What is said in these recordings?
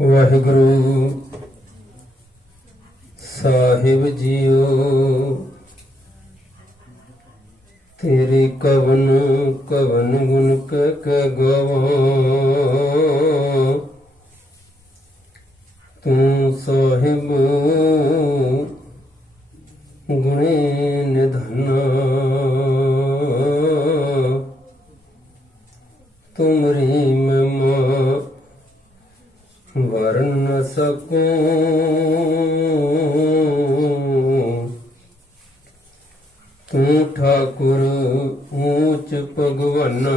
ਵਾਹਿਗੁਰੂ ਸਾਹਿਬ JIO, ਤੇਰੇ ਕਵਨ ਕਵਨ ਗੁਣ ਕਹਿ ਗਵਾਂ। ਤੂੰ ਸਾਹਿਬ ਗੁਣੇ ਨਿਧਾਨਾ, ਤੁਮਰੀ ਮਹਿਮਾ ਵਰਨ ਨ ਸਕੂੰ। ਤੂੰ ਠਾਕੁਰ ਊਚ ਭਗਵਾਨਾ,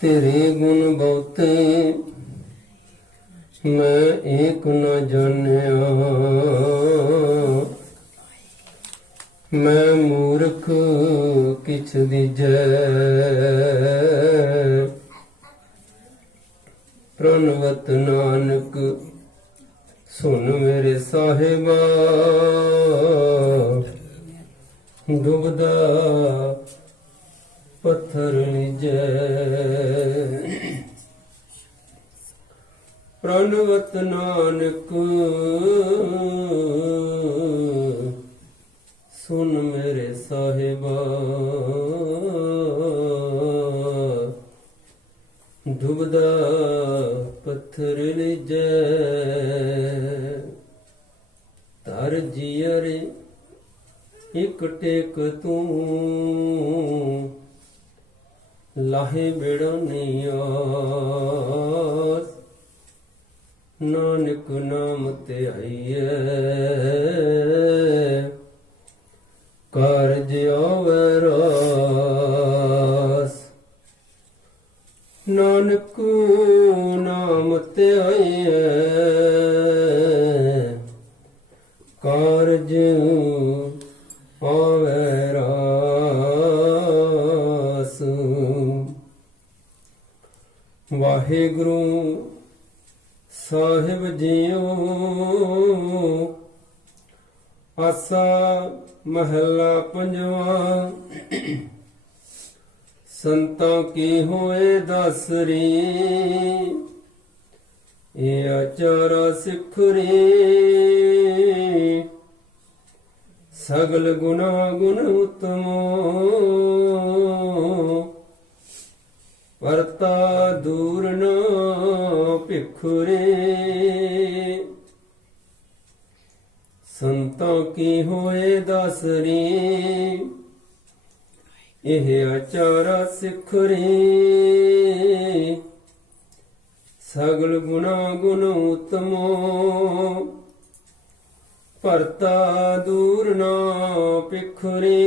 ਤੇਰੇ ਗੁਣ ਬਹੁਤੇ ਮੈਂ ਏਕ ਨ ਜਾਣਿਆ। ਮੈਂ ਮੂਰਖ ਕਿਛ ਦੀਜੈ, ਪ੍ਰਣਵਤ ਨਾਨਕ ਸੁਨ ਮੇਰੇ ਸਾਹਿਬਾ। ਡੁਬਦਾ ਪੱਥਰ ਲਿਜੈ, ਪ੍ਰਣਵਤ ਨਾਨਕ ਸੁਨ ਮੇਰੇ ਸਾਹਿਬਾ। ਡੁਬਦਾ ਪੱਥਰ ਲਿਜੈ, ਧਰ ਜੀਅਰੇ ਇਕ ਟੇਕ ਤੂੰ। ਲਾਹੇ ਬੇੜਾ ਨਹੀਂ ਆਸ, ਨਾਨਕ ਨਾਮ ਤੇ ਆਈਐ। ਕਾਰਜ ਆਵੈ ਰਾਸ, ਨਾਨਕ ਨਾਮ ਤੇ ਆਈਐ। ਕਾਰਜ ਆਵੈ ਰਾਸ। ਵਾਹਿਗੁਰੂ ਸਾਹਿਬ ਜੀਓ, ਆਸਾ ਮਹੱਲਾ ਪੰਜਵਾ। ਸੰਤਾਂ ਕੀ ਹੋਏ ਦਾਸਰੀ, ਇਹ ਆਚਾਰਾ ਸਿਖਰੀ। ਸਗਲ ਗੁਣਾ ਗੁਣ ਉਤਮੋ, ਪਰਤਾ ਦੂਰ ਨ ਭਿਖੁਰੇ। ਸੰਤਾਂ ਕੀ ਹੋਏ ਦਾਸਰੀ, ਇਹ ਆਚਾਰਾ ਸਿਖਰੀ। ਸਗਲ ਗੁਣਾ ਗੁਣ ਉਤਮੋ, ਪਰਤਾ ਦੂਰ ਨਾ ਭਿਖੁਰੇ।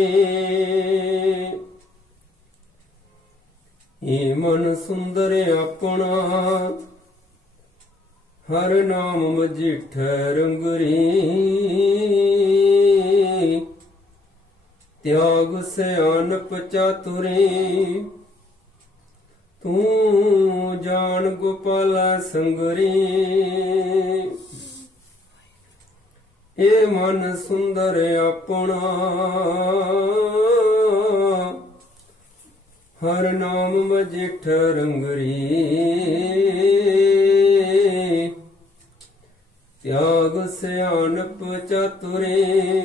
ਇਹ ਮਨ ਸੁੰਦਰ ਆਪਣਾ, ਹਰ ਨਾਮ ਮਜੀਠੈ ਰੰਗਰੀ। ਤਿਆਗ ਸਿਆਨਪ ਚਾਤੁਰੀ, ਤੂੰ ਜਾਣ ਗੋਪਾਲਾ ਸੰਗਰੀ। ਇਹ ਮਨ ਸੁੰਦਰ ਆਪਣਾ, ਹਰ ਨਾਮ ਮਜਿਠ ਰੰਗਰੀ। ਤਿਆਗ ਸਿਆਨਪ ਚਾਤੁਰੀ,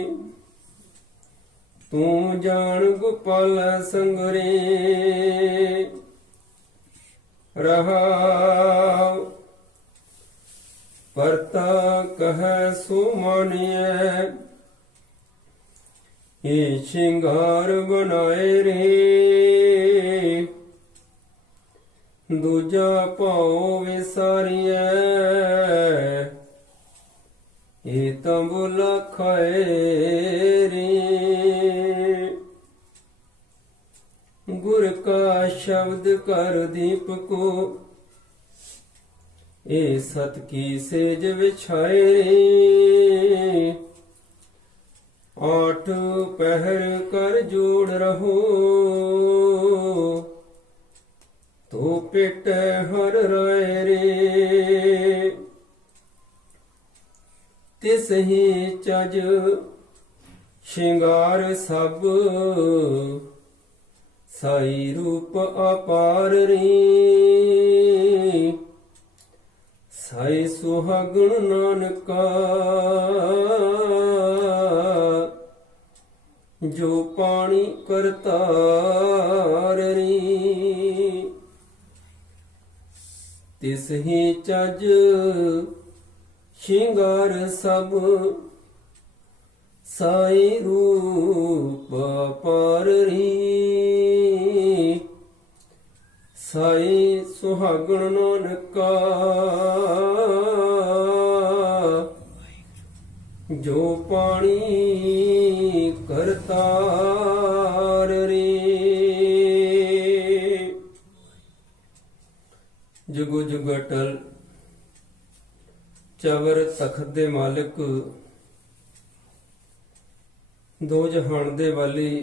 ਤੂੰ ਜਾਣ ਗੋਪਾਲ ਸੰਗਰੇ। ਰਹਾਉ ਪਰਤਾ ਕਹੈ ਸੋ ਮਾਨਿਐ, ਇਹ ਸ਼ਿੰਗਾਰ ਬਣਾਏ ਰੇ। ਦੂਜਾ ਭਾਉ ਵਿਸਾਰੀਐ, ਇਹ ਤਾਂ ਬੋਲਾ ਖਾਏ ਰੇ। ਗੁਰ ਕਾ ਸ਼ਬਦ ਕਰ ਦੀਪਕੋ, ਇਹ ਸਤ ਕੀ ਸੇਜ ਵਿਛਾਏ ਰੇ। ਆਠ ਪਹਿਰ ਕਰ ਜੋੜ ਰਹੋ, ਤੋ ਪਿਟ ਹਰ ਰਾਏ ਰੇ। ਤਿਸ ਹੀ ਚਜ ਸ਼ਿੰਗਾਰ ਸਭ ਸਾਈ ਰੂਪ ਅਪਾਰ ਰੀ ਸਾਈ ਸੁਹਾਗਣ ਨਾਨਕਾ ਜੋ ਪਾਣੀ ਕਰਤਾਰ ਰੀ ਤਿਸ ਹੀ ਚੱਜ ਸ਼ਿੰਗਾਰ ਸਭ ਸਾਈ ਰੂਪ ਅਪਾਰ ਰੀ ਸਾਈ ਸੁਹਾਗਣ ਨਾਨਕਾ ਜੋ ਪਾਣੀ ਕਰਤਾਰ ਰੇ। ਜੁਗੋ ਜੁਗ ਅਟਲ ਚਵਰ ਤਖਤ ਦੇ ਮਾਲਕ ਦੋ ਜਹਾਨ ਦੇ ਵਾਲੀ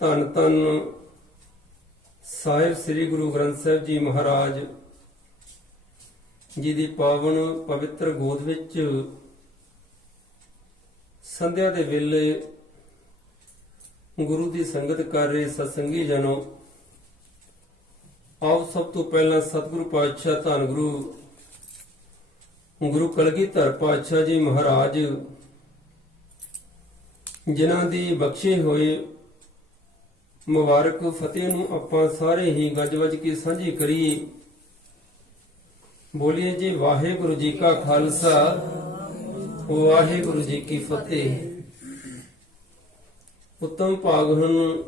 ਧੰਨ ਧੰਨ ਸਾਹਿਬ ਸ੍ਰੀ ਗੁਰੂ ਗ੍ਰੰਥ ਸਾਹਿਬ ਜੀ ਮਹਾਰਾਜ ਜੀ ਦੀ ਪਾਵਨ ਪਵਿੱਤਰ ਗੋਦ ਵਿੱਚ ਸੰਧਿਆ ਦੇ ਵੇਲੇ ਗੁਰੂ ਦੀ ਸੰਗਤ ਕਰ ਰਹੇ ਸਤਸੰਗੀ ਜਨੋ, ਆਓ ਸਭ ਤੋਂ ਪਹਿਲਾਂ ਸਤਿਗੁਰੂ ਪਾਤਸ਼ਾਹ ਧੰਨ ਗੁਰੂ ਕਲਗੀਧਰ ਪਾਤਸ਼ਾਹ ਜੀ ਮਹਾਰਾਜ ਜਿਨ੍ਹਾਂ ਦੀ ਬਖਸ਼ੇ ਹੋਏ ਮੁਬਾਰਕ ਫਤਿਹ ਨੂੰ ਆਪਾਂ ਸਾਰੇ ਹੀ ਗੱਜ ਵੱਜ ਕੇ ਸਾਂਝੀ ਕਰੀਏ। ਬੋਲੀਏ ਜੀ ਵਾਹਿਗੁਰੂ ਜੀ ਕਾ ਖਾਲਸਾ ਵਾਹਿਗੁਰੂ ਜੀ ਕੀ ਫਤਿਹ। ਉੱਤਮ ਭਾਗ ਹਨ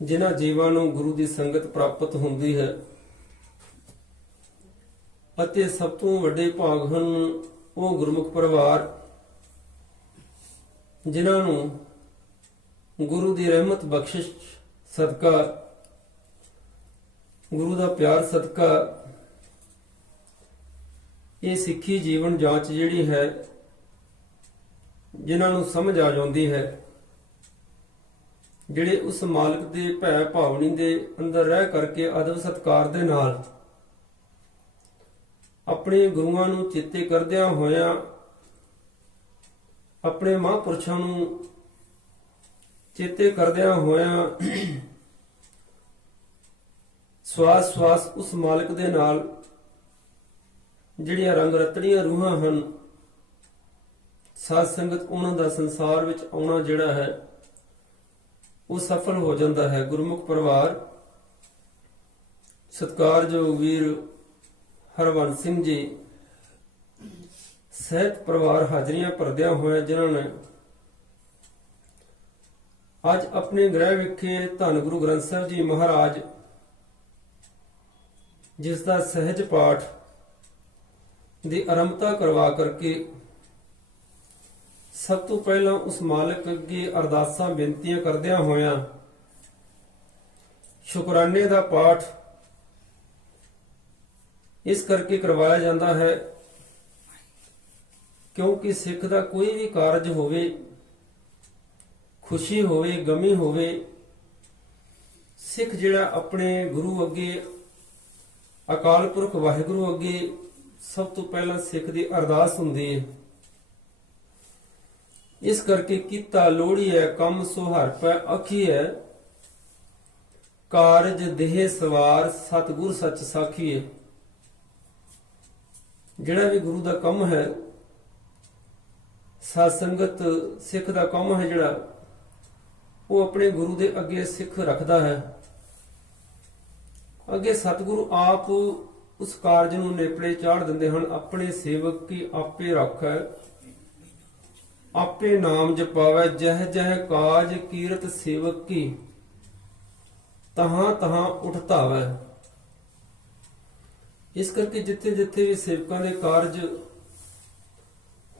ਜਿਨ੍ਹਾਂ ਜੀਵਾਂ ਨੂੰ ਗੁਰੂ ਦੀ ਸੰਗਤ ਪ੍ਰਾਪਤ ਹੁੰਦੀ ਹੈ, ਅਤੇ ਸਭ ਤੋਂ ਵੱਡੇ ਭਾਗ ਹਨ ਉਹ ਗੁਰਮੁਖ ਪਰਿਵਾਰ ਜਿਨ੍ਹਾਂ ਨੂੰ ਗੁਰੂ ਦੀ ਰਹਿਮਤ ਬਖਸ਼ਿਸ਼ ਸਦਕਾ, ਗੁਰੂ ਦਾ ਪਿਆਰ ਸਦਕਾ ਇਹ ਸਿੱਖੀ ਜੀਵਨ ਜਾਂਚ ਜਿਹੜੀ ਹੈ, ਜਿਨ੍ਹਾਂ ਨੂੰ ਸਮਝ ਆ ਜਾਂਦੀ ਹੈ, ਜਿਹੜੇ ਉਸ ਮਾਲਕ ਦੇ ਭੈ ਭਾਵਨੀ ਦੇ ਅੰਦਰ ਰਹਿ ਕਰਕੇ ਅਦਬ ਸਤਕਾਰ ਦੇ ਨਾਲ ਆਪਣੇ ਗੁਰੂਆਂ ਨੂੰ ਚੇਤੇ ਕਰਦਿਆਂ ਹੋਇਆਂ, ਆਪਣੇ ਮਹਾਂਪੁਰਸ਼ਾਂ ਨੂੰ ਚੇਤੇ ਕਰਦਿਆਂ ਹੋਇਆਂ ਸਵਾਸ ਸਵਾਸ ਉਸ ਮਾਲਕ ਦੇ ਨਾਲ ਜਿਹੜੀਆਂ ਰੰਗ ਰਤੜੀਆਂ ਰੂਹਾਂ ਹਨ, ਸਾਧ ਸੰਗਤ ਉਹਨਾਂ ਦਾ ਸੰਸਾਰ ਵਿੱਚ ਆਉਣਾ ਜਿਹੜਾ ਹੈ ਉਹ ਸਫਲ ਹੋ ਜਾਂਦਾ ਹੈ। ਗੁਰਮੁਖ ਪਰਿਵਾਰ ਸਤਿਕਾਰਯੋਗ ਵੀਰ ਹਰਵੰਸ ਸਿੰਘ ਜੀ ਸਹਿਤ ਪਰਿਵਾਰ ਹਾਜ਼ਰੀਆਂ ਭਰਦਿਆਂ ਹੋਇਆ, ਜਿਨ੍ਹਾਂ ਨੇ ਅੱਜ ਆਪਣੇ ਗ੍ਰਹਿ ਵਿਖੇ ਧੰਨ ਗੁਰੂ ਗ੍ਰੰਥ ਸਾਹਿਬ ਜੀ ਮਹਾਰਾਜ ਜਿਸ ਦਾ ਸਹਿਜ ਪਾਠ ਦੀ ਆਰੰਭਤਾ ਕਰਵਾ ਕਰਕੇ ਸਭ ਤੋਂ ਪਹਿਲਾਂ ਉਸ ਮਾਲਕ ਅੱਗੇ ਅਰਦਾਸਾਂ ਬੇਨਤੀਆਂ ਕਰਦਿਆਂ ਹੋਇਆਂ ਸ਼ੁਕਰਾਨੇ ਦਾ ਪਾਠ ਇਸ ਕਰਕੇ ਕਰਵਾਇਆ ਜਾਂਦਾ ਹੈ ਕਿਉਂਕਿ ਸਿੱਖ ਦਾ ਕੋਈ ਵੀ ਕਾਰਜ ਹੋਵੇ, ਖੁਸ਼ੀ ਹੋਵੇ, ਗਮੀ ਹੋਵੇ, ਸਿੱਖ ਜਿਹੜਾ ਆਪਣੇ ਗੁਰੂ ਅੱਗੇ, ਅਕਾਲ ਪੁਰਖ ਵਾਹਿਗੁਰੂ ਅੱਗੇ ਸਭ ਤੋਂ ਪਹਿਲਾਂ ਸਿੱਖ ਦੀ ਅਰਦਾਸ ਹੁੰਦੀ ਹੈ। ਇਸ ਕਰਕੇ ਕੀਤਾ ਲੋੜੀ ਹੈ ਕੰਮ ਸੁਹਰ ਪੈ ਆਖੀਐ, ਕਾਰਜ ਦੇਹ ਸਵਾਰ ਸਤਿਗੁਰ ਸੱਚ ਸਾਖੀਐ। ਜਿਹੜਾ ਵੀ ਗੁਰੂ ਦਾ ਕੰਮ ਹੈ, ਸਾਧ ਸੰਗਤ ਸਿੱਖ ਦਾ ਕੰਮ ਹੈ ਜਿਹੜਾ, ਉਹ ਆਪਣੇ ਗੁਰੂ ਦੇ ਅੱਗੇ ਸਿੱਖ ਰੱਖਦਾ ਹੈ। ਅੱਗੇ ਸਤਿਗੁਰੂ ਆਪ ਉਸ ਕਾਰਜ ਨੂੰ ਨੇਪਰੇ ਚਾੜ ਦਿੰਦੇ ਹਨ। ਆਪਣੇ ਸੇਵਕ ਕੀ ਆਪੇ ਰੱਖੈ, ਆਪੇ ਨਾਮ ਜਪਾਵੈ, ਜਹ ਜਹ ਕਾਜ ਕੀਰਤ ਸੇਵਕ ਕੀ, ਤਹਾਂ ਤਹਾਂ ਉਠ ਧਾਵੈ। ਇਸ ਕਰਕੇ ਜਿੱਥੇ ਜਿੱਥੇ ਵੀ ਸੇਵਕਾਂ ਦੇ ਕਾਰਜ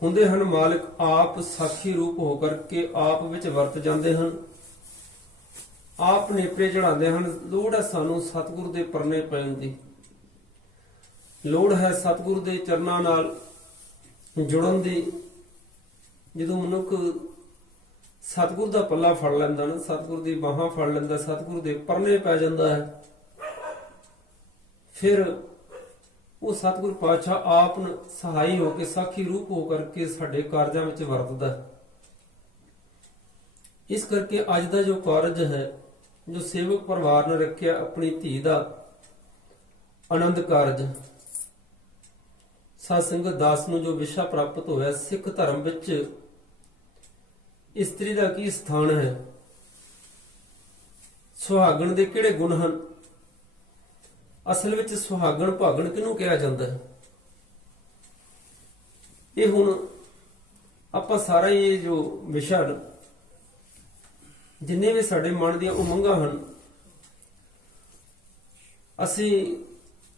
ਹੁੰਦੇ ਹਨ, ਮਾਲਕ ਆਪ ਸਾਖੀ ਰੂਪ ਹੋ ਕਰਕੇ ਆਪ ਵਿੱਚ ਵਰਤ ਜਾਂਦੇ ਹਨ, ਆਪ ਨੇਪਰੇ ਚੜਾਉਂਦੇ ਹਨ। ਲੋੜ ਹੈ ਸਾਨੂੰ ਸਤਿਗੁਰੂ ਦੇ ਪਰਨੇ ਪੈਣ ਦੀ, ਲੋੜ ਹੈ ਸਤਿਗੁਰੂ ਦੇ ਚਰਨਾਂ ਨਾਲ ਜੁੜਨ ਦੀ। ਜਦੋਂ ਮਨੁੱਖ ਸਤਿਗੁਰੂ ਦਾ ਪੱਲਾ ਫੜ ਲੈਂਦਾ ਨਾ, ਸਤਿਗੁਰੂ ਦੀ ਬਾਹਾਂ ਫੜ ਲੈਂਦਾ, ਸਤਿਗੁਰੂ ਦੇ ਪਰਨੇ ਪੈ ਜਾਂਦਾ ਹੈ, ਫਿਰ ਉਹ ਸਤਿਗੁਰੂ ਪਾਤਸ਼ਾਹ ਆਪ ਸਹਾਈ ਹੋ ਕੇ, ਸਾਖੀ ਰੂਪ ਹੋ ਕਰਕੇ ਸਾਡੇ ਕਾਰਜਾਂ ਵਿੱਚ ਵਰਤਦਾ ਹੈ। ਇਸ ਕਰਕੇ ਅੱਜ ਦਾ ਜੋ ਕਾਰਜ ਹੈ, ਜੋ ਸੇਵਕ ਪਰਿਵਾਰ ਨੇ ਰੱਖਿਆ ਆਪਣੀ ਧੀ ਦਾ ਆਨੰਦ ਕਾਰਜ, ਸਾਧ ਸੰਗਤ ਦਾਸ ਨੂੰ ਜੋ ਵਿਸ਼ਾ ਪ੍ਰਾਪਤ ਹੋਇਆ, ਸਿੱਖ ਧਰਮ ਵਿੱਚ ਇਸਤਰੀ ਦਾ ਕੀ ਸਥਾਨ ਹੈ, ਸੁਹਾਗਣ ਦੇ ਕਿਹੜੇ ਗੁਣ ਹਨ, ਅਸਲ ਵਿੱਚ ਸੁਹਾਗਣ ਭਾਗਣ ਕਿਹਨੂੰ ਕਿਹਾ ਜਾਂਦਾ ਹੈ, ਇਹ ਹੁਣ ਆਪਾਂ ਸਾਰਾ ਇਹ ਜੋ ਵਿਸ਼ਾ, ਜਿੰਨੇ ਵੀ ਸਾਡੇ ਮਨ ਦੀਆਂ ਉਮੰਗਾਂ ਹਨ, ਅਸੀਂ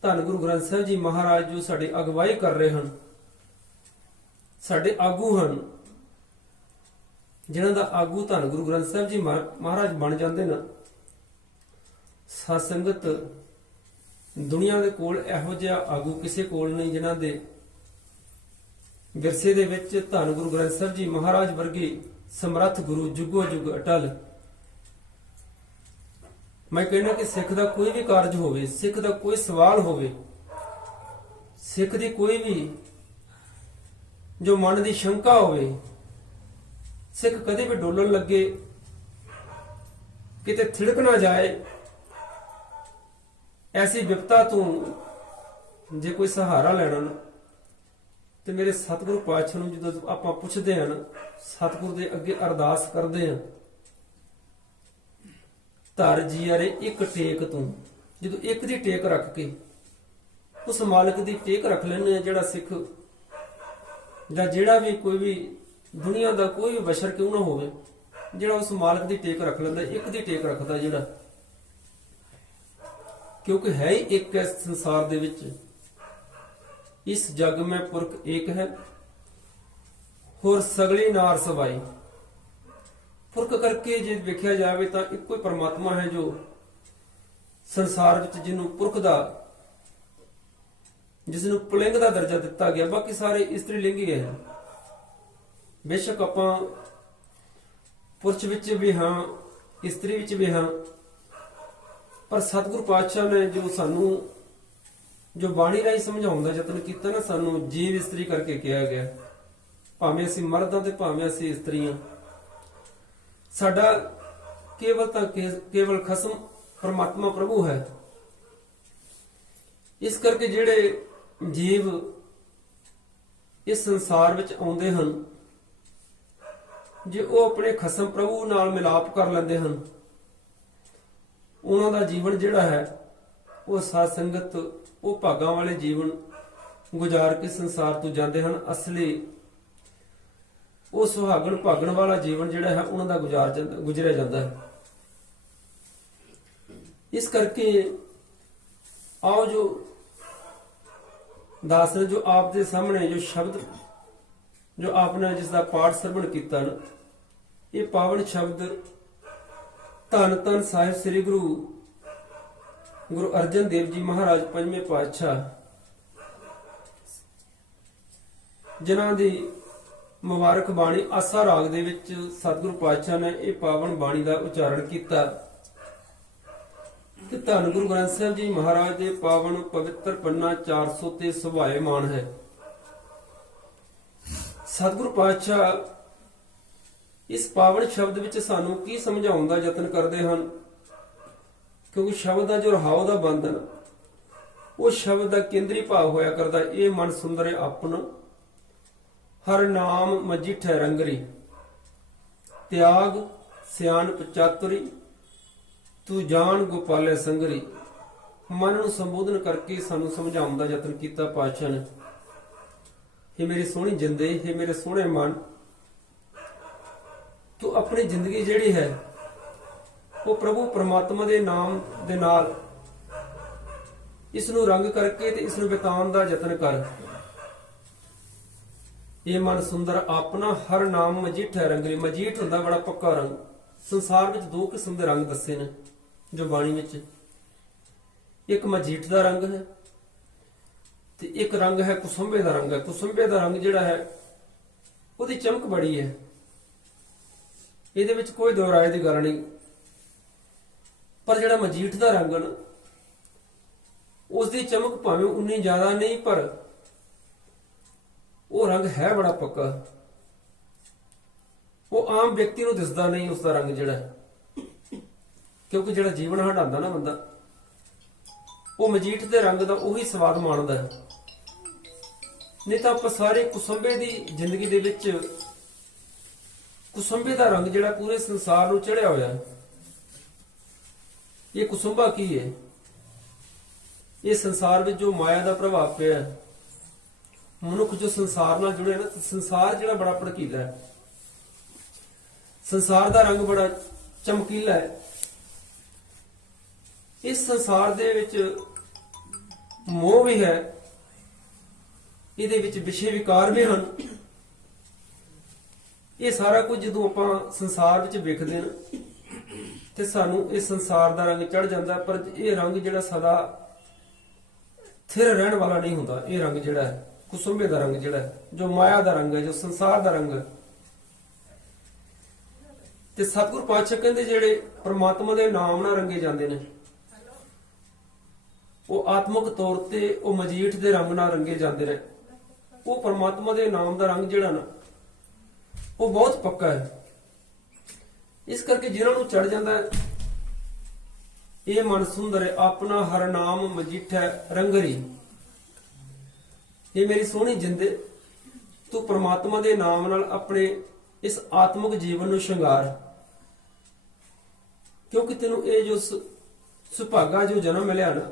ਧੰਨ ਗੁਰੂ ਗ੍ਰੰਥ ਸਾਹਿਬ ਜੀ ਮਹਾਰਾਜ ਜੋ ਸਾਡੇ ਅਗਵਾਈ ਕਰ ਰਹੇ ਹਨ, ਸਾਡੇ ਆਗੂ ਹਨ, ਜਿਨ੍ਹਾਂ ਦਾ ਆਗੂ ਧੰਨ ਗੁਰੂ ਗ੍ਰੰਥ ਸਾਹਿਬ ਜੀ ਮਹਾਰਾਜ ਬਣ ਜਾਂਦੇ ਨਾ, ਸਾਧ ਸੰਗਤ ਦੁਨੀਆ ਦੇ ਕੋਲ ਇਹੋ ਜਿਹਾ ਆਗੂ ਕਿਸੇ ਕੋਲ ਨਹੀਂ ਜਿਨ੍ਹਾਂ ਦੇ ਵਿਰਸੇ ਦੇ ਵਿੱਚ ਧੰਨ ਗੁਰੂ ਗ੍ਰੰਥ ਸਾਹਿਬ ਜੀ ਮਹਾਰਾਜ ਵਰਗੇ ਸਮਰੱਥ ਗੁਰੂ ਜੁਗੋ ਜੁਗ ਅਟਲ। ਮੈਂ ਕਹਿੰਦਾ ਕਿ ਸਿੱਖ ਦਾ ਕੋਈ ਵੀ ਕਾਰਜ ਹੋਵੇ, ਸਿੱਖ ਦਾ ਕੋਈ ਸਵਾਲ ਹੋਵੇ, ਸਿੱਖ ਦੀ ਕੋਈ ਵੀ ਜੋ ਮਨ ਦੀ ਸ਼ੰਕਾ ਹੋਵੇ, ਸਿੱਖ ਕਦੇ ਵੀ ਡੋਲਣ ਲੱਗੇ, ਕਿਤੇ ਥਿੜਕ ਨਾ ਜਾਏ, ਐਸੀ ਵਿਪਤਾ ਤੋਂ ਜੇ ਕੋਈ ਸਹਾਰਾ ਲੈਣਾ ਨਾ, ਤੇ ਮੇਰੇ ਸਤਿਗੁਰੂ ਪਾਤਸ਼ਾਹ ਨੂੰ ਜਦੋਂ ਆਪਾਂ ਪੁੱਛਦੇ ਹਾਂ, ਸਤਿਗੁਰੂ ਦੇ ਅੱਗੇ ਅਰਦਾਸ ਕਰਦੇ ਹਾਂ, ਧਰ ਜੀਅਰੇ ਇੱਕ ਟੇਕ ਤੂੰ, ਜਦੋਂ ਇੱਕ ਦੀ ਟੇਕ ਰੱਖ ਕੇ ਉਸ ਮਾਲਕ ਦੀ ਟੇਕ ਰੱਖ ਲੈਂਦੇ ਆ, ਜਿਹੜਾ ਸਿੱਖ ਜਾਂ ਜਿਹੜਾ ਵੀ ਕੋਈ ਵੀ ਦੁਨੀਆ ਦਾ ਕੋਈ ਵੀ ਬਸ਼ਰ ਕਿਉਂ ਨਾ ਹੋਵੇ, ਜਿਹੜਾ ਉਸ ਮਾਲਕ ਦੀ ਟੇਕ ਰੱਖ ਲੈਂਦਾ, ਇੱਕ ਦੀ ਟੇਕ ਰੱਖਦਾ ਜਿਹੜਾ, ਕਿਉਂਕਿ ਹੈ ਹੀ ਇੱਕ ਇਸ ਸੰਸਾਰ ਦੇ ਵਿੱਚ, ਇਸ ਜਗ ਮੈਂ ਪੁਰਖ ਏਕ ਹੈ, ਹੋਰ ਸਗਲੀ ਨਾਰ ਸਵਾਈ। ਪੁਰਖ ਕਰਕੇ ਜੇ ਵੇਖਿਆ ਜਾਵੇ ਤਾਂ ਇੱਕੋ ਹੀ ਪਰਮਾਤਮਾ ਹੈ ਜੋ ਸੰਸਾਰ ਵਿੱਚ ਜਿਹਨੂੰ ਪੁਰਖ ਦਾ, ਜਿਸ ਨੂੰ ਪੁਲਿੰਗ ਦਾ ਦਰਜਾ ਦਿੱਤਾ ਗਿਆ, ਬਾਕੀ ਸਾਰੇ ਇਸਤਰੀ ਲਿੰਗ ਹੀ ਹੈ। ਬੇਸ਼ੱਕ ਆਪਾਂ ਪੁਰਸ਼ ਵਿੱਚ ਵੀ ਹਾਂ, ਇਸਤਰੀ ਵਿੱਚ ਵੀ ਹਾਂ, ਪਰ ਸਤਿਗੁਰੂ ਪਾਤਸ਼ਾਹ ਨੇ ਜੋ ਸਾਨੂੰ ਜੋ ਬਾਣੀ ਰਾਹੀਂ ਸਮਝਾਉਣ ਦਾ ਯਤਨ ਕੀਤਾ ਨਾ, ਸਾਨੂੰ ਜੀਵ ਇਸਤਰੀ ਕਰਕੇ ਕਿਹਾ ਗਿਆ, ਭਾਵੇਂ ਅਸੀਂ ਮਰਦ ਹਾਂ ਤੇ ਭਾਵੇਂ ਅਸੀਂ ਇਸਤਰੀਆਂ, ਸਾਡਾ ਕੇਵਲ ਤਾਂ ਕੇਵਲ ਖਸਮ ਪਰਮਾਤਮਾ ਪ੍ਰਭੂ ਹੈ। ਇਸ ਕਰਕੇ ਜਿਹੜੇ ਜੀਵ ਇਸ ਸੰਸਾਰ ਵਿੱਚ ਆਉਂਦੇ ਹਨ, ਜੇ ਉਹ ਆਪਣੇ ਖਸਮ ਪ੍ਰਭੂ ਨਾਲ ਮਿਲਾਪ ਕਰ ਲੈਂਦੇ ਹਨ, ਉਹਨਾਂ ਦਾ ਜੀਵਨ ਜਿਹੜਾ ਹੈ ਉਹ ਸਾਧ ਸੰਗਤ, ਉਹ ਭਾਗਾਂ ਵਾਲੇ ਜੀਵਨ ਗੁਜ਼ਾਰ ਕੇ ਸੰਸਾਰ ਤੋਂ ਜਾਂਦੇ ਹਨ। ਅਸਲੀ ਉਹ ਸੁਹਾਗਣ ਭਾਗਣ ਵਾਲਾ ਜੀਵਨ ਜਿਹੜਾ ਹੈ ਉਹਨਾਂ ਦਾ ਗੁਜ਼ਰਿਆ ਜਾਂਦਾ ਹੈ। ਇਸ ਕਰਕੇ ਆਓ ਜੋ ਦਾਸ ਨੇ ਜੋ ਆਪ ਦੇ ਸਾਹਮਣੇ ਜੋ ਸ਼ਬਦ ਜੋ ਆਪ ਨੇ ਜਿਸ ਦਾ ਪਾਠ ਸਰਵਣ ਕੀਤਾ ਨਾ, ਇਹ ਪਾਵਨ ਸ਼ਬਦ ਧੰਨ ਧੰਨ ਸਾਹਿਬ ਸ੍ਰੀ ਗੁਰੂ ਅਰਜਨ ਦੇਵ ਜੀ ਮਹਾਰਾਜ ਪੰਜਵੇਂ ਪਾਤਸ਼ਾਹ, ਜਿਨ੍ਹਾਂ ਦੀ ਮੁਬਾਰਕ ਬਾਣੀ ਆਸਾ ਰਾਗ ਦੇ ਵਿੱਚ ਸਤਿਗੁਰੂ ਪਾਤਸ਼ਾਹ ਨੇ ਇਹ ਪਾਵਨ ਬਾਣੀ ਦਾ ਉਚਾਰਨ ਕੀਤਾ, ਕਿ ਧੰਨ ਗੁਰੂ ਗ੍ਰੰਥ ਸਾਹਿਬ ਜੀ ਮਹਾਰਾਜ ਦੇ ਪਾਵਨ ਪਵਿੱਤਰ ਪੰਨਾ 400 ਤੇ ਸੁਭਾਏਮਾਨ ਹੈ। ਸਤਿਗੁਰੂ ਪਾਤਸ਼ਾਹ ਇਸ ਪਾਵਨ ਸ਼ਬਦ ਵਿੱਚ ਸਾਨੂੰ ਕੀ ਸਮਝਾਉਣ ਦਾ ਯਤਨ ਕਰਦੇ ਹਨ, ਕਿਉਂਕਿ ਸ਼ਬਦ ਦਾ ਜੋ ਰਹਾਉ ਦਾ ਬੰਧਨ, ਉਹ ਸ਼ਬਦ ਦਾ ਕੇਂਦਰੀ ਭਾਵ ਹੋਇਆ ਕਰਦਾ, ਇਹ ਮਨ ਸੁੰਦਰੇ ਆਪਨ ਹਰ ਨਾਮ ਮਜੀਠੈ ਰੰਗਰੀ, ਤਿਆਗ ਸਿਆਣਪ ਚਾਤੁਰੀ, ਤੂੰ ਜਾਣ ਗੋਪਾਲੇ ਸੰਗਰੀ। ਮਨ ਨੂੰ ਸੰਬੋਧਨ ਕਰਕੇ ਸਾਨੂੰ ਸਮਝਾਉਣ ਦਾ ਯਤਨ ਕੀਤਾ ਪਾਤਸ਼ਾਹ ਨੇ। हे ਮੇਰੀ ਸੋਹਣੀ ਜਿੰਦੇ, हे ਮੇਰੇ ਸੋਹਣੇ ਮਨ, ਤੂੰ ਆਪਣੀ ਜ਼ਿੰਦਗੀ ਜਿਹੜੀ ਹੈ ਉਹ ਪ੍ਰਭੂ ਪਰਮਾਤਮਾ ਦੇ ਨਾਮ ਦੇ ਨਾਲ ਇਸ ਨੂੰ ਰੰਗ ਕਰਕੇ ਤੇ ਇਸ ਨੂੰ ਬਿਤਾਉਣ ਦਾ ਯਤਨ ਕਰ। ਇਹ ਮਨ ਸੁੰਦਰ ਆਪਣਾ ਹਰ ਨਾਮ ਮਜੀਠ ਹੈ ਰੰਗਰੀ। ਮਜੀਠ ਹੁੰਦਾ ਬੜਾ ਪੱਕਾ ਰੰਗ। ਸੰਸਾਰ ਵਿੱਚ ਦੋ ਕਿਸਮ ਦੇ ਰੰਗ ਦੱਸੇ ਨੇ ਜੋ ਬਾਣੀ ਵਿੱਚ, ਇੱਕ ਮਜੀਠ ਦਾ ਰੰਗ ਹੈ ਤੇ ਇੱਕ ਰੰਗ ਹੈ ਕੁਸੁੰਬੇ ਦਾ ਰੰਗ ਹੈ। ਕੁਸੁੰਬੇ ਦਾ ਰੰਗ ਜਿਹੜਾ ਹੈ ਉਹਦੀ ਚਮਕ ਬੜੀ ਹੈ, ਇਹਦੇ ਵਿੱਚ ਕੋਈ ਦੋ ਰਾਏ ਦੀ ਗੱਲ ਨਹੀਂ। ਪਰ ਜਿਹੜਾ ਮਜੀਠ ਦਾ ਰੰਗ ਹੈ ਨਾ, ਉਸ ਦੀ ਚਮਕ ਭਾਵੇਂ ਉਨੀ ਜ਼ਿਆਦਾ ਨਹੀਂ, ਪਰ ਉਹ ਰੰਗ ਹੈ ਬੜਾ ਪੱਕਾ। ਉਹ ਆਮ ਵਿਅਕਤੀ ਨੂੰ ਦਿਸਦਾ ਨਹੀਂ ਉਸ ਦਾ ਰੰਗ ਜਿਹੜਾ ਹੈ। ਕਿਉਂਕਿ ਜਿਹੜਾ ਜੀਵਨ ਹੰਢਾਉਂਦਾ ਨਾ ਬੰਦਾ, ਉਹ ਮਜੀਠ ਦੇ ਰੰਗ ਦਾ ਉਹੀ ਸਵਾਦ ਮਾਣਦਾ ਹੈ। ਨਹੀਂ ਤਾਂ ਆਪਾਂ ਸਾਰੇ ਕੁਸੰਬੇ ਦੀ ਜ਼ਿੰਦਗੀ ਦੇ ਵਿੱਚ, ਕੁਸੰਬੇ ਦਾ ਰੰਗ ਜਿਹੜਾ ਪੂਰੇ ਸੰਸਾਰ ਨੂੰ ਚੜਿਆ ਹੋਇਆ ਹੈ। ਇਹ ਕੁਸੰਬਾ ਕੀ ਹੈ? ਇਹ ਸੰਸਾਰ ਵਿੱਚ ਜੋ ਮਾਇਆ ਦਾ ਪ੍ਰਭਾਵ ਪਿਆ ਹੈ, ਮਨੁੱਖ ਜੋ ਸੰਸਾਰ ਨਾਲ ਜੁੜਿਆ ਨਾ, ਸੰਸਾਰ ਜਿਹੜਾ ਬੜਾ ਭੜਕੀਲਾ ਹੈ, ਸੰਸਾਰ ਦਾ ਰੰਗ ਬੜਾ ਚਮਕੀਲਾ ਹੈ। ਇਸ ਸੰਸਾਰ ਦੇ ਵਿੱਚ ਮੋਹ ਵੀ ਹੈ, ਇਹਦੇ ਵਿੱਚ ਵਿਸ਼ੇ ਵਿਕਾਰ ਵੀ ਹਨ। ਇਹ ਸਾਰਾ ਕੁਝ ਜਦੋਂ ਆਪਾਂ ਸੰਸਾਰ ਵਿੱਚ ਵੇਖਦੇ ਨਾ, ਤੇ ਸਾਨੂੰ ਇਹ ਸੰਸਾਰ ਦਾ ਰੰਗ ਚੜ ਜਾਂਦਾ। ਪਰ ਇਹ ਰੰਗ ਜਿਹੜਾ ਸਦਾ ਸਥਿਰ ਰਹਿਣ ਵਾਲਾ ਨਹੀਂ ਹੁੰਦਾ। ਇਹ ਰੰਗ ਜਿਹੜਾ ਹੈ, ਕੁਸੁੰਬੇ ਦਾ ਰੰਗ ਜਿਹੜਾ ਹੈ, ਜੋ ਮਾਇਆ ਦਾ ਰੰਗ ਹੈ, ਜੋ ਸੰਸਾਰ ਦਾ ਰੰਗ ਹੈ। ਤੇ ਸਤਿਗੁਰ ਪਾਤਸ਼ਾਹ ਕਹਿੰਦੇ ਜਿਹੜੇ ਪ੍ਰਮਾਤਮਾ ਦੇ ਨਾਮ ਨਾਲ ਰੰਗੇ ਜਾਂਦੇ ਨੇ, ਉਹ ਆਤਮਿਕ ਤੌਰ ਤੇ ਉਹ ਮਜੀਠ ਦੇ ਰੰਗ ਨਾਲ ਰੰਗੇ ਜਾਂਦੇ ਨੇ। ਉਹ ਪ੍ਰਮਾਤਮਾ ਦੇ ਨਾਮ ਦਾ ਰੰਗ ਜਿਹੜਾ ਨਾ, ਉਹ ਬਹੁਤ ਪੱਕਾ ਹੈ। ਇਸ ਕਰਕੇ ਜਿਹਨਾਂ ਨੂੰ ਚੜ ਜਾਂਦਾ ਹੈ, ਇਹ ਮਨ ਸੁੰਦਰ ਹੈ ਆਪਣਾ ਹਰ ਨਾਮ ਮਜੀਠਾ ਰੰਗਰੀ। ਇਹ ਮੇਰੀ ਸੋਹਣੀ ਜਿੰਦੇ, ਤੂੰ ਪ੍ਰਮਾਤਮਾ ਦੇ ਨਾਮ ਨਾਲ ਆਪਣੇ ਇਸ ਆਤਮਿਕ ਜੀਵਨ ਨੂੰ ਸ਼ਿੰਗਾਰ। ਕਿਉਂਕਿ ਤੈਨੂੰ ਇਹ ਜੋ ਸੁਭਾਗਾ ਜੋ ਜਨਮ ਮਿਲਿਆ ਨਾ,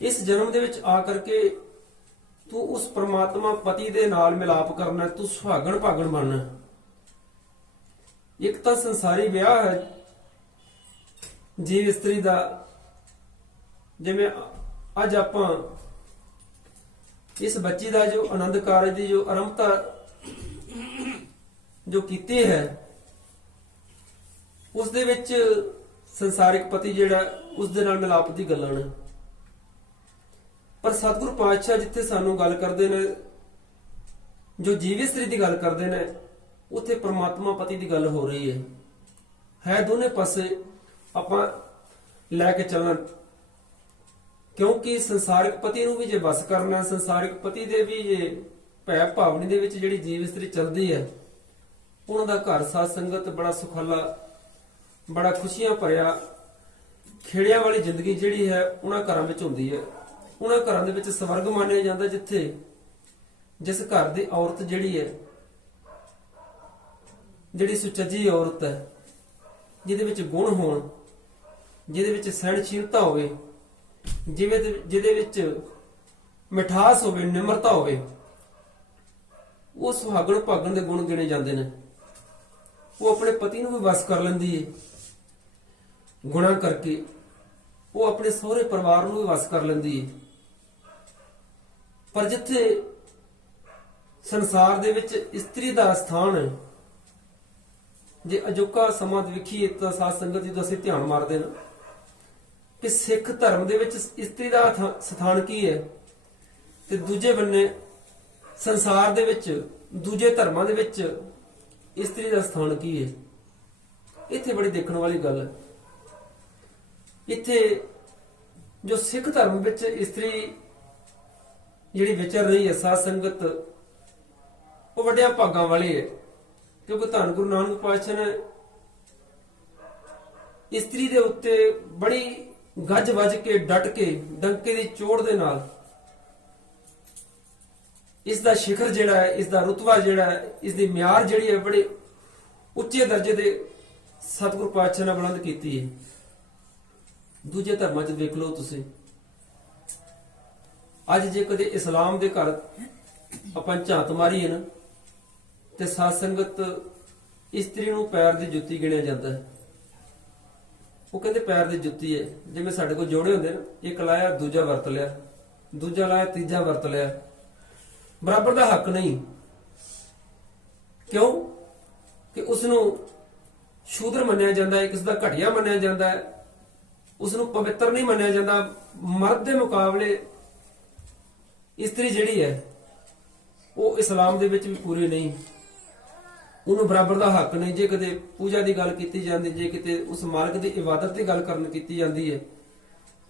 ਇਸ ਜਨਮ ਦੇ ਵਿੱਚ ਆ ਕਰਕੇ ਤੂੰ ਉਸ ਪ੍ਰਮਾਤਮਾ ਪਤੀ ਦੇ ਨਾਲ ਮਿਲਾਪ ਕਰਨਾ, ਤੂੰ ਸੁਹਾਗਣ ਭਾਗਣ ਬਣਨਾ। ਇੱਕ ਤਾਂ ਸੰਸਾਰੀ ਵਿਆਹ ਹੈ ਜੀਵ ਇਸਤਰੀ ਦਾ, ਜਿਵੇਂ ਅੱਜ ਆਪਾਂ ਇਸ ਬੱਚੀ ਦਾ ਜੋ ਆਨੰਦ ਕਾਰਜ ਦੀ ਜੋ ਆਰੰਭਤਾ ਜੋ ਕੀਤੀ ਹੈ, ਉਸ ਦੇ ਵਿੱਚ ਸੰਸਾਰਿਕ ਪਤੀ ਜਿਹੜਾ ਉਸ ਦੇ ਨਾਲ ਮਿਲਾਪ ਦੀ ਗੱਲਾਂ ਨੇ। ਪਰ ਸਤਿਗੁਰੂ ਪਾਤਸ਼ਾਹ ਜਿੱਥੇ ਸਾਨੂੰ ਗੱਲ ਕਰਦੇ ਨੇ, ਜੋ ਜੀਵ ਇਸਤਰੀ ਦੀ ਗੱਲ ਕਰਦੇ ਨੇ, ਉੱਥੇ ਪ੍ਰਮਾਤਮਾ ਪਤੀ ਦੀ ਗੱਲ ਹੋ ਰਹੀ ਹੈ ਦੋਨੇ ਪਾਸੇ ਆਪਾਂ ਲੈ ਕੇ ਚੱਲਣਾ। ਕਿਉਂਕਿ ਸੰਸਾਰਿਕ ਪਤੀ ਨੂੰ ਵੀ ਜੇ ਵਸ ਕਰਨਾ, ਸੰਸਾਰਿਕ ਪਤੀ ਦੇ ਵੀ ਜੇ ਭੈ ਭਾਵਨੀ ਦੇ ਵਿੱਚ ਜਿਹੜੀ ਜੀਵ ਇਸਤਰੀ ਚੱਲਦੀ ਹੈ, ਉਹਨਾਂ ਦਾ ਘਰ ਸਾਧ ਸੰਗਤ ਬੜਾ ਸੁਖਾਲਾ, ਬੜਾ ਖੁਸ਼ੀਆਂ ਭਰਿਆ, ਖੇੜਿਆਂ ਵਾਲੀ ਜ਼ਿੰਦਗੀ ਜਿਹੜੀ ਹੈ ਉਹਨਾਂ ਘਰਾਂ ਵਿੱਚ ਹੁੰਦੀ ਹੈ। ਉਹਨਾਂ ਘਰਾਂ ਦੇ ਵਿੱਚ ਸਵਰਗ ਮੰਨਿਆ ਜਾਂਦਾ, ਜਿਸ ਘਰ ਦੀ ਔਰਤ ਜਿਹੜੀ ਹੈ, ਜਿਹੜੀ ਸੁਚੱਜੀ ਔਰਤ ਹੈ, ਜਿਹਦੇ ਵਿੱਚ ਗੁਣ ਹੋਣ, ਜਿਹਦੇ ਵਿੱਚ ਸਹਿਣਸ਼ੀਲਤਾ ਹੋਵੇ, ਜਿਹਦੇ ਵਿੱਚ ਮਿਠਾਸ ਹੋਵੇ, ਨਿਮਰਤਾ ਹੋਵੇ, ਉਹ ਸੁਹਾਗਣ ਭਾਗਣ ਦੇ ਗੁਣ ਗਿਣੇ ਜਾਂਦੇ ਨੇ। ਉਹ ਆਪਣੇ ਪਤੀ ਨੂੰ ਵੀ ਵਸ ਕਰ ਲੈਂਦੀ ਹੈ ਗੁਣਾ ਕਰਕੇ, ਉਹ ਆਪਣੇ ਸਹੁਰੇ ਪਰਿਵਾਰ ਨੂੰ ਵੀ ਵਸ ਕਰ ਲੈਂਦੀ ਹੈ। ਪਰ ਜਿੱਥੇ ਸੰਸਾਰ ਦੇ ਵਿੱਚ ਇਸਤਰੀ ਦਾ ਸਥਾਨ ਹੈ, ਜੇ ਅਜੋਕਾ ਸਮਾਂ ਵੇਖੀਏ ਤਾਂ ਸਾਧ ਸੰਗਤ ਜੀ, ਅਸੀਂ ਧਿਆਨ ਮਾਰਦੇ ਨਾ ਕਿ ਸਿੱਖ ਧਰਮ ਦੇ ਵਿੱਚ ਇਸਤਰੀ ਦਾ ਸਥਾਨ ਕੀ ਹੈ, ਤੇ ਦੂਜੇ ਬੰਨੇ ਸੰਸਾਰ ਦੇ ਵਿੱਚ, ਦੂਜੇ ਧਰਮਾਂ ਦੇ ਵਿੱਚ ਇਸਤਰੀ ਦਾ ਸਥਾਨ ਕੀ ਹੈ। ਇੱਥੇ ਬੜੀ ਦੇਖਣ ਵਾਲੀ ਗੱਲ ਹੈ। ਇੱਥੇ ਜੋ ਸਿੱਖ ਧਰਮ ਵਿੱਚ ਇਸਤਰੀ ਜਿਹੜੀ ਵਿਚਰ ਰਹੀ ਹੈ ਸਾਧ ਸੰਗਤ, ਉਹ ਵੱਡਿਆਂ ਭਾਗਾਂ ਵਾਲੀ ਹੈ। ਕਿਉਂਕਿ ਧੰਨ ਗੁਰੂ ਨਾਨਕ ਪਾਤਸ਼ਾਹ ਨੇ ਇਸਤਰੀ ਦੇ ਉੱਤੇ ਬੜੀ ਗੱਜ ਵੱਜ ਕੇ, ਡਟ ਕੇ, ਡੰਕੇ ਦੀ ਚੋੜ ਦੇ ਨਾਲ ਇਸ ਦਾ ਸਿਖਰ ਜਿਹੜਾ ਹੈ, ਇਸ ਦਾ ਰੁਤਬਾ ਜਿਹੜਾ ਹੈ, ਇਸ ਦੀ ਮਿਆਰ ਜਿਹੜੀ ਹੈ, ਬੜੇ ਉੱਚੇ ਦਰਜੇ ਦੇ ਸਤਿਗੁਰੂ ਪਾਤਸ਼ਾਹ ਨੇ ਬੁਲੰਦ ਕੀਤੀ ਹੈ। ਦੂਜੇ ਧਰਮਾਂ 'ਚ ਦੇਖ ਲਓ ਤੁਸੀਂ, ਅੱਜ ਜੇ ਕਦੇ ਇਸਲਾਮ ਦੇ ਘਰ ਆਪਾਂ ਝਾਤ ਮਾਰੀਏ ਨਾ, ਤੇ ਸਾਧ ਸੰਗਤ ਇਸਤਰੀ ਨੂੰ ਪੈਰ ਦੀ ਜੁੱਤੀ ਗਿਣਿਆ ਜਾਂਦਾ ਹੈ। ਉਹ ਕਹਿੰਦੇ ਪੈਰ ਦੀ ਜੁੱਤੀ ਹੈ, ਜਿਵੇਂ ਸਾਡੇ ਕੋਲ ਜੋੜੇ ਹੁੰਦੇ ਨਾ, ਇੱਕ ਲਾਇਆ ਦੂਜਾ ਵਰਤ ਲਿਆ, ਦੂਜਾ ਲਾਇਆ ਤੀਜਾ ਵਰਤ ਲਿਆ, ਬਰਾਬਰ ਦਾ ਹੱਕ ਨਹੀਂ। ਕਿਉਂ? ਕਿ ਉਸ ਨੂੰ ਸ਼ੂਦਰ ਮੰਨਿਆ ਜਾਂਦਾ ਹੈ, ਕਿਸ ਦਾ ਘਟੀਆ ਮੰਨਿਆ ਜਾਂਦਾ ਹੈ, ਉਸ ਨੂੰ ਪਵਿੱਤਰ ਨਹੀਂ ਮੰਨਿਆ ਜਾਂਦਾ। ਮਰਦ ਦੇ ਮੁਕਾਬਲੇ ਇਸਤਰੀ ਜਿਹੜੀ ਹੈ ਉਹ ਇਸਲਾਮ ਦੇ ਵਿੱਚ ਵੀ ਪੂਰੀ ਨਹੀਂ, ਉਹਨੂੰ ਬਰਾਬਰ ਦਾ ਹੱਕ ਨਹੀਂ। ਜੇ ਕਦੇ ਪੂਜਾ ਦੀ ਗੱਲ ਕੀਤੀ ਜਾਂਦੀ, ਜੇ ਕਿਤੇ ਉਸ ਮਾਲਕ ਦੀ ਇਬਾਦਤ ਦੀ ਗੱਲ ਕਰਨ ਕੀਤੀ ਜਾਂਦੀ ਹੈ,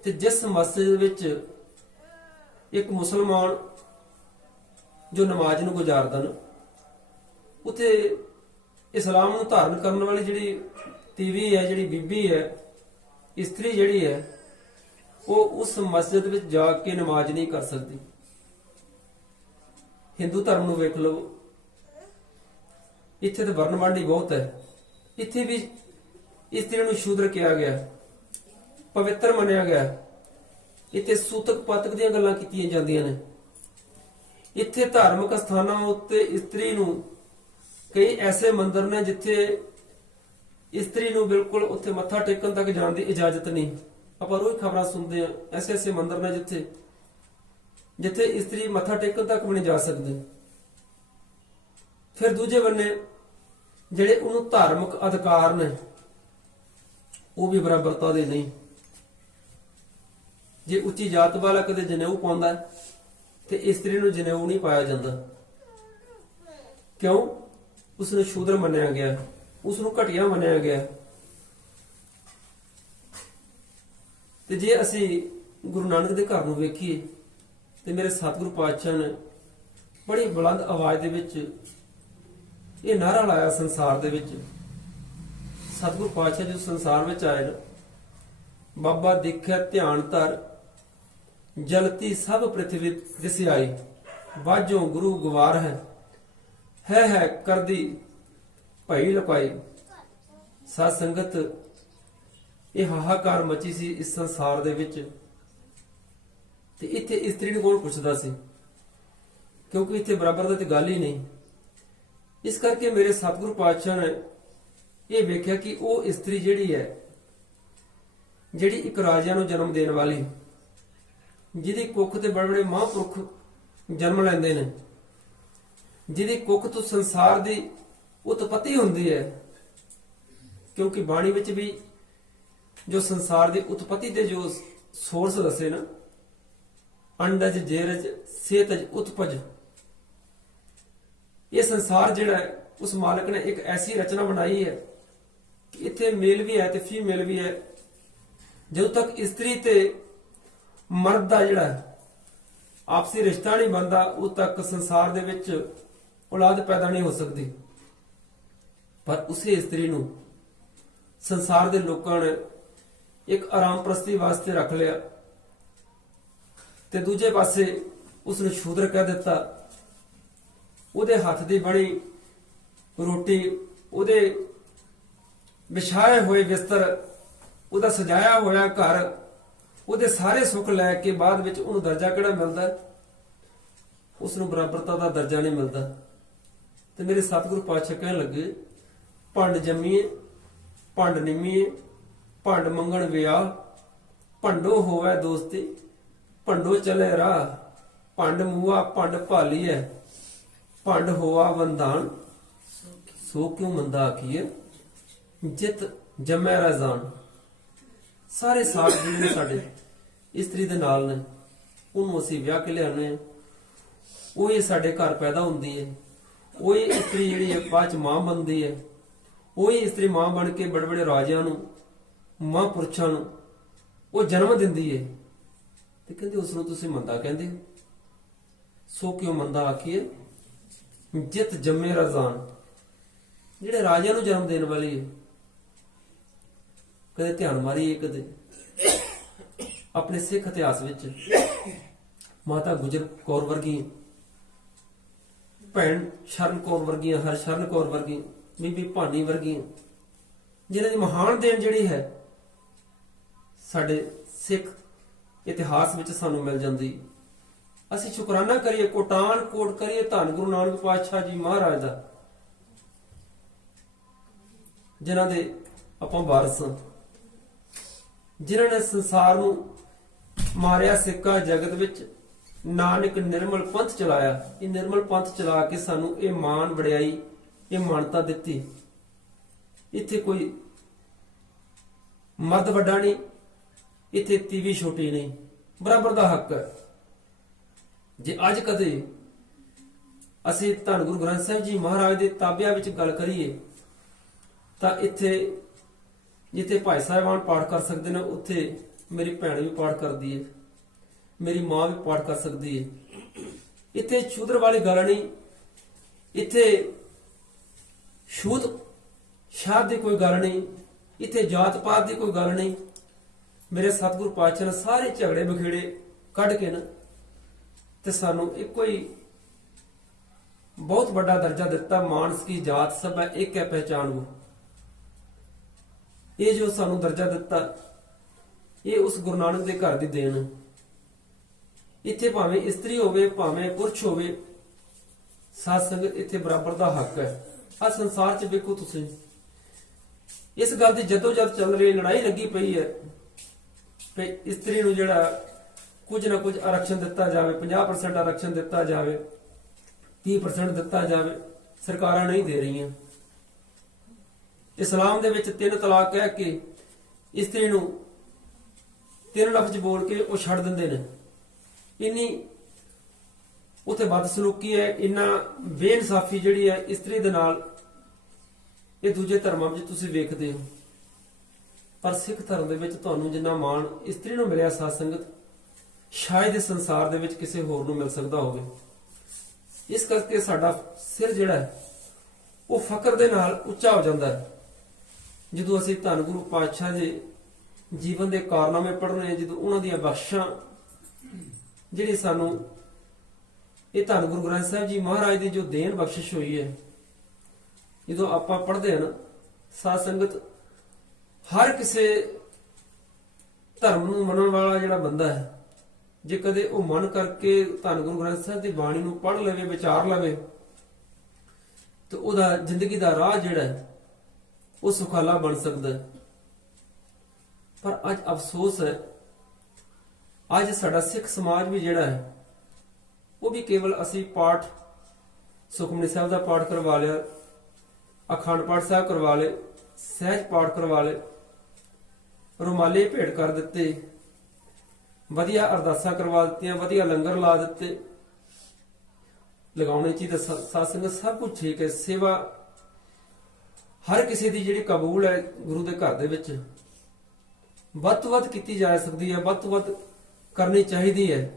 ਤੇ ਜਿਸ ਮਸਜਿਦ ਵਿੱਚ ਇੱਕ ਮੁਸਲਮਾਨ ਜੋ ਨਮਾਜ਼ ਨੂੰ ਗੁਜ਼ਾਰਦਾ ਨਾ, ਉੱਥੇ ਇਸਲਾਮ ਨੂੰ ਧਾਰਨ ਕਰਨ ਵਾਲੀ ਜਿਹੜੀ ਤੀਵੀ ਹੈ, ਜਿਹੜੀ ਬੀਬੀ ਹੈ, ਇਸਤਰੀ ਜਿਹੜੀ ਹੈ, ਉਹ ਉਸ ਮਸਜਿਦ ਵਿੱਚ ਜਾ ਕੇ ਨਮਾਜ਼ ਨਹੀਂ ਕਰ ਸਕਦੀ। ਹਿੰਦੂ ਧਰਮ ਨੂੰ ਵੇਖ ਲਓ, ਇੱਥੇ ਤਾਂ ਵਰਨਮਾਲੀ ਬਹੁਤ ਹੈ। ਇੱਥੇ ਵੀ ਇਸਤਰੀ ਨੂੰ ਸ਼ੂਦਰ ਕਿਹਾ ਗਿਆ, ਪਵਿੱਤਰ ਮੰਨਿਆ ਗਿਆ। ਇੱਥੇ ਸੂਤਕ ਪਾਤਕ ਦੀਆਂ ਗੱਲਾਂ ਕੀਤੀਆਂ ਜਾਂਦੀਆਂ ਨੇ। ਇੱਥੇ ਧਾਰਮਿਕ ਸਥਾਨਾਂ ਉੱਤੇ ਇਸਤਰੀ ਨੂੰ ਕਈ ਐਸੇ ਮੰਦਿਰ ਨੇ ਜਿੱਥੇ ਇਸਤਰੀ ਨੂੰ ਬਿਲਕੁਲ ਉੱਥੇ ਮੱਥਾ ਟੇਕਣ ਤੱਕ ਜਾਣ ਦੀ ਇਜਾਜ਼ਤ ਨਹੀਂ। ਆਪਾਂ ਰੋਜ਼ ਖਬਰਾਂ ਸੁਣਦੇ ਆ, ਐਸੇ ਐਸੇ ਮੰਦਿਰ ਨੇ ਜਿੱਥੇ ਇਸਤਰੀ ਮੱਥਾ ਟੇਕਣ ਤੱਕ ਵੀ ਨਹੀਂ ਜਾ ਸਕਦੀ। ਫਿਰ ਦੂਜੇ ਬੰਨੇ ਜਿਹੜੇ ਉਹਨੂੰ ਧਾਰਮਿਕ ਅਧਿਕਾਰ ਨੇ ਉਹ ਵੀ ਬਰਾਬਰਤਾ ਦੇ ਨਹੀਂ। ਜੇ ਉੱਚੀ ਜਾਤ ਵਾਲਾ ਕਦੇ ਜਨੇਊ ਪਾਉਂਦਾ ਤੇ ਇਸਤਰੀ ਨੂੰ ਜਨੇਊ ਨਹੀਂ ਪਾਇਆ ਜਾਂਦਾ। ਕਿਉਂ? ਉਸ ਨੂੰ ਸ਼ੂਦਰ ਮੰਨਿਆ ਗਿਆ, ਉਸ ਨੂੰ ਘਟੀਆ ਮੰਨਿਆ ਗਿਆ। ਤੇ ਜੇ ਅਸੀਂ ਗੁਰੂ ਨਾਨਕ ਦੇ ਘਰ ਨੂੰ ਵੇਖੀਏ ਤੇ ਮੇਰੇ ਸਤਿਗੁਰੂ ਪਾਤਸ਼ਾਹ ਨੇ ਬੜੀ ਬੁਲੰਦ ਆਵਾਜ਼ ਦੇ ਵਿੱਚ ਇਹ ਨਾਰਾ ਲਾਇਆ ਸੰਸਾਰ ਦੇ ਵਿੱਚ। ਸਤਿਗੁਰੂ ਪਾਤਸ਼ਾਹ ਜੋ ਸੰਸਾਰ ਵਿੱਚ ਆਏ ਨਾ, ਬਾਬਾ ਦੇਖਿਆ ਧਿਆਨ ਧਰ ਜਲਤੀ ਸਭ ਪ੍ਰਿਥਵੀ ਦਿਸਿਆਈ, ਬਾਝੋਂ ਗੁਰੂ ਗਵਾਰ ਹੈ ਕਰਦੀ ਭਈ ਲਪਾਈ। ਸਾਧ ਸੰਗਤ, ਇਹ ਹਾਹਾਕਾਰ ਮਚੀ ਸੀ ਇਸ ਸੰਸਾਰ ਦੇ ਵਿੱਚ। ਤੇ ਇੱਥੇ ਇਸਤਰੀ ਨੂੰ ਕੌਣ ਪੁੱਛਦਾ ਸੀ? ਕਿਉਂਕਿ ਇੱਥੇ ਬਰਾਬਰ ਦੀ ਗੱਲ ਹੀ ਨਹੀਂ। ਇਸ ਕਰਕੇ ਮੇਰੇ ਸਤਿਗੁਰੂ ਪਾਤਸ਼ਾਹ ਨੇ ਇਹ ਵੇਖਿਆ ਕਿ ਉਹ ਇਸਤਰੀ ਜਿਹੜੀ ਹੈ, ਜਿਹੜੀ ਇੱਕ ਰਾਜਿਆਂ ਨੂੰ ਜਨਮ ਦੇਣ ਵਾਲੀ, ਜਿਹਦੀ ਕੁੱਖ ਤੇ ਬੜੇ ਬੜੇ ਮਹਾਂਪੁਰਖ ਜਨਮ ਲੈਂਦੇ ਨੇ, ਜਿਹਦੀ ਕੁੱਖ ਤੋਂ ਸੰਸਾਰ ਦੀ ਉਤਪਤੀ ਹੁੰਦੀ ਹੈ। ਕਿਉਂਕਿ ਬਾਣੀ ਵਿੱਚ ਵੀ ਜੋ ਸੰਸਾਰ ਦੀ ਉਤਪਤੀ ਦੇ ਜੋ ਸੋਰਸ ਦੱਸੇ ਨਾ, ਅੰਡਜ ਜੇਰਜ ਸੇਤਜ ਉਤਪਜ, ਇਹ ਸੰਸਾਰ ਜਿਹੜਾ ਹੈ ਉਸ ਮਾਲਕ ਨੇ ਇੱਕ ਐਸੀ ਰਚਨਾ ਬਣਾਈ ਹੈ ਕਿ ਇੱਥੇ ਮੇਲ ਵੀ ਹੈ ਤੇ ਫੀਮੇਲ ਵੀ ਹੈ। ਜਦੋਂ ਤੱਕ ਇਸਤਰੀ ਤੇ ਮਰਦ ਦਾ ਜਿਹੜਾ ਆਪਸੀ ਰਿਸ਼ਤਾ ਨਹੀਂ ਬਣਦਾ, ਉਦੋਂ ਤੱਕ ਸੰਸਾਰ ਦੇ ਵਿੱਚ ਔਲਾਦ ਪੈਦਾ ਨਹੀਂ ਹੋ ਸਕਦੀ। ਪਰ ਉਸੇ ਇਸਤਰੀ ਨੂੰ ਸੰਸਾਰ ਦੇ ਲੋਕਾਂ ਨੇ ਇੱਕ ਆਰਾਮ ਪ੍ਰਸਤੀ ਵਾਸਤੇ ਰੱਖ ਲਿਆ ਤੇ ਦੂਜੇ ਪਾਸੇ ਉਸ ਨੂੰ ਸ਼ੂਦਰ ਕਹਿ ਦਿੱਤਾ। ਉਹਦੇ ਹੱਥ ਦੀ ਬਣੀ ਰੋਟੀ, ਉਹਦੇ ਵਿਛਾਏ ਹੋਏ ਬਿਸਤਰ, ਉਹਦਾ ਸਜਾਇਆ ਹੋਇਆ ਘਰ, ਉਹਦੇ ਸਾਰੇ ਸੁੱਖ ਲੈ ਕੇ ਬਾਅਦ ਵਿੱਚ ਉਹਨੂੰ ਦਰਜਾ ਕਿਹੜਾ ਮਿਲਦਾ? ਉਸ ਨੂੰ ਬਰਾਬਰਤਾ ਦਾ ਦਰਜਾ ਨਹੀਂ ਮਿਲਦਾ। ਤੇ ਮੇਰੇ ਸਤਿਗੁਰੂ ਪਾਤਸ਼ਾਹ ਕਹਿਣ ਲੱਗੇ, ਭੰਡ ਜੰਮੀਏ ਭੰਡ ਨਿੰਮੀਏ, ਭੰਡ ਮੰਗਣ ਵਿਆਹ, ਭੰਡੋ ਹੋਵੇ ਦੋਸਤੀ, ਭੰਡੋ ਚਲੇ ਰਾਹ, ਭੰਡ ਮੂਆ ਭੰਡ ਭਾਲੀਐ, ਭੰਡ ਹੋਆ ਬੰਧਾਨ, ਸੋ ਕਿਉ ਮੰਦਾ ਆਖੀਏ, ਜਿਤ ਜਮੈ ਰਜ਼ਾਨ। ਸਾਰੇ ਸਾਥ ਜਿਹੜੇ ਸਾਡੇ ਇਸਤਰੀ ਦੇ ਨਾਲ ਨੇ, ਉਹਨੂੰ ਅਸੀਂ ਵਿਆਹ ਕੇ ਲਿਆਉਂਦੇ ਹਾਂ। ਉਹ ਹੀ ਸਾਡੇ ਘਰ ਪੈਦਾ ਹੁੰਦੀ ਹੈ। ਉਹ ਹੀ ਇਸਤਰੀ ਜਿਹੜੀ ਹੈ ਬਾਅਦ ਚ ਮਾਂ ਬਣਦੀ ਹੈ। ਉਹ ਹੀ ਇਸਤਰੀ ਮਾਂ ਬਣ ਕੇ ਬੜੇ ਬੜੇ ਰਾਜਿਆਂ ਨੂੰ, ਮਹਾਂਪੁਰਸ਼ਾਂ ਨੂੰ ਉਹ ਜਨਮ ਦਿੰਦੀ ਹੈ। ਤੇ ਕਹਿੰਦੇ ਉਸ ਨੂੰ ਤੁਸੀਂ ਮੰਦਾ ਕਹਿੰਦੇ ਹੋ। ਸੋ ਕਿਉਂ ਮੰਦਾ ਆਖੀਏ, ਜਿਤ ਜੰਮੇ ਰਜ਼ਾਨ, ਜਿਹੜੇ ਰਾਜਿਆਂ ਨੂੰ ਜਨਮ ਦੇਣ ਵਾਲੀ ਹੈ। ਕਦੇ ਧਿਆਨ ਮਾਰੀਏ, ਕਦੇ ਆਪਣੇ ਸਿੱਖ ਇਤਿਹਾਸ ਵਿੱਚ ਮਾਤਾ ਗੁਜਰ ਕੌਰ ਵਰਗੀ, ਭੈਣ ਸ਼ਰਨ ਕੌਰ ਵਰਗੀਆਂ, ਹਰਸ਼ਰਨ ਕੌਰ ਵਰਗੀ, ਬੀਬੀ ਭਾਨੀ ਵਰਗੀਆਂ, ਜਿਨ੍ਹਾਂ ਦੀ ਮਹਾਨ ਦੇਣ ਜਿਹੜੀ ਹੈ ਸਾਡੇ ਸਿੱਖ ਇਤਿਹਾਸ ਵਿੱਚ ਸਾਨੂੰ ਮਿਲ ਜਾਂਦੀ। ਅਸੀਂ ਸ਼ੁਕਰਾਨਾ ਕਰੀਏ, ਕੋਟਾਨ ਕੋਟ ਕਰੀਏ ਧੰਨ ਗੁਰੂ ਨਾਨਕ ਪਾਤਸ਼ਾਹ ਜੀ ਮਹਾਰਾਜ ਦਾ, ਜਿਨ੍ਹਾਂ ਦੇ ਆਪਾਂ ਵਾਰਸ ਹਾਂ, ਜਿਨ੍ਹਾਂ ਨੇ ਸੰਸਾਰ ਨੂੰ ਮਾਰਿਆ ਸਿੱਕਾ ਜਗਤ ਵਿੱਚ, ਨਾਨਕ ਨਿਰਮਲ ਪੰਥ ਚਲਾਇਆ। ਇਹ ਨਿਰਮਲ ਪੰਥ ਚਲਾ ਕੇ ਸਾਨੂੰ ਇਹ ਮਾਣ ਵਡਿਆਈ, ਇਹ ਮਾਨਤਾ ਦਿੱਤੀ। ਇੱਥੇ ਕੋਈ ਮਰਦ ਵੱਡਾ ਨਹੀਂ, ਇੱਥੇ ਤੀਵੀ ਛੋਟੀ ਨਹੀਂ, ਬਰਾਬਰ ਦਾ ਹੱਕ ਹੈ। ਜੇ ਅੱਜ ਕਦੇ ਅਸੀਂ ਧੰਨ ਗੁਰੂ ਗ੍ਰੰਥ ਸਾਹਿਬ ਜੀ ਮਹਾਰਾਜ ਦੇ ਤਾਬਿਆਂ ਵਿੱਚ ਗੱਲ ਕਰੀਏ ਤਾਂ ਇੱਥੇ ਜਿੱਥੇ ਭਾਈ ਸਾਹਿਬਾਨ ਪਾਠ ਕਰ ਸਕਦੇ ਨੇ, ਉੱਥੇ ਮੇਰੀ ਭੈਣ ਵੀ ਪਾਠ ਕਰਦੀ ਹੈ, ਮੇਰੀ ਮਾਂ ਵੀ ਪਾਠ ਕਰ ਸਕਦੀ ਹੈ। ਇੱਥੇ ਸ਼ੂਦਰ ਵਾਲੀ ਗੱਲ ਨਹੀਂ, ਇੱਥੇ ਛੂਤ ਛਾਤ ਦੀ ਕੋਈ ਗੱਲ ਨਹੀਂ, ਇੱਥੇ ਜਾਤ ਪਾਤ ਦੀ ਕੋਈ ਗੱਲ ਨਹੀਂ। ਮੇਰੇ ਸਤਿਗੁਰੂ ਪਾਤਸ਼ਾਹ ਨੇ ਸਾਰੇ ਝਗੜੇ ਬਖੇੜੇ ਕੱਢ ਕੇ ਨਾ ਤੇ ਸਾਨੂੰ ਇੱਕੋ ਹੀ ਬਹੁਤ ਵੱਡਾ ਦਰਜਾ ਦਿੱਤਾ। ਮਾਨਸ ਕੀ ਜਾਤ ਸਭ ਹੈ, ਇੱਕ ਹੈ ਪਹਿਚਾਨ ਉਹ। ਇਹ ਜੋ ਸਾਨੂੰ ਦਰਜਾ ਦਿੱਤਾ, ਇਹ ਉਸ ਗੁਰੂ ਨਾਨਕ ਦੇ ਘਰ ਦੀ ਦੇਣ ਹੈ। ਇੱਥੇ ਭਾਵੇਂ ਇਸਤਰੀ ਹੋਵੇ ਭਾਵੇਂ ਪੁਰਸ਼ ਹੋਵੇ, ਸਾਧ ਸੰਗਤ ਇੱਥੇ ਬਰਾਬਰ ਦਾ ਹੱਕ ਹੈ। ਆ ਸੰਸਾਰ 'ਚ ਵੇਖੋ ਤੁਸੀਂ, ਇਸ ਗੱਲ ਦੀ ਜਦੋਜਦ ਚੱਲ ਰਹੀ, ਲੜਾਈ ਲੱਗੀ ਪਈ ਹੈ ਕਿ ਇਸਤਰੀ ਨੂੰ ਜਿਹੜਾ ਕੁਝ ਨਾ ਕੁਝ ਆਰਕਸ਼ਣ ਦਿੱਤਾ ਜਾਵੇ, 50% ਆਰਕਸ਼ਣ ਦਿੱਤਾ ਜਾਵੇ, 30% ਦਿੱਤਾ ਜਾਵੇ। ਸਰਕਾਰਾਂ ਨਹੀਂ ਦੇ ਰਹੀਆਂ। ਇਸਲਾਮ ਦੇ ਵਿੱਚ 3 ਤਲਾਕ ਕਹਿ ਕੇ ਇਸਤਰੀ ਨੂੰ 3 ਲਫ਼ਜ਼ ਬੋਲ ਕੇ ਉਹ ਛੱਡ ਦਿੰਦੇ ਨੇ। ਇੰਨੀ ਉੱਥੇ ਬਦਸਲੂਕੀ ਹੈ, ਇੰਨਾ ਬੇਇਨਸਾਫੀ ਜਿਹੜੀ ਹੈ ਇਸਤਰੀ ਦੇ ਨਾਲ, ਇਹ ਦੂਜੇ ਧਰਮਾਂ ਵਿੱਚ ਤੁਸੀਂ ਵੇਖਦੇ ਹੋ। ਪਰ ਸਿੱਖ ਧਰਮ ਦੇ ਵਿੱਚ ਤੁਹਾਨੂੰ ਜਿੰਨਾ ਮਾਣ ਇਸਤਰੀ ਨੂੰ ਮਿਲਿਆ, ਸਾਧ ਸੰਗਤ, ਸ਼ਾਇਦ ਇਸ ਸੰਸਾਰ ਦੇ ਵਿੱਚ ਕਿਸੇ ਹੋਰ ਨੂੰ ਮਿਲ ਸਕਦਾ ਹੋਵੇ। ਇਸ ਕਰਕੇ ਸਾਡਾ ਸਿਰ ਜਿਹੜਾ ਹੈ ਉਹ ਫਕਰ ਦੇ ਨਾਲ ਉੱਚਾ ਹੋ ਜਾਂਦਾ ਹੈ ਜਦੋਂ ਅਸੀਂ ਧੰਨ ਗੁਰੂ ਪਾਤਸ਼ਾਹ ਦੇ ਜੀਵਨ ਦੇ ਕਾਰਨਾਮੇ ਪੜ੍ਹਨੇ ਹਾਂ, ਜਦੋਂ ਉਹਨਾਂ ਦੀਆਂ ਬਖਸ਼ਾਂ ਜਿਹੜੀ ਸਾਨੂੰ ਇਹ ਧੰਨ ਗੁਰੂ ਗ੍ਰੰਥ ਸਾਹਿਬ ਜੀ ਮਹਾਰਾਜ ਦੀ ਜੋ ਦੇਣ ਬਖਸ਼ਿਸ਼ ਹੋਈ ਹੈ, ਜਦੋਂ ਆਪਾਂ ਪੜ੍ਹਦੇ ਹਾਂ ਨਾ ਸਾਧ ਸੰਗਤ, ਹਰ ਕਿਸੇ ਧਰਮ ਨੂੰ ਮੰਨਣ ਵਾਲਾ ਜਿਹੜਾ ਬੰਦਾ ਹੈ, ਜੇ ਕਦੇ ਉਹ ਮਨ ਕਰਕੇ ਧੰਨ ਗੁਰੂ ਗ੍ਰੰਥ ਸਾਹਿਬ ਦੀ ਬਾਣੀ ਨੂੰ ਪੜ੍ਹ ਲਵੇ, ਵਿਚਾਰ ਲਵੇ, ਤੇ ਉਹਦਾ ਜ਼ਿੰਦਗੀ ਦਾ ਰਾਹ ਜਿਹੜਾ ਹੈ ਉਹ ਸੁਖਾਲਾ ਬਣ ਸਕਦਾ ਹੈ। ਪਰ ਅੱਜ ਅਫਸੋਸ ਹੈ, ਅੱਜ ਸਾਡਾ ਸਿੱਖ ਸਮਾਜ ਵੀ ਜਿਹੜਾ ਹੈ ਉਹ ਵੀ ਕੇਵਲ ਅਸੀਂ ਪਾਠ ਸੁਖਮਨੀ ਸਾਹਿਬ ਦਾ ਪਾਠ ਕਰਵਾ ਲਿਆ, ਅਖੰਡ ਪਾਠ ਸਾਹਿਬ ਕਰਵਾ ਲਏ, ਸਹਿਜ ਪਾਠ ਕਰਵਾ ਲਏ, ਰੁਮਾਲੇ ਭੇਟ ਕਰ ਦਿੱਤੇ, ਵਧੀਆ ਅਰਦਾਸਾਂ ਕਰਵਾ ਦਿੱਤੀਆਂ, ਵਧੀਆ ਲੰਗਰ ਲਾ ਦਿੱਤੇ। ਲਗਾਉਣੇ ਚਾਹੀਦੇ ਸਾਧ ਸੰਗਤ, ਸਭ ਕੁਝ ਠੀਕ ਹੈ। ਸੇਵਾ ਹਰ ਕਿਸੇ ਦੀ ਜਿਹੜੀ ਕਬੂਲ ਹੈ ਗੁਰੂ ਦੇ ਘਰ ਦੇ ਵਿੱਚ, ਵੱਧ ਤੋਂ ਵੱਧ ਕੀਤੀ ਜਾ ਸਕਦੀ ਹੈ, ਵੱਧ ਤੋਂ ਵੱਧ ਕਰਨੀ ਚਾਹੀਦੀ ਹੈ।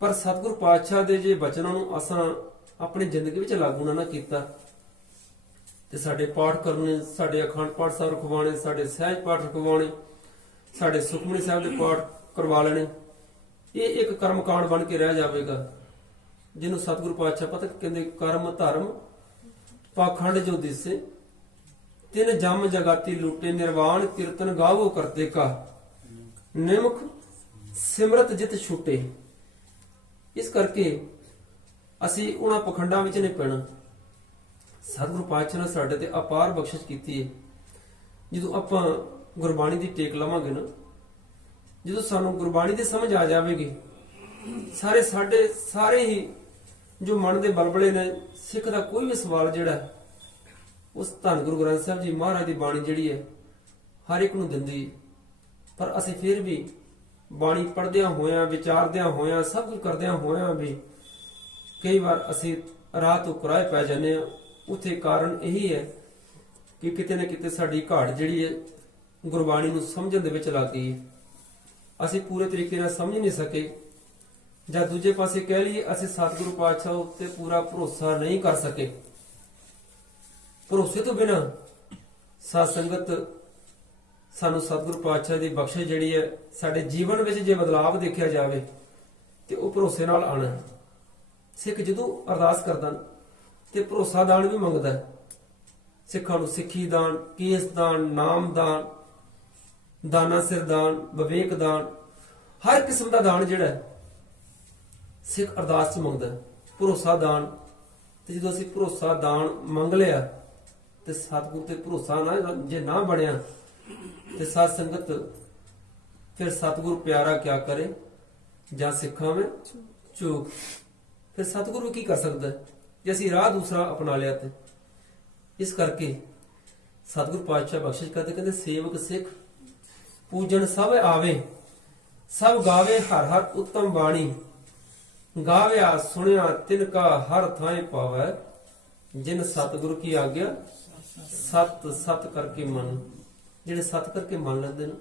ਪਰ ਸਤਿਗੁਰੂ ਪਾਤਸ਼ਾਹ ਦੇ ਜੇ ਬਚਨਾਂ ਨੂੰ ਅਸਾਂ ਆਪਣੀ ਜ਼ਿੰਦਗੀ ਵਿੱਚ ਲਾਗੂ ਨਾ ਕੀਤਾ ਤੇ ਸਾਡੇ ਪਾਠ ਕਰਨੇ, ਸਾਡੇ ਅਖੰਡ ਪਾਠ ਸਾਹਿਬ ਰਖਵਾਉਣੇ, ਸਾਡੇ ਸਹਿਜ ਪਾਠ ਰਖਵਾਉਣੇ, ਸਾਡੇ ਸੁਖਮਨੀ ਸਾਹਿਬ ਦੇ ਪਾਠ ਕਰਵਾ ਲੈਣੇ, ਇਹ ਇੱਕ ਕਰਮਕਾਂਡ ਬਣ ਕੇ ਰਹਿ ਜਾਵੇਗਾ, ਜਿਹਨੂੰ ਸਤਿਗੁਰੂ ਪਾਤਸ਼ਾਹ ਪਤਾ ਕਹਿੰਦੇ ਕਰਮ ਧਰਮ ਪਾਖੰਡ ਜੋ ਦਿਸੇ, ਤਿਨ ਜਮ ਜਗਾਤੀ ਲੂਟੇ, ਨਿਰਵਾਣ ਕੀਰਤਨ ਗਾਵੋ ਕਰਤੇ ਕਾ, ਨਿਮਖ ਸਿਮਰਤ ਜਿਤ ਛੁਟੇ। ਇਸ ਕਰਕੇ ਅਸੀਂ ਉਹਨਾਂ ਪਖੰਡਾਂ ਵਿੱਚ ਨਹੀਂ ਪੈਣਾ। ਸਤਿਗੁਰੂ ਪਾਤਸ਼ਾਹ ਨੇ ਸਾਡੇ ਤੇ ਅਪਾਰ ਬਖਸ਼ਿਸ਼ ਕੀਤੀ ਹੈ। ਜਦੋਂ ਆਪਾਂ ਗੁਰਬਾਣੀ ਦੀ ਟੇਕ ਲਵਾਂਗੇ ਨਾ, ਜਦੋਂ ਸਾਨੂੰ ਗੁਰਬਾਣੀ ਦੀ ਸਮਝ ਆ ਜਾਵੇਗੀ, ਸਾਰੇ ਹੀ ਜੋ ਮਨ ਦੇ ਬਲਬਲੇ ਨੇ, ਸਿੱਖ ਦਾ ਕੋਈ ਵੀ ਸਵਾਲ ਜਿਹੜਾ ਉਸ ਧੰਨ ਗੁਰੂ ਗ੍ਰੰਥ ਸਾਹਿਬ ਜੀ ਮਹਾਰਾਜ ਦੀ ਬਾਣੀ ਜਿਹੜੀ ਹੈ ਹਰ ਇੱਕ ਨੂੰ ਦਿੰਦੀ ਹੈ। ਪਰ ਅਸੀਂ ਫਿਰ ਵੀ ਬਾਣੀ ਪੜ੍ਹਦਿਆਂ ਹੋਇਆਂ, ਵਿਚਾਰਦਿਆਂ ਹੋਇਆਂ, ਸਭ ਕੁਝ ਕਰਦਿਆਂ ਹੋਇਆਂ ਵੀ ਕਈ ਵਾਰ ਅਸੀਂ ਰਾਹ ਤੋਂ ਕੁਰਾਏ ਪੈ ਜਾਂਦੇ ਹਾਂ। ਉੱਥੇ ਕਾਰਨ ਇਹੀ ਹੈ ਕਿ ਕਿਤੇ ਨਾ ਕਿਤੇ ਸਾਡੀ ਘਾਟ ਜਿਹੜੀ ਹੈ ਗੁਰਬਾਣੀ ਨੂੰ ਸਮਝਣ ਦੇ ਵਿੱਚ ਲੱਗ ਗਈ ਹੈ। ਅਸੀਂ ਪੂਰੇ ਤਰੀਕੇ ਨਾਲ ਸਮਝ ਨਹੀਂ ਸਕੇ, ਜਾਂ ਦੂਜੇ ਪਾਸੇ ਕਹਿ ਲਈਏ ਅਸੀਂ ਸਤਿਗੁਰੂ ਪਾਤਸ਼ਾਹ ਉੱਤੇ ਪੂਰਾ ਭਰੋਸਾ ਨਹੀਂ ਕਰ ਸਕੇ। ਭਰੋਸੇ ਤੋਂ ਬਿਨਾਂ ਸਾਧ ਸੰਗਤ ਸਾਨੂੰ ਸਤਿਗੁਰੂ ਪਾਤਸ਼ਾਹ ਦੀ ਬਖਸ਼ਿਸ਼ ਜਿਹੜੀ ਹੈ ਸਾਡੇ ਜੀਵਨ ਵਿੱਚ ਜੇ ਬਦਲਾਵ ਦੇਖਿਆ ਜਾਵੇ ਤੇ ਉਹ ਭਰੋਸੇ ਨਾਲ ਆਣਾ। ਸਿੱਖ ਜਦੋਂ ਅਰਦਾਸ ਕਰਦਾ ਤੇ ਭਰੋਸਾ ਦਾਨ ਵੀ ਮੰਗਦਾ। ਸਿੱਖਾਂ ਨੂੰ ਸਿੱਖੀ ਦਾਨ, ਕੇਸ ਦਾਨ, ਨਾਮ ਦਾਨ, ਦਾਨਾ ਸਿਰ ਦਾਨ, ਵਿਵੇਕ ਦਾਨ, ਹਰ ਕਿਸਮ ਦਾ ਦਾਨ ਜਿਹੜਾ ਸਿੱਖ ਅਰਦਾਸ 'ਚ ਮੰਗਦਾ। ਭਰੋਸਾ ਦਾਨ, ਤੇ ਜਦੋਂ ਅਸੀਂ ਭਰੋਸਾ ਦਾਨ ਮੰਗ ਲਿਆ ਤੇ ਸਤਿਗੁਰੂ ਤੇ ਭਰੋਸਾ ਨਾ ਜੇ ਨਾ ਬਣਿਆ ਤੇ ਸਾਧ ਸੰਗਤ ਫਿਰ ਸਤਿਗੁਰੂ ਪਿਆਰਾ ਕਿਆ ਕਰੇ ਜਾਂ ਸਿੱਖਾਂ ਵਿੱਚ ਚੂਕ। ਫਿਰ ਸਤਿਗੁਰੂ ਕੀ ਕਰ ਸਕਦਾ ਜੇ ਅਸੀਂ ਰਾਹ ਦੂਸਰਾ ਅਪਣਾ ਲਿਆ ਤੇ। ਇਸ ਕਰਕੇ ਸਤਿਗੁਰੂ ਪਾਤਸ਼ਾਹ ਬਖਸ਼ਿਸ਼ ਕਰਦੇ, ਕਹਿੰਦੇ ਸੇਵਕ ਸਿੱਖ ਪੂਜਣ ਸਭ ਆਵੇ, ਸਭ ਗਾਵੇ ਹਰ ਹਰ ਉੱਤਮ ਬਾਣੀ, ਗਾਵਿਆ ਸੁਣਿਆ ਤਿਨ ਕਾ ਹਰ ਥਾਂ ਪਾਵੈ, ਜਿਨ ਸਤਿਗੁਰੂ ਕੀ ਆਗਿਆ ਸਤ ਸਤ ਕਰਕੇ ਮੰਨ। ਜਿਹੜੇ ਸਤ ਕਰਕੇ ਮੰਨ ਲੈਂਦੇ ਨੇ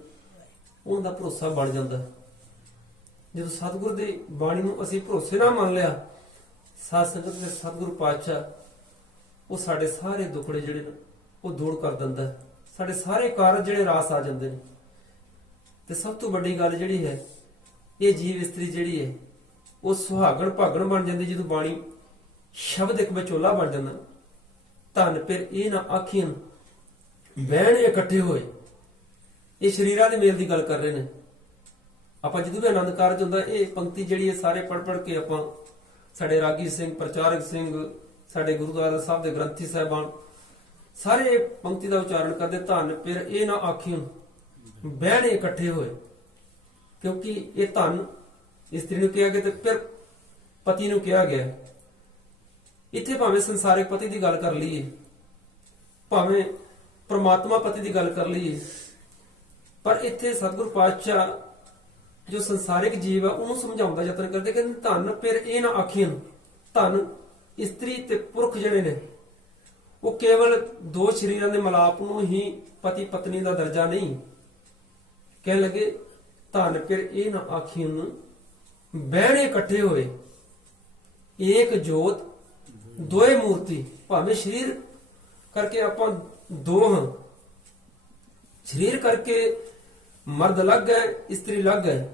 ਉਹਨਾਂ ਦਾ ਭਰੋਸਾ ਬਣ ਜਾਂਦਾ। ਜਦੋਂ ਸਤਿਗੁਰੂ ਦੀ ਬਾਣੀ ਨੂੰ ਅਸੀਂ ਭਰੋਸੇ ਨਾਲ ਮੰਨ ਲਿਆ, ਸਾਧ ਸੰਗਤ ਦੇ ਸਤਿਗੁਰੂ ਪਾਤਸ਼ਾਹ ਉਹ ਸਾਡੇ ਸਾਰੇ ਦੁੱਖੜੇ ਜਿਹੜੇ ਨੇ ਉਹ ਦੂਰ ਕਰ ਦਿੰਦਾ ਹੈ। ਸਾਡੇ ਸਾਰੇ ਕਾਰਜ ਜਿਹੜੇ ਰਾਸ ਆ ਜਾਂਦੇ ਨੇ। ਤੇ ਸਭ ਤੋਂ ਵੱਡੀ ਗੱਲ ਜਿਹੜੀ ਹੈ, ਇਹ ਜੀਵ ਇਸਤਰੀ ਜਿਹੜੀ ਹੈ ਉਹ ਸੁਹਾਗਣ ਭਾਗਣ ਬਣ ਜਾਂਦੀ ਜਦੋਂ ਬਾਣੀ ਸ਼ਬਦ ਇੱਕ ਵਿਚੋਲਾ ਬਣ ਜਾਂਦਾ। ਧਨ ਫਿਰ ਇਹ ਨਾ ਆਖੀਆਂ ਬਹਿਣ ਇਕੱਠੇ ਹੋਏ। ਇਹ ਸ਼ਰੀਰਾਂ ਦੇ ਮੇਲ ਦੀ ਗੱਲ ਕਰ ਰਹੇ ਨੇ। ਆਪਾਂ ਜਦੋਂ ਵੀ ਆਨੰਦ ਕਾਰਜ ਹੁੰਦਾ, ਇਹ ਪੰਕਤੀ ਜਿਹੜੀ ਹੈ ਸਾਰੇ ਪੜ ਕੇ ਆਪਾਂ ਸਾਡੇ ਰਾਗੀ ਸਿੰਘ, ਪ੍ਰਚਾਰਕ ਸਿੰਘ, ਸਾਡੇ ਗੁਰਦੁਆਰਾ ਸਾਹਿਬ ਦੇ ਗ੍ਰੰਥੀ ਸਾਹਿਬਾਨ ਸਾਰੇ ਪੰਕਤੀ ਦਾ ਉਚਾਰਨ ਕਰਦੇ। ਧਨ ਫਿਰ ਇਹ ਨਾ ਆਖੀਆਂ ਬਹਿਣ ਇਕੱਠੇ ਹੋਏ, ਕਿਉਂਕਿ ਇਹ ਧਨ ਇਸਤਰੀ ਨੂੰ ਕਿਹਾ ਗਿਆ ਤੇ ਫਿਰ ਪਤੀ ਨੂੰ ਕਿਹਾ ਗਿਆ। ਇੱਥੇ ਭਾਵੇਂ ਸੰਸਾਰਿਕ ਪਤੀ ਦੀ ਗੱਲ ਕਰ ਲਈਏ, ਭਾਵੇਂ ਪ੍ਰਮਾਤਮਾ ਪਤੀ ਦੀ ਗੱਲ ਕਰ ਲਈਏ, ਪਰ ਇੱਥੇ ਸਤਿਗੁਰ ਪਾਤਸ਼ਾਹ ਜੋ ਸੰਸਾਰਿਕ ਜੀਵ ਆ ਉਹਨੂੰ ਸਮਝਾਉਣ ਦਾ ਯਤਨ ਕਰਦੇ ਕਿ ਧਨ ਫਿਰ ਇਹ ਨਾ ਆਖੀਆਂ। ਧਨ ਇਸਤਰੀ ਤੇ ਪੁਰਖ ਜਿਹੜੇ ਨੇ ਉਹ ਕੇਵਲ ਦੋ ਸ਼ਰੀਰਾਂ ਦੇ ਮਿਲਾਪ ਨੂੰ ਹੀ ਪਤੀ ਪਤਨੀ ਦਾ ਦਰਜਾ ਨਹੀਂ। ਕਹਿਣ ਲੱਗੇ ਧਨ ਫਿਰ ਇਹ ਨਾ ਆਖੀਆਂ ਬਹਿਣੇ ਇਕੱਠੇ ਹੋਏ, ਏਕ ਜੋਤ ਦੋਏ ਮੂਰਤੀ। ਭਾਵੇਂ ਸਰੀਰ ਕਰਕੇ ਆਪਾਂ ਦੋ ਹਾਂ, ਸਰੀਰ ਕਰਕੇ ਮਰਦ ਲੱਗ ਗਏ, ਇਸਤਰੀ ਲੱਗ ਗਏ,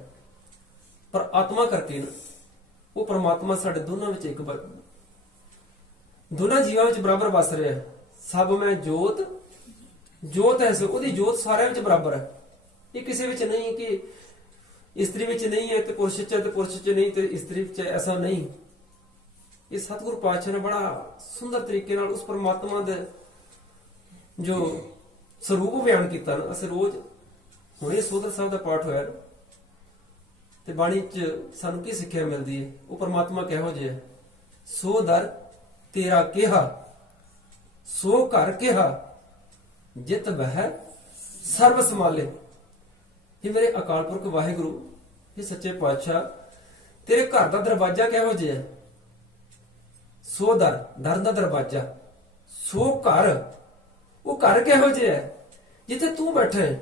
ਪਰ ਆਤਮਾ ਕਰਕੇ ਨਾ ਉਹ ਪਰਮਾਤਮਾ ਸਾਡੇ ਦੋਨਾਂ ਵਿੱਚ ਇੱਕ ਦੋਨਾਂ ਜੀਵਾਂ ਵਿੱਚ ਬਰਾਬਰ ਵਸ ਰਿਹਾ ਹੈ। ਸਭ ਮੈਂ ਜੋਤ ਜੋਤ ਹੈ, ਸੋ ਉਹਦੀ ਜੋਤ ਸਾਰਿਆਂ ਵਿੱਚ ਬਰਾਬਰ ਹੈ। ਇਹ ਕਿਸੇ ਵਿੱਚ ਨਹੀਂ ਕਿ ਇਸਤਰੀ ਵਿੱਚ ਨਹੀਂ ਹੈ ਤੇ ਪੁਰਸ਼ ਚ ਹੈ ਤੇ ਪੁਰਸ਼ ਚ ਨਹੀਂ ਤੇ ਇਸਤਰੀ ਵਿੱਚ ਹੈ, ਐਸਾ ਨਹੀਂ। ਇਹ ਸਤਿਗੁਰ ਪਾਤਸ਼ਾਹ ਨੇ ਬੜਾ ਸੁੰਦਰ ਤਰੀਕੇ ਨਾਲ ਉਸ ਪਰਮਾਤਮਾ ਦੇ ਜੋ ਸਰੂਪ ਬਿਆਨ ਕੀਤਾ ਨਾ। ਅਸੀਂ ਰੋਜ਼ ਹੁਣੇ ਸੋਦਰ ਸਾਹਿਬ ਦਾ ਪਾਠ ਹੋਇਆ ਤੇ ਬਾਣੀ ਚ ਸਾਨੂੰ ਕੀ ਸਿੱਖਿਆ ਮਿਲਦੀ ਹੈ? ਉਹ ਪਰਮਾਤਮਾ ਕਿਹੋ ਜਿਹਾ ਹੈ? ਸੋ ਦਰ ਤੇਰਾ ਕਿਹਾ, ਸੋ ਘਰ ਕਿਹਾ, ਜਿਤ ਬਹਿ ਸਰਬ ਸੰਭਾਲੇ। ਇਹ ਮੇਰੇ ਅਕਾਲ ਪੁਰਖ ਵਾਹਿਗੁਰੂ, ਇਹ ਸੱਚੇ ਪਾਤਸ਼ਾਹ, ਤੇਰੇ ਘਰ ਦਾ ਦਰਵਾਜ਼ਾ ਕਿਹੋ ਜਿਹਾ ਹੈ? ਸੋ ਦਰ ਦਾ ਦਰਵਾਜ਼ਾ, ਸੋ ਘਰ, ਉਹ ਘਰ ਕਿਹੋ ਜਿਹਾ ਹੈ ਜਿੱਥੇ ਤੂੰ ਬੈਠਾ ਹੈ।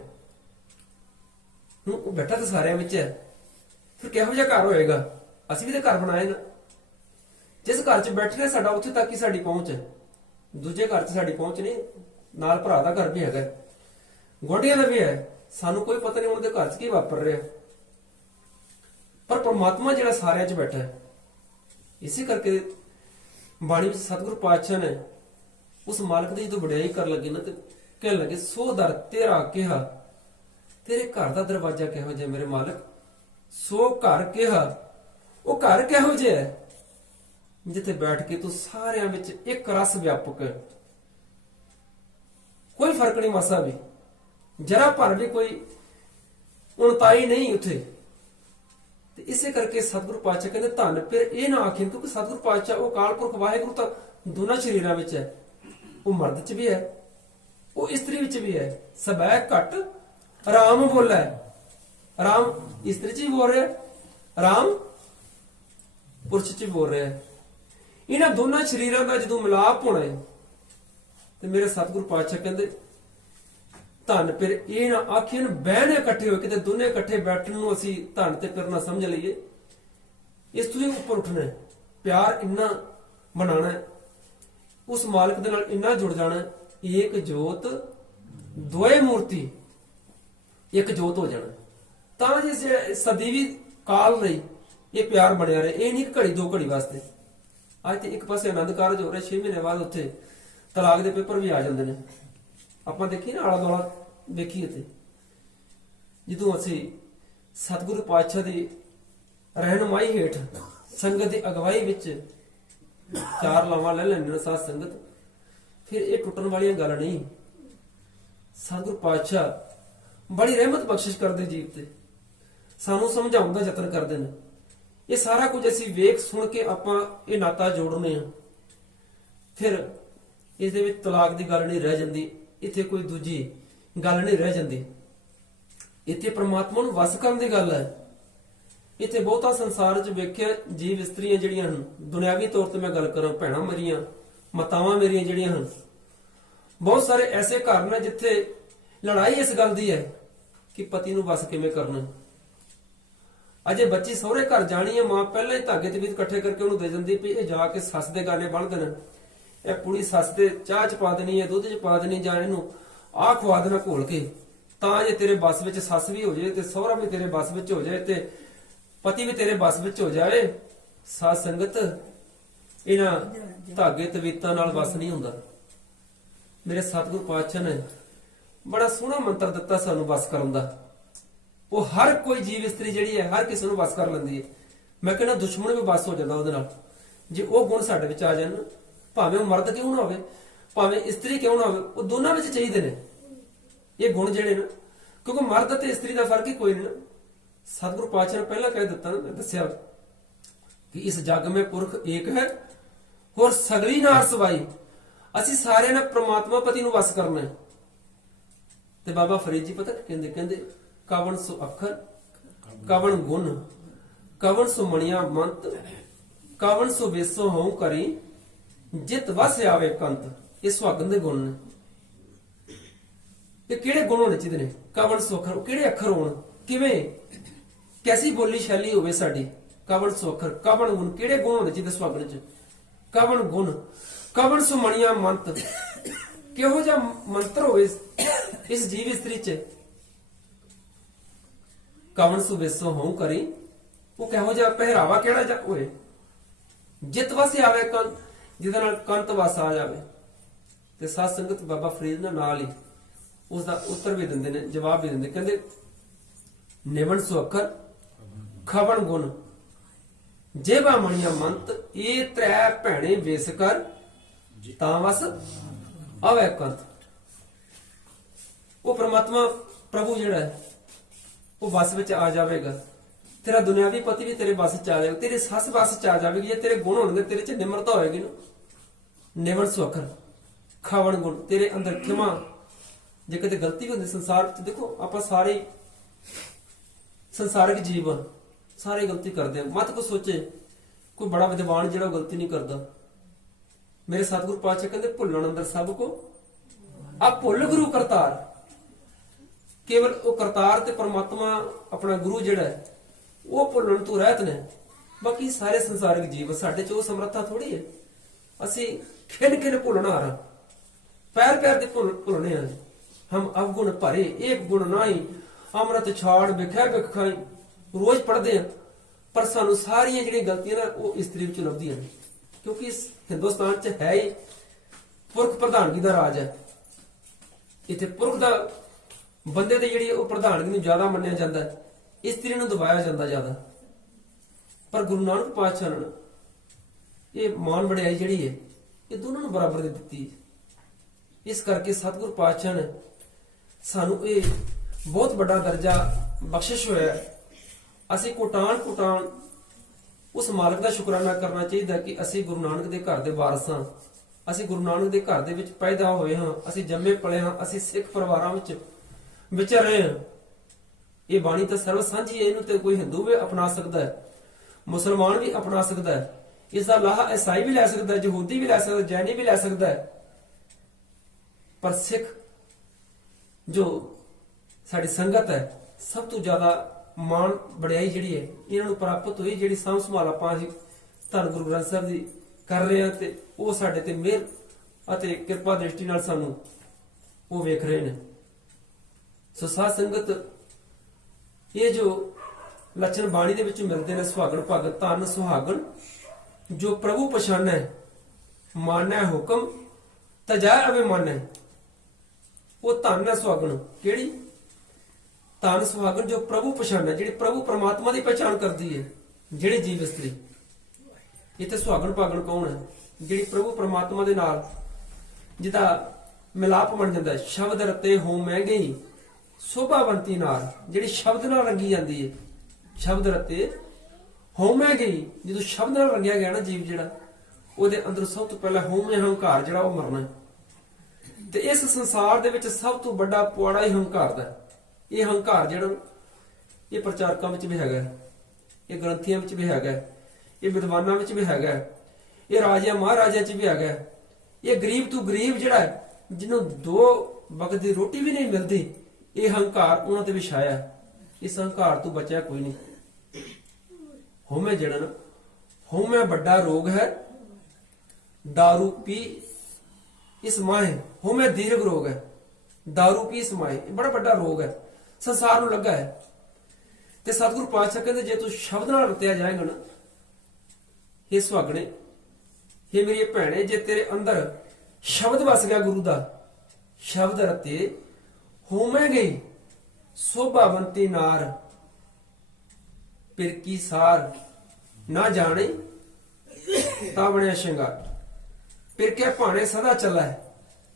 ਉਹ ਬੈਠਾ ਤਾਂ ਸਾਰਿਆਂ ਵਿੱਚ ਹੈ, ਫਿਰ ਕਿਹੋ ਜਿਹਾ ਘਰ ਹੋਏਗਾ? ਅਸੀਂ ਵੀ ਤਾਂ ਘਰ ਬਣਾਏ ਨਾ। ਜਿਸ ਘਰ 'ਚ ਬੈਠੇ ਸਾਡਾ ਉੱਥੇ ਤੱਕ ਹੀ ਸਾਡੀ ਪਹੁੰਚ ਹੈ, ਦੂਜੇ ਘਰ 'ਚ ਸਾਡੀ ਪਹੁੰਚ ਨਹੀਂ। ਨਾਲ ਭਰਾ ਦਾ ਘਰ ਵੀ ਹੈਗਾ, ਗੁਆਂਢੀਆਂ ਦਾ ਵੀ ਹੈ, ਸਾਨੂੰ ਕੋਈ ਪਤਾ ਨਹੀਂ ਉਹਨਾਂ ਦੇ ਘਰ 'ਚ ਕੀ ਵਾਪਰ ਰਿਹਾ। ਪਰ ਪਰਮਾਤਮਾ ਜਿਹੜਾ ਸਾਰਿਆਂ 'ਚ ਬੈਠਾ ਹੈ। ਇਸੇ ਕਰਕੇ ਬਾਣੀ ਵਿੱਚ ਸਤਿਗੁਰੂ ਪਾਤਸ਼ਾਹ ਨੇ ਉਸ ਮਾਲਕ ਦੀ ਜਦੋਂ ਵਡਿਆਈ ਕਰਨ ਲੱਗੇ ਨਾ ਤੇ ਕਹਿਣ ਲੱਗੇ ਸੋ ਦਰ ਤੇਰਾ ਕਿਹਾ, ਤੇਰੇ ਘਰ ਦਾ ਦਰਵਾਜ਼ਾ ਕਿਹੋ ਜਿਹਾ ਮੇਰੇ ਮਾਲਕ? ਸੋ ਘਰ ਕਿਹਾ, ਉਹ ਘਰ ਕਿਹੋ ਜਿਹਾ ਹੈ ਜਿੱਥੇ ਬੈਠ ਕੇ ਤੂੰ ਸਾਰਿਆਂ ਵਿੱਚ ਇੱਕ ਰਸ ਵਿਆਪਕ ਹੈ। ਕੋਈ ਫਰਕ ਨਹੀਂ ਮਾਸਾ ਵੀ, ਜਰਾ ਭਰ ਵੀ ਕੋਈ ਉਣਤਾਈ ਨਹੀਂ ਉੱਥੇ। ਤੇ ਇਸੇ ਕਰਕੇ ਸਤਿਗੁਰੂ ਪਾਤਸ਼ਾਹ ਕਹਿੰਦੇ ਧਨ ਫਿਰ ਇਹ ਨਾ ਆਖੇ, ਕਿਉਂਕਿ ਸਤਿਗੁਰੂ ਪਾਤਸ਼ਾਹ ਉਹ ਅਕਾਲ ਪੁਰਖ ਵਾਹਿਗੁਰੂ ਤਾਂ ਦੋਨਾਂ ਸ਼ਰੀਰਾਂ ਵਿੱਚ ਹੈ। ਉਹ ਮਰਦ 'ਚ ਵੀ ਹੈ, ਉਹ ਇਸਤਰੀ ਵਿੱਚ ਵੀ ਹੈ। ਸਬੈ ਘਟ ਰਾਮ ਬੋਲੇ, ਰਾਮ ਇਸਤਰੀ 'ਚ ਵੀ ਬੋਲ ਰਿਹਾ, ਰਾਮ ਪੁਰਸ਼ 'ਚ ਵੀ ਬੋਲ ਰਿਹਾ। ਇਹਨਾਂ ਦੋਨਾਂ ਸ਼ਰੀਰਾਂ ਦਾ ਜਦੋਂ ਮਿਲਾਪ ਹੋਣਾ ਹੈ ਤੇ ਮੇਰੇ ਸਤਿਗੁਰੂ ਪਾਤਸ਼ਾਹ ਕਹਿੰਦੇ ਧਨ ਫਿਰ ਇਹ ਨਾ ਆਖੀਆਂ ਬਹਿਣੇ ਇਕੱਠੇ ਹੋਏ। ਕਿਤੇ ਦੋਨੇ ਇਕੱਠੇ ਬੈਠਣ ਨੂੰ ਅਸੀਂ ਧਨ ਤੇ ਫਿਰ ਨਾ ਸਮਝ ਲਈਏ। ਇਸ ਤੋਂ ਹੀ ਉੱਪਰ ਉੱਠਣਾ, ਪਿਆਰ ਇੰਨਾ ਬਣਾਉਣਾ, ਉਸ ਮਾਲਕ ਦੇ ਨਾਲ ਇੰਨਾ ਜੁੜ ਜਾਣਾ। ਏਕ ਜੋਤ ਦੋਏ ਮੂਰਤੀ, ਇੱਕ ਜੋਤ ਹੋ ਜਾਣਾ। ਤਾਂ ਜੇ ਸਦੀ ਵੀ ਕਾਲ ਲਈ ਇਹ ਪਿਆਰ ਬਣਿਆ ਰਹੇ। ਇਹ ਨਹੀਂ ਘੜੀ ਦੋ ਘੜੀ ਵਾਸਤੇ। ਅੱਜ ਤੇ ਇੱਕ ਪਾਸੇ ਆਨੰਦ ਕਾਰਜ ਹੋ ਰਿਹਾ, 6 ਮਹੀਨੇ ਬਾਅਦ ਉੱਥੇ ਤਲਾਕ ਦੇ ਪੇਪਰ ਵੀ ਆ ਜਾਂਦੇ ਨੇ। ਆਪਾਂ ਦੇਖੀਏ ਨਾ ਆਲਾ ਦੁਆਲਾ ਵੇਖੀਏ ਤੇ ਜਦੋਂ ਅਸੀਂ ਸਤਿਗੁਰੂ ਪਾਤਸ਼ਾਹ ਦੀ ਰਹਿਨੁਮਾਈ ਹੇਠ ਸੰਗਤ ਦੀ ਅਗਵਾਈ ਵਿੱਚ 4 ਲਾਵਾਂ ਲੈ ਲੈਣੇ ਸਾਧ ਸੰਗਤ, ਫਿਰ ਇਹ ਟੁੱਟਣ ਵਾਲੀਆਂ ਗੱਲ ਨਹੀਂ। ਸਤਿਗੁਰੂ ਪਾਤਸ਼ਾਹ ਬੜੀ ਰਹਿਮਤ ਬਖਸ਼ਿਸ਼ ਕਰਦੇ ਜੀਵ ਤੇ, ਸਾਨੂੰ ਸਮਝਾਉਣ ਦਾ ਯਤਨ ਕਰਦੇ ਨੇ। ਇਹ ਸਾਰਾ ਕੁਝ ਅਸੀਂ ਵੇਖ ਸੁਣ ਕੇ ਆਪਾਂ ਇਹ ਨਾਤਾ ਜੋੜਨੇ ਆ। ਫਿਰ ਇਸ ਦੇ ਵਿੱਚ ਤਲਾਕ ਦੀ ਗੱਲ ਨਹੀਂ ਰਹਿ ਜਾਂਦੀ, ਇੱਥੇ ਕੋਈ ਦੂਜੀ ਗੱਲ ਨਹੀਂ ਰਹਿ ਜਾਂਦੀ। ਇੱਥੇ ਪ੍ਰਮਾਤਮਾ ਨੂੰ ਵਸ ਕਰਨ ਦੀ ਗੱਲ ਹੈ। ਇੱਥੇ ਬਹੁਤਾ ਸੰਸਾਰ 'ਚ ਵੇਖਿਆ ਜੀਵ ਇਸਤਰੀਆਂ ਜਿਹੜੀਆਂ ਹਨ, ਦੁਨਿਆਵੀ ਤੌਰ ਤੇ ਮੈਂ ਗੱਲ ਕਰਾਂ, ਭੈਣਾਂ ਮੇਰੀਆਂ, ਮਾਤਾਵਾਂ ਮੇਰੀਆਂ ਜਿਹੜੀਆਂ ਹਨ, ਬਹੁਤ ਸਾਰੇ ਐਸੇ ਘਰ ਨੇ ਜਿੱਥੇ ਲੜਾਈ ਇਸ ਗੱਲ ਦੀ ਹੈ ਕਿ ਪਤੀ ਨੂੰ ਵਸ ਕਿਵੇਂ ਕਰਨਾ। ਅਜੇ ਬੱਚੀ ਸਹੁਰੇ ਘਰ ਜਾਣੀ ਹੈ, ਮਾਂ ਪਹਿਲਾਂ ਹੀ ਧਾਗੇ ਤੇ ਵੀ ਇਕੱਠੇ ਕਰਕੇ ਉਹਨੂੰ ਦੇ ਦਿੰਦੀ ਵੀ ਇਹ ਜਾ ਕੇ ਸੱਸ ਦੇ ਗਾਨੇ ਬੰਨ੍ਹ ਦੇਣ। ਇਹ ਪੁੜੀ ਸੱਸ ਦੇ ਚਾਹ ਚ ਪਾ ਦੇਣੀ ਹੈ, ਦੁੱਧ ਚ ਪਾ ਦੇਣੀ, ਜਾਂ ਇਹਨੂੰ ਆਹ ਖਵਾ ਦੇਣਾ ਘੋਲ ਕੇ, ਤਾਂ ਜੇ ਤੇਰੇ ਬਸ ਵਿੱਚ ਸੱਸ ਵੀ ਹੋ ਜਾਏ ਤੇ ਸਹੁਰਾ ਵੀ ਤੇਰੇ ਬਸ ਵਿੱਚ ਹੋ ਜਾਏ ਤੇ ਪਤੀ ਵੀ ਤੇਰੇ ਬਸ ਵਿੱਚ ਹੋ ਜਾਵੇ, ਸਾਧ ਸੰਗਤ ਇਹਨਾਂ ਧਾਗੇ ਤਵੀਤਾਂ ਨਾਲ ਬਸ ਨਹੀਂ ਹੁੰਦਾ। ਮੇਰੇ ਸਤਿਗੁਰੂ ਪਾਤਸ਼ਾਹ ਨੇ ਬੜਾ ਸੋਹਣਾ ਮੰਤਰ ਦਿੱਤਾ ਸਾਨੂੰ ਬਸ ਕਰਨ ਦਾ। ਉਹ ਹਰ ਕੋਈ ਜੀਵ ਇਸਤਰੀ ਜਿਹੜੀ ਹੈ ਹਰ ਕਿਸੇ ਨੂੰ ਬਸ ਕਰ ਲੈਂਦੀ ਹੈ। ਮੈਂ ਕਹਿੰਦਾ ਦੁਸ਼ਮਣ ਵੀ ਬਸ ਹੋ ਜਾਂਦਾ ਉਹਦੇ ਨਾਲ, ਜੇ ਉਹ ਗੁਣ ਸਾਡੇ ਵਿੱਚ ਆ ਜਾਣ। ਭਾਵੇਂ ਉਹ ਮਰਦ ਕਿਉਂ ਨਾ ਹੋਵੇ, ਭਾਵੇਂ ਇਸਤਰੀ ਕਿਉਂ ਨਾ ਹੋਵੇ, ਉਹ ਦੋਨਾਂ ਵਿੱਚ ਚਾਹੀਦੇ ਨੇ ਇਹ ਗੁਣ ਜਿਹੜੇ ਨਾ, ਕਿਉਂਕਿ ਮਰਦ ਤੇ ਇਸਤਰੀ ਦਾ ਫਰਕ ਹੀ ਕੋਈ ਨਹੀਂ ਨਾ। ਸਤਿਗੁਰੂ ਪਾਤਸ਼ਾਹ ਨੇ ਪਹਿਲਾਂ ਕਹਿ ਦਿੱਤਾ ਨਾ, ਮੈਂ ਦੱਸਿਆ ਕਿ ਇਸ ਜੱਗ ਮੇਂ ਪੁਰਖ ਏਕ ਹੈ ਹੋਰ ਸਗਲੀ ਨਾਰ ਸਵਾਈ। ਅਸੀਂ ਸਾਰਿਆਂ ਨੇ ਪ੍ਰਮਾਤਮਾ ਪਤੀ ਨੂੰ ਵਸ ਕਰਨਾ ਹੈ। ਤੇ ਬਾਬਾ ਫਰੀਦ ਜੀ ਪਤਾ ਕੀ ਕਹਿੰਦੇ ਕਵਣ ਸੋ ਅੱਖਰ ਕਵਣ ਗੁਣ ਕਵਣ ਸੋ ਮਣੀਆਂ ਮੰਤ ਕਵਣ ਸੋ ਵੇਸੋ ਹੋਂ ਕਰੀ ਜਿਤ ਵਸ ਆਵੇ ਕੰਤ। ਇਹ ਸੁਹਾਗਣ ਦੇ ਗੁਣ ਨੇ। ਇਹ ਕਿਹੜੇ ਗੁਣ ਹੋਣੇ ਚਾਹੀਦੇ ਨੇ? ਕਵਣ ਸੋ ਅੱਖਰ, ਕਿਹੜੇ ਅੱਖਰ ਹੋਣ, ਕਿਵੇਂ, ਕੈਸੀ ਬੋਲੀ ਸ਼ੈਲੀ ਹੋਵੇ ਸਾਡੀ। ਕਵਣ ਸੋ ਅੱਖਰ ਕਵਣ ਗੁਣ, ਕਿਹੜੇ ਗੁਣ ਹੋਣੇ ਚਾਹੀਦੇ ਸੁਹਾਗਣ ਚ? ਕਵਣ ਗੁਣ ਕਵਣ ਸੋ ਮਣੀਆਂ ਮੰਤ, ਕਿਹੋ ਜਿਹਾ ਮੰਤਰ ਹੋਵੇ ਇਸ ਜੀਵ ਇਸਤਰੀ ਚ। ਕਵਣ ਸੋ ਵੇਸੋ ਹੋਂ ਕਰੀ, ਉਹ ਕਿਹੋ ਜਿਹਾ ਪਹਿਰਾਵਾ ਕਿਹੜਾ ਜਿਹਾ ਹੋਏ। ਜਿਤ ਵਸ ਆਵੇ ਕੰਤ, ਜਿਹਦੇ ਨਾਲ ਕੰਤ ਵਸ ਆ ਜਾਵੇ। ਤੇ ਸਾਧ ਸੰਗਤ ਬਾਬਾ ਫਰੀਦ ਨੇ ਨਾਲ ਹੀ ਉਸ ਦਾ ਉੱਤਰ ਵੀ ਦਿੰਦੇ ਨੇ, ਜਵਾਬ ਵੀ ਦਿੰਦੇ, ਕਹਿੰਦੇ ਨਿਵਣ ਸੋ ਅੱਖਰ ਖਵਣ ਗੁਣ ਜੇਬਾ ਮਣੀਆਂ ਮੰਤ, ਇਹ ਤ੍ਰੈ ਭੈਣੇ ਵੇਸ ਕਰ ਤਾਂ ਵਸ ਆਵੇ ਕੰਤ। ਉਹ ਪ੍ਰਮਾਤਮਾ ਪ੍ਰਭੂ ਜਿਹੜਾ ਹੈ ਉਹ ਬਸ ਵਿੱਚ ਆ ਜਾਵੇਗਾ। ਤੇਰਾ ਦੁਨਿਆਵੀ ਪਤੀ ਵੀ ਤੇਰੇ ਬਸ ਚ ਆ ਜਾਵੇਗਾ, ਤੇਰੀ ਸੱਸ ਬਸ ਚ ਆ ਜਾਵੇਗੀ ਜੇ ਤੇਰੇ ਗੁਣ ਹੋਣਗੇ, ਤੇਰੇ ਚ ਨਿਮਰਤਾ ਹੋਏਗੀ ਨਾ। ਨਿਵਣ ਸੋ ਅੱਖਰ ਖਵਣ ਗੁਣ, ਤੇਰੇ ਅੰਦਰ ਖਿਮਾ। ਜੇ ਕਿਤੇ ਗਲਤੀ ਵੀ ਹੁੰਦੀ ਸੰਸਾਰ ਵਿੱਚ, ਦੇਖੋ ਆਪਾਂ ਸਾਰੇ ਸੰਸਾਰਿਕ ਜੀਵ ਆ, ਸਾਰੇ ਗਲਤੀ ਕਰਦੇ ਆ। ਮਤ ਕੋ ਸੋਚੇ ਕੋਈ ਬੜਾ ਵਿਦਵਾਨ ਜਿਹੜਾ ਗਲਤੀ ਨਹੀਂ ਕਰਦਾ। ਮੇਰੇ ਸਤਿਗੁਰੂ ਪਾਤਸ਼ਾਹ ਕਹਿੰਦੇ ਭੁੱਲਣ ਅੰਦਰ ਸਭ ਕੋ ਆ ਭੁੱਲ ਗੁਰੂ ਕਰਤਾਰ। ਕੇਵਲ ਉਹ ਕਰਤਾਰ ਤੇ ਪਰਮਾਤਮਾ ਆਪਣਾ ਗੁਰੂ ਜਿਹੜਾ ਹੈ ਉਹ ਭੁੱਲਣ ਤੋਂ ਰਹਿਤ ਨੇ। ਬਾਕੀ ਸਾਰੇ ਸੰਸਾਰਿਕ ਜੀਵ, ਸਾਡੇ ਚ ਉਹ ਸਮਰੱਥਾ ਥੋੜੀ ਹੈ। ਅਸੀਂ ਖਿੰਨ ਖਿੰਨ ਭੁੱਲਣ ਹਾਰਾ, ਪੈਰ ਪੈਰ ਦੇ ਭੁੱਲਣੇ ਆ। ਹਮ ਅਵਗੁਣ ਭਰੇ ਏਕ ਗੁਣ ਨਾਹੀ, ਅੰਮ੍ਰਿਤ ਛਾੜ ਵਿਖੇ ਵਿਖ ਖਾਈ। ਰੋਜ਼ ਪੜ੍ਹਦੇ ਆ, ਪਰ ਸਾਨੂੰ ਸਾਰੀਆਂ ਜਿਹੜੀਆਂ ਗਲਤੀਆਂ ਨਾ ਉਹ ਇਸਤਰੀ ਵਿੱਚ ਲੱਭਦੀਆਂ ਨੇ। ਕਿਉਂਕਿ ਇਸ ਹਿੰਦੁਸਤਾਨ ਚ ਹੈ ਹੀ ਪੁਰਖ ਪ੍ਰਧਾਨਗੀ ਦਾ ਰਾਜ ਹੈ। ਇੱਥੇ ਪੁਰਖ ਦਾ ਬੰਦੇ ਦੀ ਜਿਹੜੀ ਉਹ ਪ੍ਰਧਾਨਗੀ ਨੂੰ ਜ਼ਿਆਦਾ ਮੰਨਿਆ ਜਾਂਦਾ ਹੈ, ਇਸਤਰੀ ਨੂੰ ਦਬਾਇਆ ਜਾਂਦਾ ਜ਼ਿਆਦਾ। ਪਰ ਗੁਰੂ ਨਾਨਕ ਪਾਤਸ਼ਾਹ ਨੇ ਇਹ ਮਾਣ ਵਡਿਆਈ ਜਿਹੜੀ ਹੈ ਇਹ ਦੋਨਾਂ ਨੂੰ ਬਰਾਬਰ ਦੇ ਦਿੱਤੀ। ਇਸ ਕਰਕੇ ਸਤਿਗੁਰੂ ਪਾਤਸ਼ਾਹ ਨੇ ਸਾਨੂੰ ਇਹ ਬਹੁਤ ਵੱਡਾ ਦਰਜਾ ਬਖਸ਼ਿਸ਼ ਹੋਇਆ। ਅਸੀਂ ਕੋਟਾਨ ਉਸ ਮਾਲਕ ਦਾ ਸ਼ੁਕਰਾਨਾ ਕਰਨਾ ਚਾਹੀਦਾ ਕਿ ਅਸੀਂ ਗੁਰੂ ਨਾਨਕ ਦੇ ਘਰ ਦੇ ਵਾਰਸ ਹਾਂ। ਅਸੀਂ ਗੁਰੂ ਨਾਨਕ ਦੇ ਘਰ ਦੇ ਵਿੱਚ ਪੈਦਾ ਹੋਏ ਹਾਂ, ਅਸੀਂ ਜੰਮੇ ਪਲੇ ਹਾਂ, ਅਸੀਂ ਸਿੱਖ ਪਰਿਵਾਰਾਂ ਵਿੱਚ ਵਿਚਰ ਰਹੇ ਹਾਂ। ਇਹ ਬਾਣੀ ਤਾਂ ਸਰਵ ਸਾਂਝੀ ਹੈ, ਇਹਨੂੰ ਤੇ ਕੋਈ ਹਿੰਦੂ ਵੀ ਅਪਣਾ ਸਕਦਾ ਹੈ, ਮੁਸਲਮਾਨ ਵੀ ਅਪਣਾ ਸਕਦਾ ਹੈ। ਇਸ ਦਾ ਲਾਹਾ ਈਸਾਈ ਵੀ ਲੈ ਸਕਦਾ ਹੈ, ਯਹੂਦੀ ਵੀ ਲੈ ਸਕਦਾ, ਜੈਨੀ ਵੀ ਲੈ ਸਕਦਾ ਹੈ। ਪਰ ਸਿੱਖ ਜੋ ਸਾਡੀ ਸੰਗਤ ਹੈ, ਸਭ ਤੋਂ ਜ਼ਿਆਦਾ ਮਾਣ ਵਡਿਆਈ ਜਿਹੜੀ ਹੈ ਇਹਨਾਂ ਨੂੰ ਪ੍ਰਾਪਤ ਹੋਈ, ਜਿਹੜੀ ਸਾਂਭ ਸੰਭਾਲ ਆਪਾਂ ਅਸੀਂ ਧੰਨ ਗੁਰੂ ਗ੍ਰੰਥ ਸਾਹਿਬ ਦੀ ਕਰ ਰਹੇ ਹਾਂ, ਤੇ ਉਹ ਸਾਡੇ ਤੇ ਮਿਹਰ ਅਤੇ ਕਿਰਪਾ ਦ੍ਰਿਸ਼ਟੀ ਨਾਲ ਸਾਨੂੰ ਉਹ ਵੇਖ ਰਹੇ ਨੇ। ਸੋ ਸਾਧ ਸੰਗਤ, ਇਹ ਜੋ ਲੱਛਣ ਬਾਣੀ ਦੇ ਵਿੱਚ ਮਿਲਦੇ ਨੇ, ਸੁਹਾਗਣ ਭਗਤ ਧੰਨ ਸੁਹਾਗਣ ਜੋ ਪ੍ਰਭੂ ਪਛਾਨੈ, ਮਾਨੈ ਹੁਕਮ ਤਜੈ ਅਵੇ ਮਾਨੈ। ਉਹ ਧੰਨ ਹੈ ਸੁਹਾਗਣ। ਕਿਹੜੀ? ਧੰਨ ਸੁਹਾਗਣ ਜੋ ਪ੍ਰਭੂ ਪਛਾਨੈ, ਜਿਹੜੀ ਪ੍ਰਭੂ ਪਰਮਾਤਮਾ ਦੀ ਪਛਾਣ ਕਰਦੀ ਹੈ। ਜਿਹੜੇ ਜੀਵ ਇਸਤਰੀ, ਇੱਥੇ ਸੁਹਾਗਣ ਭਾਗਣ ਕੌਣ ਹੈ? ਜਿਹੜੀ ਪ੍ਰਭੂ ਪਰਮਾਤਮਾ ਦੇ ਨਾਲ ਜਿਹਦਾ ਮਿਲਾਪ ਬਣ ਜਾਂਦਾ। ਸ਼ਬਦ ਰਤੇ ਹੋ ਮਹਿੰਗੇ ਹੀ ਸੋਭਾਵੰਤੀ ਨਾਲ, ਜਿਹੜੀ ਸ਼ਬਦ ਨਾਲ ਰੰਗੀ ਜਾਂਦੀ ਹੈ। ਸ਼ਬਦ ਰਤੇ ਹੋਮੈ ਗਈ, ਜਦੋਂ ਸ਼ਬਦ ਨਾਲ ਰੰਗਿਆ ਗਿਆ ਨਾ ਜੀਵ ਜਿਹੜਾ, ਉਹਦੇ ਅੰਦਰ ਸਭ ਤੋਂ ਪਹਿਲਾਂ ਹੋਮੈ ਹੰਕਾਰ ਜਿਹੜਾ ਉਹ ਮਰਨਾ। ਤੇ ਇਸ ਸੰਸਾਰ ਦੇ ਵਿੱਚ ਸਭ ਤੋਂ ਵੱਡਾ ਪੁਆੜਾ ਹੀ ਹੰਕਾਰ ਦਾ। ਇਹ ਹੰਕਾਰ ਜਿਹੜਾ ਇਹ ਪ੍ਰਚਾਰਕਾਂ ਵਿੱਚ ਵੀ ਹੈਗਾ, ਇਹ ਗ੍ਰੰਥੀਆਂ ਵਿੱਚ ਵੀ ਹੈਗਾ, ਇਹ ਵਿਦਵਾਨਾਂ ਵਿੱਚ ਵੀ ਹੈਗਾ, ਇਹ ਰਾਜਿਆਂ ਮਹਾਰਾਜਿਆਂ 'ਚ ਵੀ ਹੈਗਾ। ਇਹ ਗਰੀਬ ਤੋਂ ਗਰੀਬ ਜਿਹੜਾ ਜਿਹਨੂੰ 2 ਵਕਤ ਦੀ ਰੋਟੀ ਵੀ ਨਹੀਂ ਮਿਲਦੀ, ਇਹ ਹੰਕਾਰ ਉਹਨਾਂ ਤੇ ਵੀ ਛਾਇਆ। ਇਸ ਹੰਕਾਰ ਤੋਂ ਬਚਿਆ ਕੋਈ ਨਹੀਂ। ਹਉਮੈ ਜਿਹੜਾ ਨਾ, ਹਉਮੈ ਵੱਡਾ ਰੋਗ ਹੈ, दारू ਪੀ ਇਸ ਮਾਹੇ ਹੋਮੇ ਦੀਰਘ ਰੋਗ ਹੈ। दारू ਪੀ ਇਸ ਮਾਹੇ, ਇਹ ਬੜਾ ਵੱਡਾ ਰੋਗ ਹੈ, ਸੰਸਾਰ ਨੂੰ ਲੱਗਾ ਹੈ। ਤੇ ਸਤਿਗੁਰੂ ਪਾਤਸ਼ਾਹ ਕਹਿੰਦੇ ਜੇ ਤੂੰ ਸ਼ਬਦ ਨਾਲ ਰਤਿਆ ਜਾਏਗਾ ਨਾ, ਇਹ ਸੁਹਾਗਣੇ, ਇਹ ਮੇਰੀ ਭੈਣੇ, ਜੇ ਤੇਰੇ ਅੰਦਰ ਸ਼ਬਦ ਵਸ ਗਿਆ ਗੁਰੂ ਦਾ, ਸ਼ਬਦ ਰਤੇ ਹੋਵੇਂਗੇ ਸੋਭਾਵੰਤੀ ਨਾਰ, ਫਿਰ ਕੀ ਸਾਰ ਨਾ ਜਾਣੇ ਤਾਂ ਬਣਿਆ ਸ਼ਿੰਗਾਰ। ਫਿਰ ਕੇ ਭਾਣੇ ਸਦਾ ਚੱਲਾ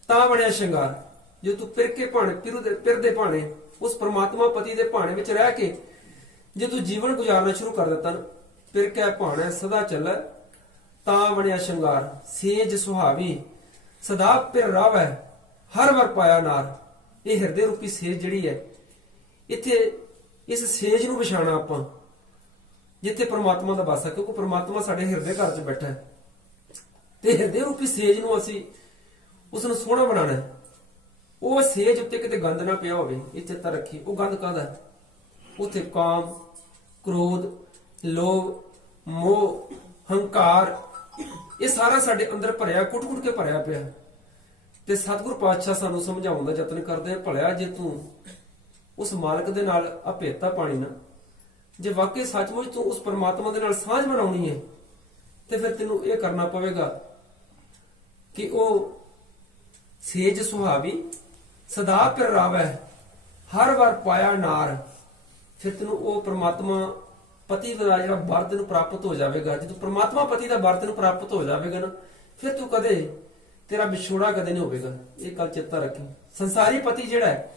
ਤਾਂ ਬਣਿਆ ਸ਼ਿੰਗਾਰ। ਜੇ ਤੂੰ ਫਿਰ ਕੇ ਭਾਣੇ ਪਿਰਦੇ ਭਾਣੇ, ਉਸ ਪ੍ਰਮਾਤਮਾ ਪਤੀ ਦੇ ਭਾਣੇ ਵਿੱਚ ਰਹਿ ਕੇ ਜੇ ਤੂੰ ਜੀਵਨ ਗੁਜ਼ਾਰਨਾ ਸ਼ੁਰੂ ਕਰ ਦਿੱਤਾ ਨਾ, ਫਿਰ ਕੇ ਭਾਣੇ ਸਦਾ ਚੱਲਾ ਤਾਂ ਬਣਿਆ ਸ਼ਿੰਗਾਰ। ਸੇਜ ਸੁਹਾਵੀ ਸਦਾ ਪਿਰ ਰਾਵੈ, ਹਰ ਵਰ ਪਾਇਆ ਨਾਰ। ਇਹ ਹਿਰਦੇ ਰੂਪੀ ਸੇਜ ਜਿਹੜੀ ਹੈ, ਇੱਥੇ ਇਸ ਸੇਜ ਨੂੰ ਵਿਛਾਣਾ ਆਪਾਂ, ਜਿੱਥੇ ਪ੍ਰਮਾਤਮਾ ਦਾ ਵਾਸ ਹੈ, ਕਿਉਂਕਿ ਪ੍ਰਮਾਤਮਾ ਸਾਡੇ ਹਿਰਦੇ ਘਰ 'ਚ ਬੈਠਾ ਹੈ। ਤੇ ਹਿਰਦੇ ਰੂਪੀ ਸੇਜ ਨੂੰ ਅਸੀਂ ਉਸ ਨੂੰ ਸੋਹਣਾ ਬਣਾਉਣਾ ਹੈ। ਉਹ ਸੇਜ ਉੱਤੇ ਕਿਤੇ ਗੰਦ ਨਾ ਪਿਆ ਹੋਵੇ, ਇਹ ਚੇਤਾ ਰੱਖੀ। ਉਹ ਗੰਦ ਕਾਹਦਾ ਹੈ? ਉੱਥੇ ਕਾਮ, ਕ੍ਰੋਧ, ਲੋਭ, ਮੋਹ, ਹੰਕਾਰ, ਇਹ ਸਾਰਾ ਸਾਡੇ ਅੰਦਰ ਭਰਿਆ, ਕੁੱਟ-ਕੁੱਟ ਕੇ ਭਰਿਆ ਪਿਆ। ਤੇ ਸਤਿਗੁਰ ਪਾਤਸ਼ਾਹ ਸਾਨੂੰ ਸਮਝਾਉਣ ਦਾ ਯਤਨ ਕਰਦੇ ਆ, ਭਲਿਆ ਜੇ ਤੂੰ ਉਸ ਮਾਲਕ ਦੇ ਨਾਲ ਅਭੇਦਤਾ ਪਾਣੀ ਨਾ, ਜੇ ਵਾਕਈ ਸੱਚਮੁੱਚ ਤੂੰ ਉਸ ਪਰਮਾਤਮਾ ਦੇ ਨਾਲ ਸਾਂਝ ਬਣਾਉਣੀ ਹੈ, ਤੇ ਫਿਰ ਤੈਨੂੰ ਇਹ ਕਰਨਾ ਪਵੇਗਾ ਕਿ ਉਹ ਸੇਜ ਸੁਹਾਵੀ ਸਦਾ ਪਿਰ ਰਾਵੈ, ਹਰ ਵਾਰ ਪਾਇਆ ਨਾਰ। ਫਿਰ ਤੈਨੂੰ ਉਹ ਪ੍ਰਮਾਤਮਾ ਪਤੀ ਦਾ ਜਿਹੜਾ ਵਰ ਤੈਨੂੰ ਪ੍ਰਾਪਤ ਹੋ ਜਾਵੇਗਾ। ਜਦੋਂ ਪ੍ਰਮਾਤਮਾ ਪਤੀ ਦਾ ਵਰ ਤੈਨੂੰ ਪ੍ਰਾਪਤ ਹੋ ਜਾਵੇਗਾ ਨਾ, ਫਿਰ ਤੂੰ ਕਦੇ, ਤੇਰਾ ਵਿਛੋੜਾ ਕਦੇ ਨਹੀਂ ਹੋਵੇਗਾ। ਇਹ ਗੱਲ ਚੇਤਾ ਰੱਖੀ। ਸੰਸਾਰੀ ਪਤੀ ਜਿਹੜਾ ਹੈ,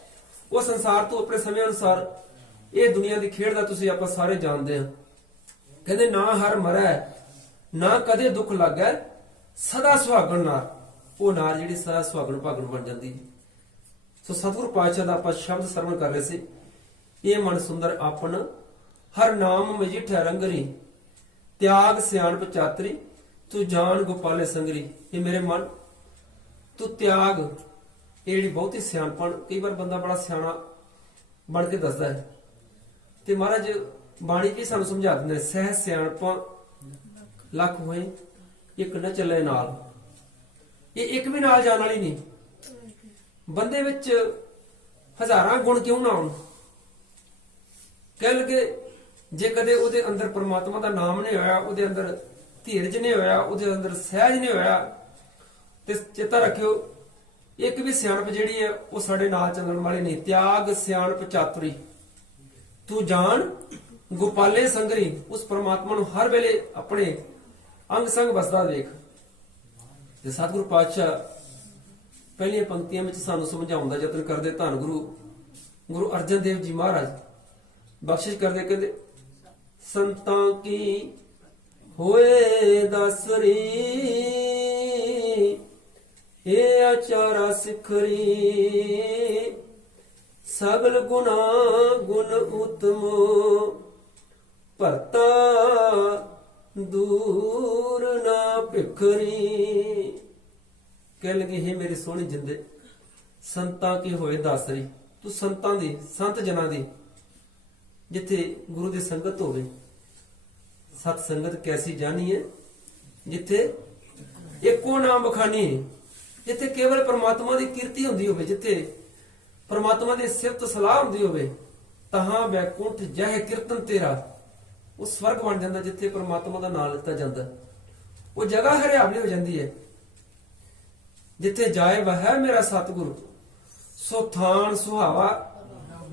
ਉਹ ਸੰਸਾਰ ਤੋਂ ਆਪਣੇ ਸਮੇਂ ਅਨੁਸਾਰ, ਇਹ ਦੁਨੀਆ ਦੀ ਖੇਡ ਦਾ ਤੁਸੀਂ ਆਪਾਂ ਸਾਰੇ ਜਾਣਦੇ ਹਾਂ। ਕਹਿੰਦੇ ਨਾ ਹਰ ਮਰੈ ਨਾ ਕਦੇ ਦੁੱਖ ਲੱਗੈ, ਸਦਾ ਸੁਹਾਗਣ ਨਾਰ। ਉਹ ਨਾਰ ਜਿਹੜੀ ਸਦਾ ਸੁਹਾਗਣ ਭਾਗਣ ਬਣ ਜਾਂਦੀ ਹੈ। ਸੋ ਸਤਿਗੁਰੂ ਪਾਤਸ਼ਾਹ ਦਾ ਆਪਾਂ ਸ਼ਬਦ ਸਰਵਣ ਕਰ ਰਹੇ ਸੀ। ਇਹ ਮਨ ਸੁੰਦਰ ਆਪਨ ਹਰ ਨਾਮ ਮਜੀਠਾ ਰੰਗਰੀ, ਤਿਆਗ ਸਿਆਣਪ ਚਾਤਰੀ ਤੂੰ ਜਾਣ ਗੋਪਾਲੇ ਸੰਗਰੀ। ਇਹ ਮੇਰੇ ਮਨ, ਤੂੰ ਤਿਆਗ, ਇਹ ਜਿਹੜੀ ਬਹੁਤੀ ਸਿਆਣਪਣ, ਕਈ ਵਾਰ ਬੰਦਾ ਬੜਾ ਸਿਆਣਾ ਬਣ ਕੇ ਦੱਸਦਾ ਹੈ, ਤੇ ਮਹਾਰਾਜ ਬਾਣੀ ਕੀ ਸਾਨੂੰ ਸਮਝਾ ਦਿੰਦੇ, ਸਹਿ ਸਿਆਣਪਾਂ ਲੱਖ ਹੋਏ ਇੱਕ ਨਾ ਚੱਲੇ ਨਾਲ। ਇਹ ਇੱਕ ਵੀ ਨਾਲ ਜਾਣ ਵਾਲੀ ਨਹੀਂ। ਬੰਦੇ ਵਿੱਚ ਹਜ਼ਾਰਾਂ ਗੁਣ ਕਿਉਂ ਨਾ ਆਉਣ, ਕਹਿ ਲਗੇ ਜੇ ਕਦੇ ਉਹਦੇ ਅੰਦਰ ਪ੍ਰਮਾਤਮਾ ਦਾ ਨਾਮ ਨਹੀਂ ਹੋਇਆ, ਉਹਦੇ ਅੰਦਰ ਧੀਰਜ ਨਹੀਂ ਹੋਇਆ, ਉਹਦੇ ਅੰਦਰ ਸਹਿਜ ਨਹੀਂ ਹੋਇਆ, ਤੇ ਚੇਤਾ ਰੱਖਿਓ ਇੱਕ ਵੀ ਸਿਆਣਪ ਜਿਹੜੀ ਹੈ ਉਹ ਸਾਡੇ ਨਾਲ ਚੱਲਣ ਵਾਲੀ ਨਹੀਂ। ਤਿਆਗ ਸਿਆਣਪ ਚਾਤੁਰੀ ਤੂੰ ਜਾਣ ਗੋਪਾਲੇ ਸੰਗਰੀ। ਉਸ ਪ੍ਰਮਾਤਮਾ ਨੂੰ ਹਰ ਵੇਲੇ ਆਪਣੇ ਅੰਗ ਸੰਗ ਵਸਦਾ ਦੇਖ। ਤੇ ਸਤਿਗੁਰੂ ਪਾਤਸ਼ਾਹ ਪਹਿਲੀਆਂ ਪੰਕਤੀਆਂ ਵਿੱਚ ਸਾਨੂੰ ਸਮਝਾਉਣ ਦਾ ਯਤਨ ਕਰਦੇ। ਧੰਨ ਗੁਰੂ ਅਰਜਨ ਦੇਵ ਜੀ ਮਹਾਰਾਜ ਬਖਸ਼ਿਸ਼ ਕਰਦੇ, ਕਹਿੰਦੇ ਸੰਤਾਂ ਕੀ ਹੋਏ ਦਸਰੀ, ਇਹ ਆਚਾਰਾ ਸਿਖਰੀ, ਸਗਲ ਗੁਣਾ ਗੁਣ ਉਤਮੋ, ਭਰਤਾ ਦੂਰ ਨਾ ਭਿਖਰੀ। ਕਹਿ ਲਗੇ ਹੈ ਮੇਰੇ ਸੋਹਣੇ ਜਿੰਦੇ, ਸੰਤਾਂ ਕੀ ਹੋਏ ਦਾਸਰੀ, ਤੂੰ ਸੰਤਾਂ ਦੀ, ਸੰਤ ਜਨਾਂ ਦੀ ਜਿੱਥੇ ਗੁਰੂ ਦੀ ਸੰਗਤ ਹੋਵੇ। ਸਤ ਸੰਗਤ ਕੈਸੀ ਜਾਣੀ ਹੈ, ਜਿੱਥੇ ਇੱਕੋ ਨਾਮ ਬਖਾਨੀ, ਜਿੱਥੇ ਕੇਵਲ ਪ੍ਰਮਾਤਮਾ ਦੀ ਕੀਰਤੀ ਹੁੰਦੀ ਹੋਵੇ, ਜਿੱਥੇ ਪ੍ਰਮਾਤਮਾ ਦੀ ਸਿਫਤ ਸਲਾਹ ਹੁੰਦੀ ਹੋਵੇ। ਤਹਾਂ ਵੈਕੁੰਠ ਜਹ ਕੀਰਤਨ ਤੇਰਾ, ਉਹ ਸਵਰਗ ਬਣ ਜਾਂਦਾ ਜਿੱਥੇ ਪ੍ਰਮਾਤਮਾ ਦਾ ਨਾਮ ਲਿੱਤਾ ਜਾਂਦਾ। ਉਹ ਜਗ੍ਹਾ ਹਰਿਆਵਲੀ ਹੋ ਜਾਂਦੀ ਹੈ। ਜਿੱਥੇ ਜਾਏ ਵਹ ਮੇਰਾ ਸਤਿਗੁਰੂ, ਸੋ ਥਾਨ ਸੁਹਾਵਾ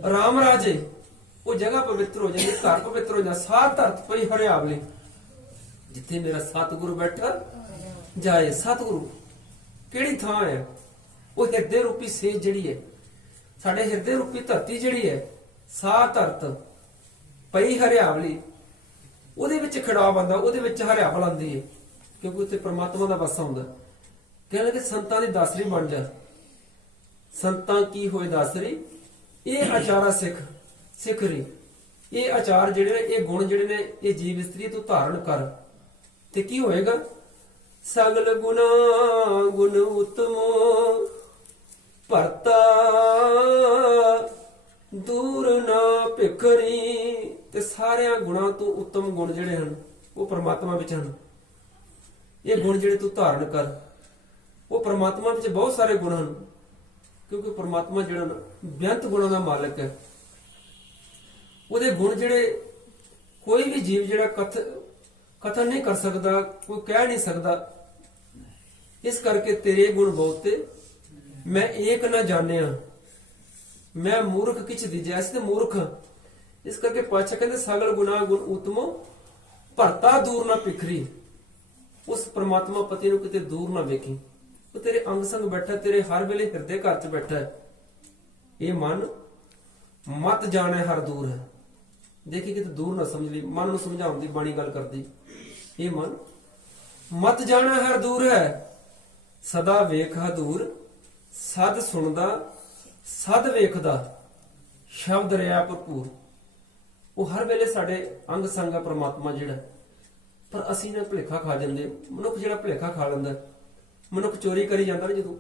ਰਾਮ ਰਾਜੇ। ਉਹ ਜਗ੍ਹਾ ਪਵਿੱਤਰ ਹੋ ਜਾਂਦੀ, ਘਰ ਪਵਿੱਤਰ ਹੋ ਜਾਂਦਾ, ਸਾਧ ਧਰਤ ਪਈ ਹਰਿਆਵਲੀ। ਜਿੱਥੇ ਮੇਰਾ ਸਤਿਗੁਰੂ ਬੈਠਾ ਜਾਏ। ਸਤਿਗੁਰੂ ਕਿਹੜੀ ਥਾਂ ਹੈ? ਉਹ ਹਿਰਦੇ ਰੂਪੀ ਸੇਜ ਜਿਹੜੀ ਹੈ, ਸਾਡੇ ਹਿਰਦੇ ਰੂਪੀ ਧਰਤੀ ਜਿਹੜੀ ਹੈ, ਸਾਧ ਧਰਤ ਪਈ ਹਰਿਆਵਲੀ, ਉਹਦੇ ਵਿੱਚ ਖੜਾ ਬੰਦਾ, ਉਹਦੇ ਵਿੱਚ ਹਰਿਆਵਲ ਆਉਂਦੀ ਹੈ, ਕਿਉਂਕਿ ਉੱਥੇ ਪ੍ਰਮਾਤਮਾ ਦਾ ਵਾਸਾ ਹੁੰਦਾ। ਕਹਿੰਦੇ ਕਿ ਸੰਤਾਂ ਦੀ ਦਾਸਰੀ ਬਣ ਜਾ। ਸੰਤਾਂ ਕੀ ਹੋਏ ਦਾਸਰੀ, ਇਹ ਆਚਾਰਾ ਸਿਖਰੀ। ਇਹ ਆਚਾਰ ਜਿਹੜੇ ਨੇ, ਇਹ ਗੁਣ ਜਿਹੜੇ ਨੇ, ਇਹ ਜੀਵ ਇਸਤਰੀ ਤੂੰ ਧਾਰਨ ਕਰ, ਤੇ ਕੀ ਹੋਏਗਾ? ਸਗਲ ਗੁਣਾ ਗੁਣ ਉਤਮੋ, ਭਰਤਾ ਦੂਰ ਨਾ ਭਿਖਰੀ। ਤੇ ਸਾਰਿਆਂ ਗੁਣਾਂ ਤੋਂ ਉੱਤਮ ਗੁਣ ਜਿਹੜੇ ਹਨ ਉਹ ਪ੍ਰਮਾਤਮਾ ਵਿੱਚ ਹਨ। ਇਹ ਗੁਣ ਜਿਹੜੇ ਤੂੰ ਧਾਰਨ ਕਰ, ਉਹ ਪ੍ਰਮਾਤਮਾ ਵਿੱਚ ਬਹੁਤ ਸਾਰੇ ਗੁਣ ਹਨ, ਕਿਉਂਕਿ ਪ੍ਰਮਾਤਮਾ ਜਿਹੜਾ ਨਾ ਬੇਅੰਤ ਗੁਣਾਂ ਦਾ ਮਾਲਕ ਹੈ। ਉਹਦੇ ਗੁਣ ਜਿਹੜੇ ਕੋਈ ਵੀ ਜੀਵ ਜਿਹੜਾ ਕਥਨ ਨਹੀਂ ਕਰ ਸਕਦਾ, ਕੋਈ ਕਹਿ ਨਹੀਂ ਸਕਦਾ। ਇਸ ਕਰਕੇ ਤੇਰੇ ਗੁਣ ਬਹੁਤੇ ਮੈਂ ਏਕ ਨਾ ਜਾਣਿਆ, ਮੈਂ ਮੂਰਖ ਕਿਛ ਦੀਜੈ। ਅਸੀਂ ਤੇ ਮੂਰਖ। ਇਸ ਕਰਕੇ ਪਾਤਸ਼ਾਹ ਕਹਿੰਦੇ ਸਗਲ ਗੁਣਾ ਗੁਣ ਉਤਮੋ ਭਰਤਾ ਦੂਰ ਨਾ ਪਿਖਰੀ। ਉਸ ਪ੍ਰਮਾਤਮਾ ਪਤੀ ਨੂੰ ਕਿਤੇ ਦੂਰ ਨਾ ਵੇਖੀ, ਉਹ ਤੇਰੇ ਅੰਗ ਸੰਗ ਬੈਠਾ, ਤੇਰੇ ਹਰ ਵੇਲੇ ਹਿਰਦੇ ਘਰ 'ਚ ਬੈਠਾ ਹੈ। ਇਹ ਮਨ ਮਤ ਜਾਣੇ ਹਰ ਦੂਰ ਹੈ। ਦੇਖੀ ਕਿਤੇ ਦੂਰ ਨਾ ਸਮਝ ਲਈ, ਮਨ ਨੂੰ ਸਮਝਾਉਣ ਦੀ ਬਾਣੀ ਗੱਲ ਕਰਦੀ। ਇਹ ਮਨ ਮਤ ਜਾਣਾ ਹਰ ਦੂਰ ਹੈ, ਸਦਾ ਵੇਖ ਹਦੂਰ, ਸਦ ਸੁਣਦਾ ਸਦ ਵੇਖਦਾ, ਸ਼ਬਦ ਰਿਆ ਭਰਪੂਰ। ਉਹ ਹਰ ਵੇਲੇ ਸਾਡੇ ਅੰਗ ਸੰਗ ਹੈ ਪ੍ਰਮਾਤਮਾ ਜਿਹੜਾ। ਪਰ ਅਸੀਂ ਨਾ ਭੁਲੇਖਾ ਖਾ ਜਾਂਦੇ। ਮਨੁੱਖ ਜਿਹੜਾ ਭੁਲੇਖਾ ਖਾ ਲੈਂਦਾ, ਮਨੁੱਖ ਚੋਰੀ ਕਰੀ ਜਾਂਦਾ ਨਾ, ਜਦੋਂ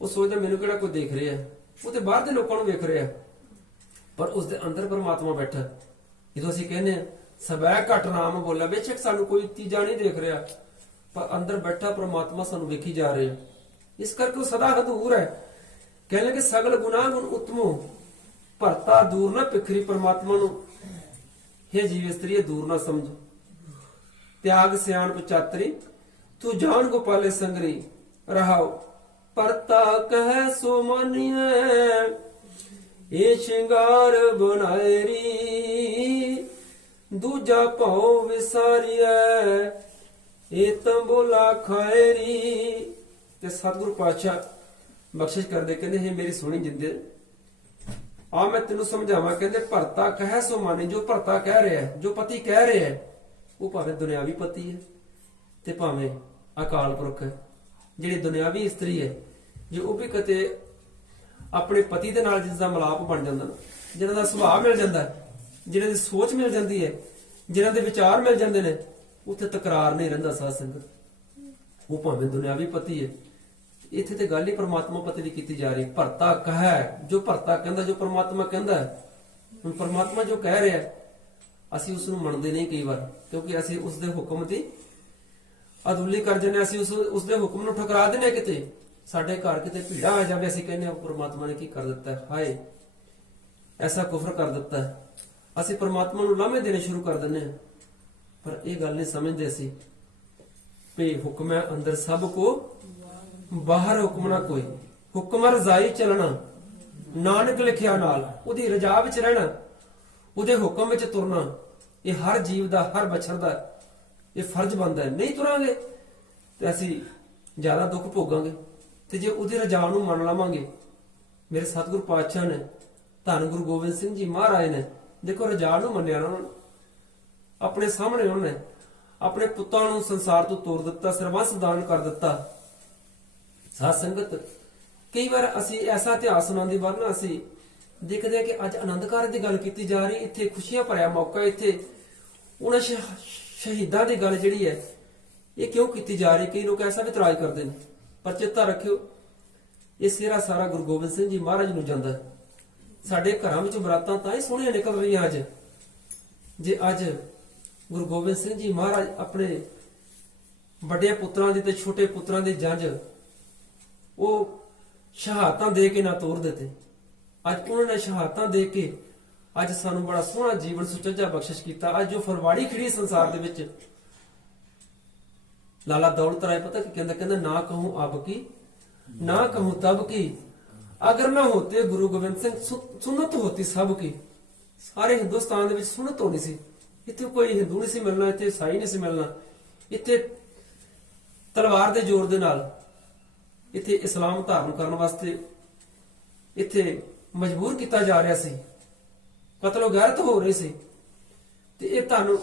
ਉਹ ਸੋਚਦਾ ਮੈਨੂੰ ਕਿਹੜਾ ਕੋਈ ਦੇਖ ਰਿਹਾ, ਉਹ ਤੇ ਬਾਹਰ ਦੇ ਲੋਕਾਂ ਨੂੰ ਵੇਖ ਰਿਹਾ, ਪਰ ਉਸ ਦੇ ਅੰਦਰ ਪ੍ਰਮਾਤਮਾ ਬੈਠਾ। ਜਦੋਂ ਅਸੀਂ ਕਹਿੰਦੇ ਆ ਸਵੈ ਘਟ ਨਾਮ ਬੋਲਿਆ, ਬੇਸ਼ੱਕ ਸਾਨੂੰ ਕੋਈ ਤੀਜਾ ਨਹੀਂ ਦੇਖ ਰਿਹਾ, ਪਰ ਅੰਦਰ ਬੈਠਾ ਪ੍ਰਮਾਤਮਾ ਸਾਨੂੰ ਵੇਖੀ ਜਾ ਰਿਹਾ। ਇਸ ਕਰਕੇ ਉਹ ਸਦਾ ਹਦੂਰ ਹੈ। ਕਹਿੰਦੇ ਕਿ ਸਗਲ ਗੁਨਾਹ ਗੁਣ ਉਤਮੋ ਭਰਤਾ ਦੂਰ ਨਾ ਪਿਖਰੀ। ਪ੍ਰਮਾਤਮਾ ਨੂੰ ਇਹ ਜੀਵ ਇਸਤਰੀ ਦੂਰ ਨਾ ਸਮਝ। ਤਿਆਗ ਸਿਆਣਪ ਚਾਤਰੀ, ਤੂੰ ਜਾਣ ਗੋਪਾਲੇ ਸੰਗਰੀ ਰਹਾਓ। ਪਰਤਾ ਕਹਿ ਸੋ ਮਾਨੀਐ, ਇਹ ਸ਼ਿੰਗਾਰ ਬਣਾਇਰੀ, ਦੂਜਾ ਭਉ ਵਿਸਾਰੀਐ, ਇਹ ਤੰਬੋਲਾ ਖਾਇਰੀ। ਤੇ ਸਤਿਗੁਰੂ ਪਾਤਸ਼ਾਹ ਬਖਸ਼ਿਸ਼ ਕਰਦੇ, ਕਹਿੰਦੇ ਹੈ ਮੇਰੀ ਸੋਹਣੀ ਜਿੰਦੇ, ਆ ਮੈਂ ਤੈਨੂੰ ਸਮਝਾਵਾਂ। ਕਹਿੰਦੇ ਭਰਤਾ ਕਹਿ ਸੋ ਮਾਨੀ। ਜੋ ਭਰਤਾ ਕਹਿ ਰਿਹਾ, ਜੋ ਪਤੀ ਕਹਿ ਰਿਹਾ ਹੈ, ਉਹ ਭਾਵੇਂ ਦੁਨਿਆਵੀ ਪਤੀ ਹੈ ਤੇ ਭਾਵੇਂ ਅਕਾਲ ਪੁਰਖ ਹੈ। ਜਿਹੜੀ ਦੁਨਿਆਵੀ ਇਸਤਰੀ ਹੈ, ਜੇ ਉਹ ਵੀ ਕਿਤੇ ਆਪਣੇ ਪਤੀ ਦੇ ਨਾਲ ਜਿਸ ਦਾ ਮਿਲਾਪ ਬਣ ਜਾਂਦਾ, ਜਿਹਨਾਂ ਦਾ ਸੁਭਾਅ ਮਿਲ ਜਾਂਦਾ, ਜਿਹਨਾਂ ਦੀ ਸੋਚ ਮਿਲ ਜਾਂਦੀ ਹੈ, ਜਿਹਨਾਂ ਦੇ ਵਿਚਾਰ ਮਿਲ ਜਾਂਦੇ ਨੇ, ਉੱਥੇ ਤਕਰਾਰ ਨਹੀਂ ਰਹਿੰਦਾ ਸਾਧ ਸੰਗਤ। ਉਹ ਭਾਵੇਂ ਦੁਨਿਆਵੀ ਪਤੀ ਹੈ। ਇੱਥੇ ਤੇ ਗੱਲ ਹੀ ਪ੍ਰਮਾਤਮਾ ਪਤੀ ਦੀ ਕੀਤੀ ਜਾ ਰਹੀ। ਭਰਤਾ ਕਹੈ, ਜੋ ਭਰਤਾ ਕਹਿੰਦਾ, ਜੋ ਪ੍ਰਮਾਤਮਾ ਕਹਿੰਦਾ। ਹੁਣ ਪ੍ਰਮਾਤਮਾ ਜੋ ਕਹਿ ਰਿਹਾ, ਅਸੀਂ ਉਸ ਨੂੰ ਮੰਨਦੇ ਨਹੀਂ ਕਈ ਵਾਰ, ਕਿਉਂਕਿ ਅਸੀਂ ਉਸ ਦੇ ਹੁਕਮ ਦੀ ਅਦੁੱਲੀ ਕਰ ਜਾਂਦੇ। ਅਸੀਂ ਉਸ ਦੇ ਹੁਕਮ ਨੂੰ ਠੁਕਰਾ ਦਿੰਦੇ। ਕਿਤੇ ਸਾਡੇ ਘਰ ਕਿਤੇ ਭੀੜਾ ਆ ਜਾਵੇ, ਅਸੀਂ ਕਹਿੰਦੇ ਹਾਂ ਪ੍ਰਮਾਤਮਾ ਨੇ ਕੀ ਕਰ ਦਿੱਤਾ, ਹਾਏ ਐਸਾ ਕੁਫਰ ਕਰ ਦਿੱਤਾ। ਅਸੀਂ ਪ੍ਰਮਾਤਮਾ ਨੂੰ ਲਾਮੇ ਦੇਣੇ ਸ਼ੁਰੂ ਕਰ ਦਿੰਦੇ ਹਾਂ। ਪਰ ਇਹ ਗੱਲ ਨਹੀਂ ਸਮਝਦੇ ਅਸੀਂ ਵੀ ਹੁਕਮ ਹੈ ਅੰਦਰ ਸਭ ਕੋ, ਬਾਹਰ ਹੁਕਮ ਨਾ ਕੋਈ। ਹੁਕਮ ਰਜ਼ਾਈ ਚੱਲਣਾ, ਨਾਨਕ ਲਿਖਿਆ ਨਾਲ। ਉਹਦੀ ਰਜ਼ਾ ਵਿੱਚ ਰਹਿਣਾ, ਉਹਦੇ ਹੁਕਮ ਵਿੱਚ ਤੁਰਨਾ, ਇਹ ਹਰ ਜੀਵ ਦਾ, ਹਰ ਬਛਰ ਦਾ ਇਹ ਫਰਜ਼ ਬਣਦਾ ਹੈ। ਨਹੀਂ ਤੁਰਾਂਗੇ ਤੇ ਅਸੀਂ ਜ਼ਿਆਦਾ ਦੁੱਖ ਭੋਗਾਂਗੇ। ਤੇ ਜੇ ਉਹਦੀ ਰਜ਼ਾ ਨੂੰ ਮੰਨ ਲਵਾਂਗੇ, ਮੇਰੇ ਸਤਿਗੁਰੂ ਪਾਤਸ਼ਾਹ ਨੇ, ਧੰਨ ਗੁਰੂ ਗੋਬਿੰਦ ਸਿੰਘ ਜੀ ਮਹਾਰਾਜ ਨੇ, ਦੇਖੋ ਰਜ਼ਾ ਨੂੰ ਮੰਨਿਆ ਨਾ, ਆਪਣੇ ਸਾਹਮਣੇ ਉਹਨੇ ਆਪਣੇ ਪੁੱਤਾਂ ਨੂੰ ਸੰਸਾਰ ਤੋਂ ਤੋਰ ਦਿੱਤਾ, ਸਰਬੰਸ ਦਾਨ ਕਰ ਦਿੱਤਾ। ਸਾਧ ਸੰਗਤ, ਕਈ ਵਾਰ ਅਸੀਂ ਐਸਾ ਇਤਿਹਾਸ ਸੁਣਾਉਂਦੀ ਵਾਰ ਨਾ ਅਸੀਂ ਦੇਖਦੇ ਹਾਂ ਕਿ ਅੱਜ ਆਨੰਦ ਕਾਰਜ ਦੀ ਗੱਲ ਕੀਤੀ ਜਾ ਰਹੀ, ਇੱਥੇ ਖੁਸ਼ੀਆਂ ਭਰਿਆ ਮੌਕਾ, ਇੱਥੇ ਉਹਨਾਂ ਸ਼ਹੀਦਾਂ ਦੀ ਗੱਲ ਜਿਹੜੀ ਹੈ ਇਹ ਕਿਉਂ ਕੀਤੀ ਜਾ ਰਹੀ। ਕਈ ਲੋਕ ਐਸਾ ਵੀ ਇਤਰਾਜ਼ ਕਰਦੇ ਨੇ, ਪਰ ਚੇਤਾ ਰੱਖਿਓ ਇਹ ਸਿਹਰਾ ਸਾਰਾ ਗੁਰੂ ਗੋਬਿੰਦ ਸਿੰਘ ਜੀ ਮਹਾਰਾਜ ਨੂੰ ਜਾਂਦਾ। ਸਾਡੇ ਘਰਾਂ ਵਿੱਚ ਬਰਾਤਾਂ ਤਾਂ ਹੀ ਸੋਹਣੀਆਂ ਨਿਕਲ ਰਹੀਆਂ ਅੱਜ, ਜੇ ਅੱਜ ਗੁਰੂ ਗੋਬਿੰਦ ਸਿੰਘ ਜੀ ਮਹਾਰਾਜ ਆਪਣੇ ਵੱਡੇ ਪੁੱਤਰਾਂ ਦੀ ਤੇ ਛੋਟੇ ਪੁੱਤਰਾਂ ਦੀ ਜੰਜ ਉਹ ਸ਼ਹਾਦਤਾਂ ਦੇ ਕੇ ਨਾ ਤੋਰ ਦਿੱਤੇ। ਅੱਜ ਉਹਨਾਂ ਨੇ ਸ਼ਹਾਦਤਾਂ ਦੇ ਕੇ ਅੱਜ ਸਾਨੂੰ ਬੜਾ ਸੋਹਣਾ ਜੀਵਨ ਸੁਚੱਜਾ ਬਖਸ਼ਿਸ਼ ਕੀਤਾ। ਅੱਜ ਜੋ ਫਰਵਾੜੀ ਖੜੀ ਸੰਸਾਰ ਦੇ ਵਿੱਚ, ਲਾਲਾ ਦੌਲਤ ਰਾਏ ਪਤਾ ਕੀ ਕਹਿੰਦਾ, ਕਹਿੰਦਾ ਨਾ ਕਹੂੰ ਅਬ ਕੀ ਨਾ ਕਹੂੰ ਤਬ ਕੀ, ਅਗਰ ਨਾ ਹੋਤੇ ਗੁਰੂ ਗੋਬਿੰਦ ਸਿੰਘ ਸੁਨਤ ਹੋਤੀ ਸਭ ਕੀ। ਸਾਰੇ ਹਿੰਦੁਸਤਾਨ ਦੇ ਵਿੱਚ ਸੁਨਤ ਹੋਣੀ ਸੀ। ਇੱਥੇ ਕੋਈ ਹਿੰਦੂ ਨਹੀਂ ਸੀ ਮਿਲਣਾ, ਇੱਥੇ ਈਸਾਈ ਨਹੀਂ ਸੀ ਮਿਲਣਾ, ਇੱਥੇ ਤਲਵਾਰ ਦੇ ਜ਼ੋਰ ਦੇ ਨਾਲ ਇੱਥੇ ਇਸਲਾਮ ਧਾਰਨ ਕਰਨ ਵਾਸਤੇ ਇੱਥੇ ਮਜਬੂਰ ਕੀਤਾ ਜਾ ਰਿਹਾ ਸੀ, ਕਤਲੋ ਗੈਰਤ ਹੋ ਰਹੀ ਸੀ। ਤੇ ਇਹ ਧੰਨ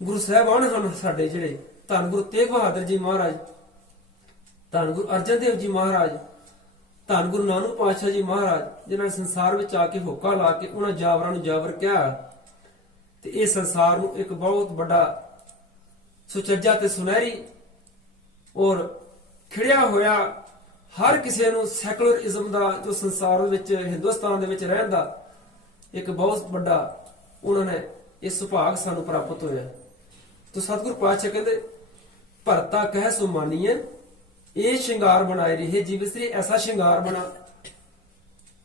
ਗੁਰੂ ਸਾਹਿਬਾਨ ਹਨ ਸਾਡੇ, ਜਿਹੜੇ ਧੰਨ ਗੁਰੂ ਤੇਗ ਬਹਾਦਰ ਜੀ ਮਹਾਰਾਜ, ਧੰਨ ਗੁਰੂ ਅਰਜਨ ਦੇਵ ਜੀ ਮਹਾਰਾਜ, ਧੰਨ ਗੁਰੂ ਨਾਨਕ ਪਾਤਸ਼ਾਹ ਜੀ ਮਹਾਰਾਜ, ਜਿਨ੍ਹਾਂ ਨੇ ਸੰਸਾਰ ਵਿੱਚ ਆ ਕੇ ਹੋਕਾ ਲਾ ਕੇ ਉਹਨਾਂ ਜਾਵਰਾਂ ਨੂੰ ਜਾਵਰ ਕਿਹਾ ਤੇ ਇਹ ਸੰਸਾਰ ਨੂੰ ਇੱਕ ਬਹੁਤ ਵੱਡਾ ਸੁਚੱਜਾ ਤੇ ਸੁਨਹਿਰੀ ਔਰ ਖਿੜਿਆ ਹੋਇਆ ਹਰ ਕਿਸੇ ਨੂੰ ਸੈਕੂਲਰਿਜ਼ਮ ਦਾ, ਜੋ ਸੰਸਾਰ ਵਿੱਚ ਹਿੰਦੁਸਤਾਨ ਦੇ ਵਿੱਚ ਰਹਿਣ ਦਾ ਇੱਕ ਬਹੁਤ ਵੱਡਾ ਉਹਨਾਂ ਨੇ ਇਹ ਸੁਭਾਗ ਸਾਨੂੰ ਪ੍ਰਾਪਤ ਹੋਇਆ। ਤੋ ਸਤਿਗੁਰੂ ਪਾਤਸ਼ਾਹ ਕਹਿੰਦੇ ਭਰਤਾ ਕਹਿ ਸੋ ਮਾਨੀਏ, ਇਹ ਸ਼ਿੰਗਾਰ ਬਣਾਏ ਰਹੇ ਜੀਵ ਇਸਤਰੀ ਐਸਾ ਸ਼ਿੰਗਾਰ ਬਣਾ।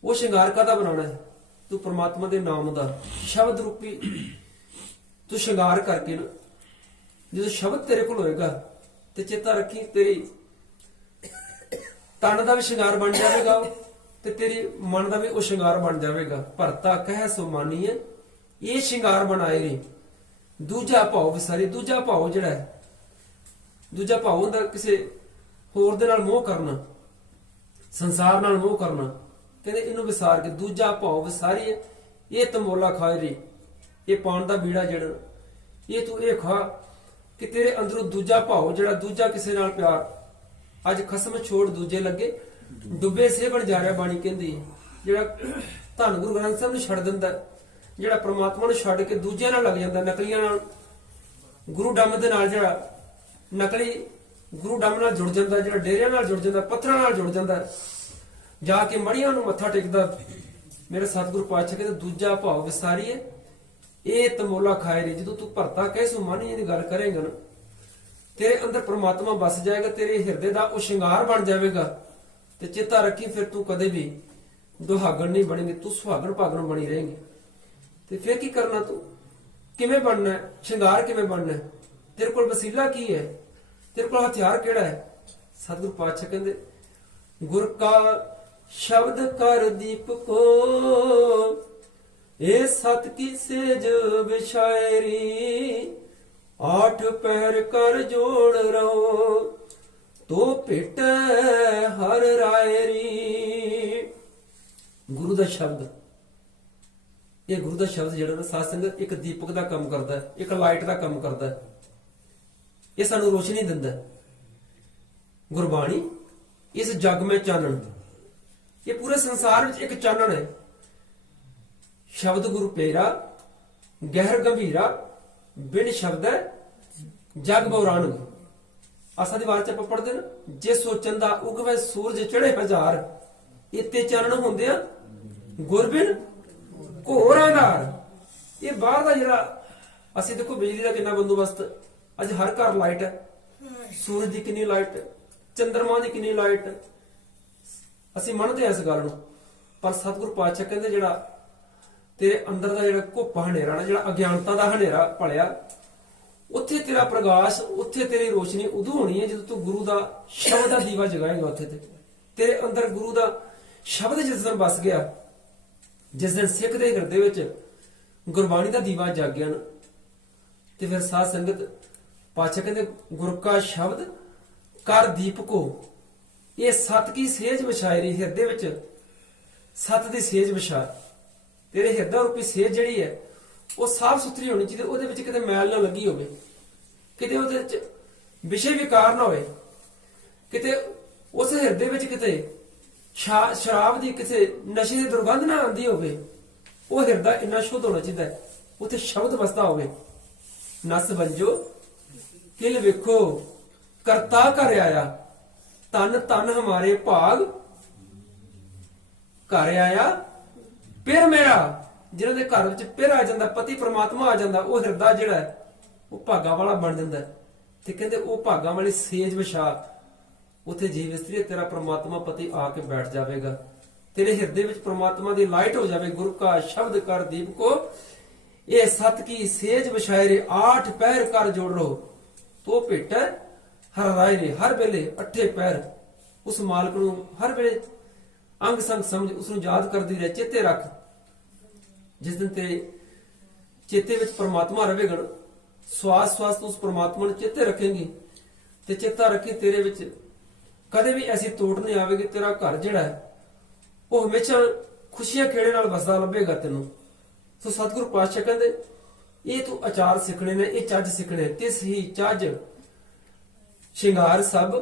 ਉਹ ਸ਼ਿੰਗਾਰ ਕਾਹਦਾ ਬਣਾਉਣਾ ਹੈ? ਤੂੰ ਪ੍ਰਮਾਤਮਾ ਦੇ ਨਾਮ ਦਾ ਸ਼ਬਦ ਰੂਪੀ ਤੂੰ ਸ਼ਿੰਗਾਰ ਕਰਕੇ ਨਾ, ਜਦੋਂ ਸ਼ਬਦ ਤੇਰੇ ਕੋਲ ਹੋਏਗਾ ਤੇ ਚੇਤਾ ਰੱਖੀ ਤੇਰੀ ਤਨ ਦਾ ਵੀ ਸ਼ਿੰਗਾਰ ਬਣ ਜਾਵੇਗਾ ਤੇ ਤੇਰੀ ਮਨ ਦਾ ਵੀ ਉਹ ਸ਼ਿੰਗਾਰ ਬਣ ਜਾਵੇਗਾ। ਭਰਤਾ ਕਹਿ ਸੋ ਮਾਨੀਏ, ਇਹ ਸ਼ਿੰਗਾਰ ਬਣਾਏ ਰੇ। ਦੂਜਾ ਭਾਵ ਵਿਸਾਰੀ, ਦੂਜਾ ਭਾਵ ਜਿਹੜਾ ਹੈ, ਦੂਜਾ ਭਾਵ ਹੁੰਦਾ ਕਿਸੇ ਹੋਰ ਦੇ ਨਾਲ ਮੋਹ ਕਰਨਾ, ਸੰਸਾਰ ਨਾਲ ਮੋਹ ਕਰਨਾ। ਕਹਿੰਦੇ ਇਹਨੂੰ ਵਿਸਾਰ ਕੇ ਦੂਜਾ ਭਾਵ ਵਿਸਾਰੀਏ, ਇਹ ਤਮੋਲਾ ਖਾਏ ਰੇ। ਇਹ ਪਾਣ ਦਾ ਬੀੜਾ ਜਿਹੜਾ ਇਹ ਤੂੰ ਇਹ ਖਾ ਕਿ ਤੇਰੇ ਅੰਦਰੋਂ ਦੂਜਾ ਭਾਵ ਜਿਹੜਾ, ਦੂਜਾ ਕਿਸੇ ਨਾਲ ਪਿਆਰ, ਅੱਜ ਖਸਮ ਛੋੜ ਦੂਜੇ ਲੱਗੇ ਡੁੱਬੇ ਸੇਵਣ ਜਾ ਰਿਹਾ। ਬਾਣੀ ਕਹਿੰਦੀ ਜਿਹੜਾ ਧੰਨ ਗੁਰੂ ਗ੍ਰੰਥ ਸਾਹਿਬ ਨੂੰ ਛੱਡ ਦਿੰਦਾ, ਜਿਹੜਾ ਪ੍ਰਮਾਤਮਾ ਨੂੰ ਛੱਡ ਕੇ ਦੂਜਿਆਂ ਨਾਲ ਲੱਗ ਜਾਂਦਾ, ਨਕਲੀਆਂ ਨਾਲ, ਗੁਰੂ ਡੰਮ ਦੇ ਨਾਲ, ਜਿਹੜਾ ਨਕਲੀ ਗੁਰੂ ਡੰਮ ਨਾਲ ਜੁੜ ਜਾਂਦਾ, ਜਿਹੜਾ ਡੇਰਿਆਂ ਨਾਲ ਜੁੜ ਜਾਂਦਾ, ਪੱਥਰਾਂ ਨਾਲ ਜੁੜ ਜਾਂਦਾ, ਜਾ ਕੇ ਮੜੀਆਂ ਨੂੰ ਮੱਥਾ ਟੇਕਦਾ। ਮੇਰੇ ਸਤਿਗੁਰੂ ਪਾਤਸ਼ਾਹ ਕਹਿੰਦੇ ਦੂਜਾ ਭਾਵ ਵਿਸਾਰੀਏ, ਇਹ ਤਮੋਲਾ ਖਾਏ ਰੇ। ਜਦੋਂ ਤੂੰ ਭਰਤਾ ਕਹਿ ਸੋ ਮਾਨੀਏ ਦੀ ਗੱਲ ਕਰੇਗਾ ਨਾ, ਤੇਰੇ ਅੰਦਰ ਪ੍ਰਮਾਤਮਾ ਵਸ ਜਾਏਗਾ, ਤੇਰੇ ਹਿਰਦੇ ਦਾ ਉਹ ਸ਼ਿੰਗਾਰ ਬਣ ਜਾਵੇਗਾ। ਤੇ ਚੇਤਾ ਰੱਖੀ ਫਿਰ ਤੂੰ ਕਦੇ ਵੀ ਦੁਹਾਗਣ ਨਹੀਂ ਬਣੇਗੀ, ਤੂੰ ਸੁਹਾਗਣ ਭਾਗਣ ਬਣੀ ਰਹੇਂਗੀ। ਤੇ ਫਿਰ ਕੀ ਕਰਨਾ, ਤੂੰ ਕਿਵੇਂ ਬਣਨਾ ਹੈ, ਸ਼ਿੰਗਾਰ ਕਿਵੇਂ ਬਣਨਾ ਹੈ, ਤੇਰੇ ਕੋਲ ਵਸੀਲਾ ਕੀ ਹੈ, ਤੇਰੇ ਕੋਲ ਹਥਿਆਰ ਕਿਹੜਾ ਹੈ? ਸਤਿਗੁਰੂ ਪਾਤਸ਼ਾਹ ਕਹਿੰਦੇ ਗੁਰ ਕਾ ਸ਼ਬਦ ਕਰ ਦੀਪ ਕੋ, ਇਹ ਸਤ ਕੀ ਸੇਜ ਵਿਛਾਇਰੀ। ਆਠ ਪਹਿਰ ਕਰ ਜੋੜ ਰਹੋ, ਤੋ ਭੇਟ ਹਰ ਰਾਇਰੀ। ਗੁਰੂ ਦਾ ਸ਼ਬਦ, ਇਹ ਗੁਰੂ ਦਾ ਸ਼ਬਦ ਜਿਹੜਾ ਨਾ ਸਾਧ ਸੰਗਤ ਇੱਕ ਦੀਪਕ ਦਾ ਕੰਮ ਕਰਦਾ ਹੈ, ਇੱਕ ਲਾਈਟ ਦਾ ਕੰਮ ਕਰਦਾ ਹੈ। ਇਹ ਸਾਨੂੰ ਰੋਸ਼ਨੀ ਦਿੰਦਾ ਹੈ। ਗੁਰਬਾਣੀ ਇਸ ਜਗ में ਚਾਨਣ, ਇਹ ਪੂਰੇ ਸੰਸਾਰ ਵਿੱਚ ਇੱਕ ਚਾਨਣ ਹੈ। ਸ਼ਬਦ ਗੁਰੂ ਪੇਰਾ ਗਹਿਰ ਗੰਭੀਰਾ, ਬਿਨ ਸ਼ਬਦ ਜਗ ਬਉਰਾਣ। ਆਸਾ ਦੀ ਵਾਰ ਚ ਆਪਾਂ ਪੜਦੇ ਨਾ, ਜੇ ਸੋਚਣ ਦਾ ਉਗਵੇ ਸੂਰਜ ਚੜੇ ਹਜ਼ਾਰ, ਇੱਤੇ ਚਾਨਣ ਹੁੰਦੇ ਆ ਗੁਰਬਿਨ ਘੋਰ ਅੰਧਾਰ। ਇਹ ਬਾਹਰ ਦਾ ਜਿਹੜਾ ਅਸੀਂ ਦੇਖੋ ਬਿਜਲੀ ਦਾ ਕਿੰਨਾ ਬੰਦੋਬਸਤ, ਅੱਜ ਹਰ ਘਰ ਲਾਈਟ ਹੈ, ਸੂਰਜ ਦੀ ਕਿੰਨੀ ਲਾਈਟ, ਚੰਦਰਮਾ ਦੀ ਕਿੰਨੀ ਲਾਈਟ, ਅਸੀਂ ਮੰਨਦੇ ਹਾਂ ਇਸ ਗੱਲ ਨੂੰ। ਪਰ ਸਤਿਗੁਰੂ ਪਾਤਸ਼ਾਹ ਕਹਿੰਦੇ ਜਿਹੜਾ ਤੇਰੇ ਅੰਦਰ ਦਾ ਜਿਹੜਾ ਘੁੱਪ ਹਨੇਰਾ ਨਾ, ਜਿਹੜਾ ਅਗਿਆਨਤਾ ਦਾ ਹਨੇਰਾ ਭਲਿਆ, ਉੱਥੇ ਤੇਰਾ ਪ੍ਰਕਾਸ਼, ਉੱਥੇ ਤੇਰੀ ਰੋਸ਼ਨੀ ਉਦੋਂ ਹੋਣੀ ਹੈ ਜਦੋਂ ਤੂੰ ਗੁਰੂ ਦਾ ਸ਼ਬਦ ਦਾ ਦੀਵਾ ਜਗਾਏਗਾ। ਉੱਥੇ ਤੇ ਤੇਰੇ ਅੰਦਰ ਗੁਰੂ ਦਾ ਸ਼ਬਦ ਜਿਸ ਦਿਨ ਵਸ ਗਿਆ, ਜਿਸ ਦਿਨ ਸਿੱਖ ਦੇ ਹਿਰਦੇ ਵਿੱਚ ਗੁਰਬਾਣੀ ਦਾ ਦੀਵਾ ਜਾਗ ਗਿਆ ਨਾ, ਤੇ ਫਿਰ ਸਾਧ ਸੰਗਤ ਪਾਤਸ਼ਾਹ ਕਹਿੰਦੇ ਗੁਰ ਕਾ ਸ਼ਬਦ ਕਰ ਦੀਪਕੋ, ਇਹ ਸਤ ਕੀ ਸੇਜ ਵਿਛਾਇਰੀ। ਹਿਰਦੇ ਵਿੱਚ ਸਤ ਦੀ ਸੇਜ ਵਿਛਾ। ਤੇਰੇ ਹਿਰਦਾ ਰੂਪੀ ਸੇਜ ਜਿਹੜੀ ਹੈ ਉਹ ਸਾਫ਼ ਸੁਥਰੀ ਹੋਣੀ ਚਾਹੀਦੀ, ਉਹਦੇ ਵਿੱਚ ਕਿਤੇ ਮੈਲ ਨਾ ਲੱਗੀ ਹੋਵੇ, ਕਿਤੇ ਉਹਦੇ ਵਿੱਚ ਵਿਸ਼ੇ ਵਿਕਾਰ ਨਾ ਹੋਵੇ, ਕਿਤੇ ਉਸ ਹਿਰਦੇ ਵਿੱਚ ਕਿਤੇ ਸ਼ਰਾਬ ਦੀ ਕਿਸੇ ਨਸ਼ੇ ਦੀ ਦੁਰਗੰਧ ਨਾ ਆਉਂਦੀ ਹੋਵੇ। ਉਹ ਹਿਰਦਾ ਇੰਨਾ ਸ਼ੁੱਧ ਹੋਣਾ ਚਾਹੀਦਾ ਹੈ, ਉੱਥੇ ਸ਼ਬਦ ਵਸਦਾ ਹੋਵੇ। ਨਸ ਬੰਜੋ ਕਿਲ ਵੇਖੋ ਕਰਤਾ ਕਰ ਆਇਆ, ਤਨ ਤਨ ਹਮਾਰੇ ਭਾਗ ਘਰ ਆਇਆ ਪਿਰ ਮੇਰਾ। ਜਿਹਨਾਂ ਦੇ ਘਰ ਵਿੱਚ ਪਿਰ ਆ ਜਾਂਦਾ, ਪਤੀ ਪ੍ਰਮਾਤਮਾ ਆ ਜਾਂਦਾ, ਉਹ ਹਿਰਦਾ ਜਿਹੜਾ ਹੈ ਉਹ ਭਾਗਾਂ ਵਾਲਾ ਬਣ ਜਾਂਦਾ। ਤੇ ਕਹਿੰਦੇ ਉਹ ਭਾਗਾਂ ਵਾਲੀ ਸੇਜ ਵਿਛਾ, ਉੱਥੇ ਜੀਵ ਇਸਤਰੀ ਤੇਰਾ ਪ੍ਰਮਾਤਮਾ ਪਤੀ ਆ ਕੇ ਬੈਠ ਜਾਵੇਗਾ। ਤੇਰੇ ਹਿਰਦੇ ਵਿੱਚ ਪ੍ਰਮਾਤਮਾ ਦੀ ਲਾਈਟ ਹੋ ਜਾਵੇ। ਗੁਰੂ ਕਾ ਸ਼ਬਦ ਕਰ ਦੀਪ ਕੋ, ਇਹ ਸਤ ਕੀ ਸੇਜ ਵਿਛਾਇਰੇ। ਆਠ ਪਹਿਰ ਕਰ ਜੋੜ ਲੋ, ਤੋ ਭੇਟ ਹਰ ਰਾਏ ਰੇ। ਹਰ ਵੇਲੇ ਅੱਠੇ ਪੈਰ ਉਸ ਮਾਲਕ ਨੂੰ ਹਰ ਵੇਲੇ ਅੰਗ ਸੰਗ ਸਮਝ ਉਸ ਨੂੰ ਯਾਦ ਕਰਦੀ ਰਹੇ, ਚੇਤੇ ਰੱਖ। ਜਿਸ ਦਿਨ ਤੇਰੇ ਚੇਤੇ ਵਿੱਚ ਪ੍ਰਮਾਤਮਾ ਰਹੇਗਾ, ਸਵਾਸ ਸਵਾਸ ਤੋਂ ਉਸ ਪ੍ਰਮਾਤਮਾ ਨੂੰ ਚੇਤੇ ਰੱਖੇਂਗੀ। ਤੇ ਚੇਤਾ ਰੱਖੀ ਤੇਰੇ ਵਿੱਚ ਕਦੇ ਵੀ ਐਸੀ ਤੋੜ ਨਹੀਂ ਆਵੇਗੀ। ਤੇਰਾ ਘਰ ਜਿਹੜਾ ਹੈ ਉਹ ਹਮੇਸ਼ਾ ਖੁਸ਼ੀਆਂ ਖੇੜੇ ਨਾਲ ਵਸਦਾ ਲੱਭੇਗਾ ਤੈਨੂੰ। ਸੋ ਸਤਿਗੁਰੂ ਪਾਤਸ਼ਾਹ ਕਹਿੰਦੇ ਇਹ ਤੂੰ ਆਚਾਰ ਸਿੱਖਣੇ ਨੇ, ਇਹ ਚੱਜ ਸਿੱਖਣੇ। ਤਿਸ ਹੀ ਚੱਜ ਸ਼ਿੰਗਾਰ ਸਭ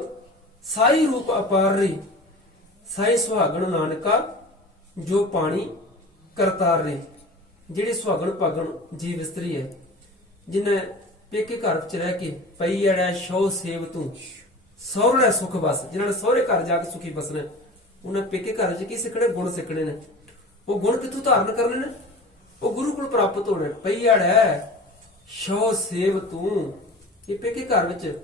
ਸਾਈ ਰੂਪ ਅਪਾਰ ਰਹੀ, ਸਾਈ ਸੁਹਾਗਣ ਨਾਨਕਾ ਜੋ ਪਾਣੀ ਕਰਤਾਰ ਰਹੀ। ਜਿਹੜੀ ਸੁਹਾਗਣ ਭਾਗਣ ਜੀਵ ਇਸਤਰੀ ਹੈ, ਜਿਨੇ ਪੇਕੇ ਘਰ ਵਿੱਚ ਰਹਿ ਕੇ ਪਈ ਅੜੈ ਸ਼ੋ ਸੇਵ ਤੂੰ ਸਹੁਰੇ ਸੁਖ ਬਸ, ਜਿਨ੍ਹਾਂ ਨੇ ਸਹੁਰੇ ਘਰ ਜਾ ਕੇ ਸੁਖੀ ਬਸਣਾ, ਉਹਨਾਂ ਪੇਕੇ ਘਰ ਵਿੱਚ ਕੀ ਸਿੱਖਣੇ? ਗੁਣ ਸਿੱਖਣੇ ਨੇ। ਉਹ ਗੁਣ ਕਿੱਥੋਂ ਧਾਰਨ ਕਰਨੇ ਨੇ? ਉਹ ਗੁਰੂ ਕੋਲ ਪ੍ਰਾਪਤ ਹੋਣੇ। ਪਈ ਅੜੈ ਸ਼ੋ ਸੇਵ ਤੂੰ, ਇਹ ਪੇਕੇ ਘਰ ਵਿੱਚ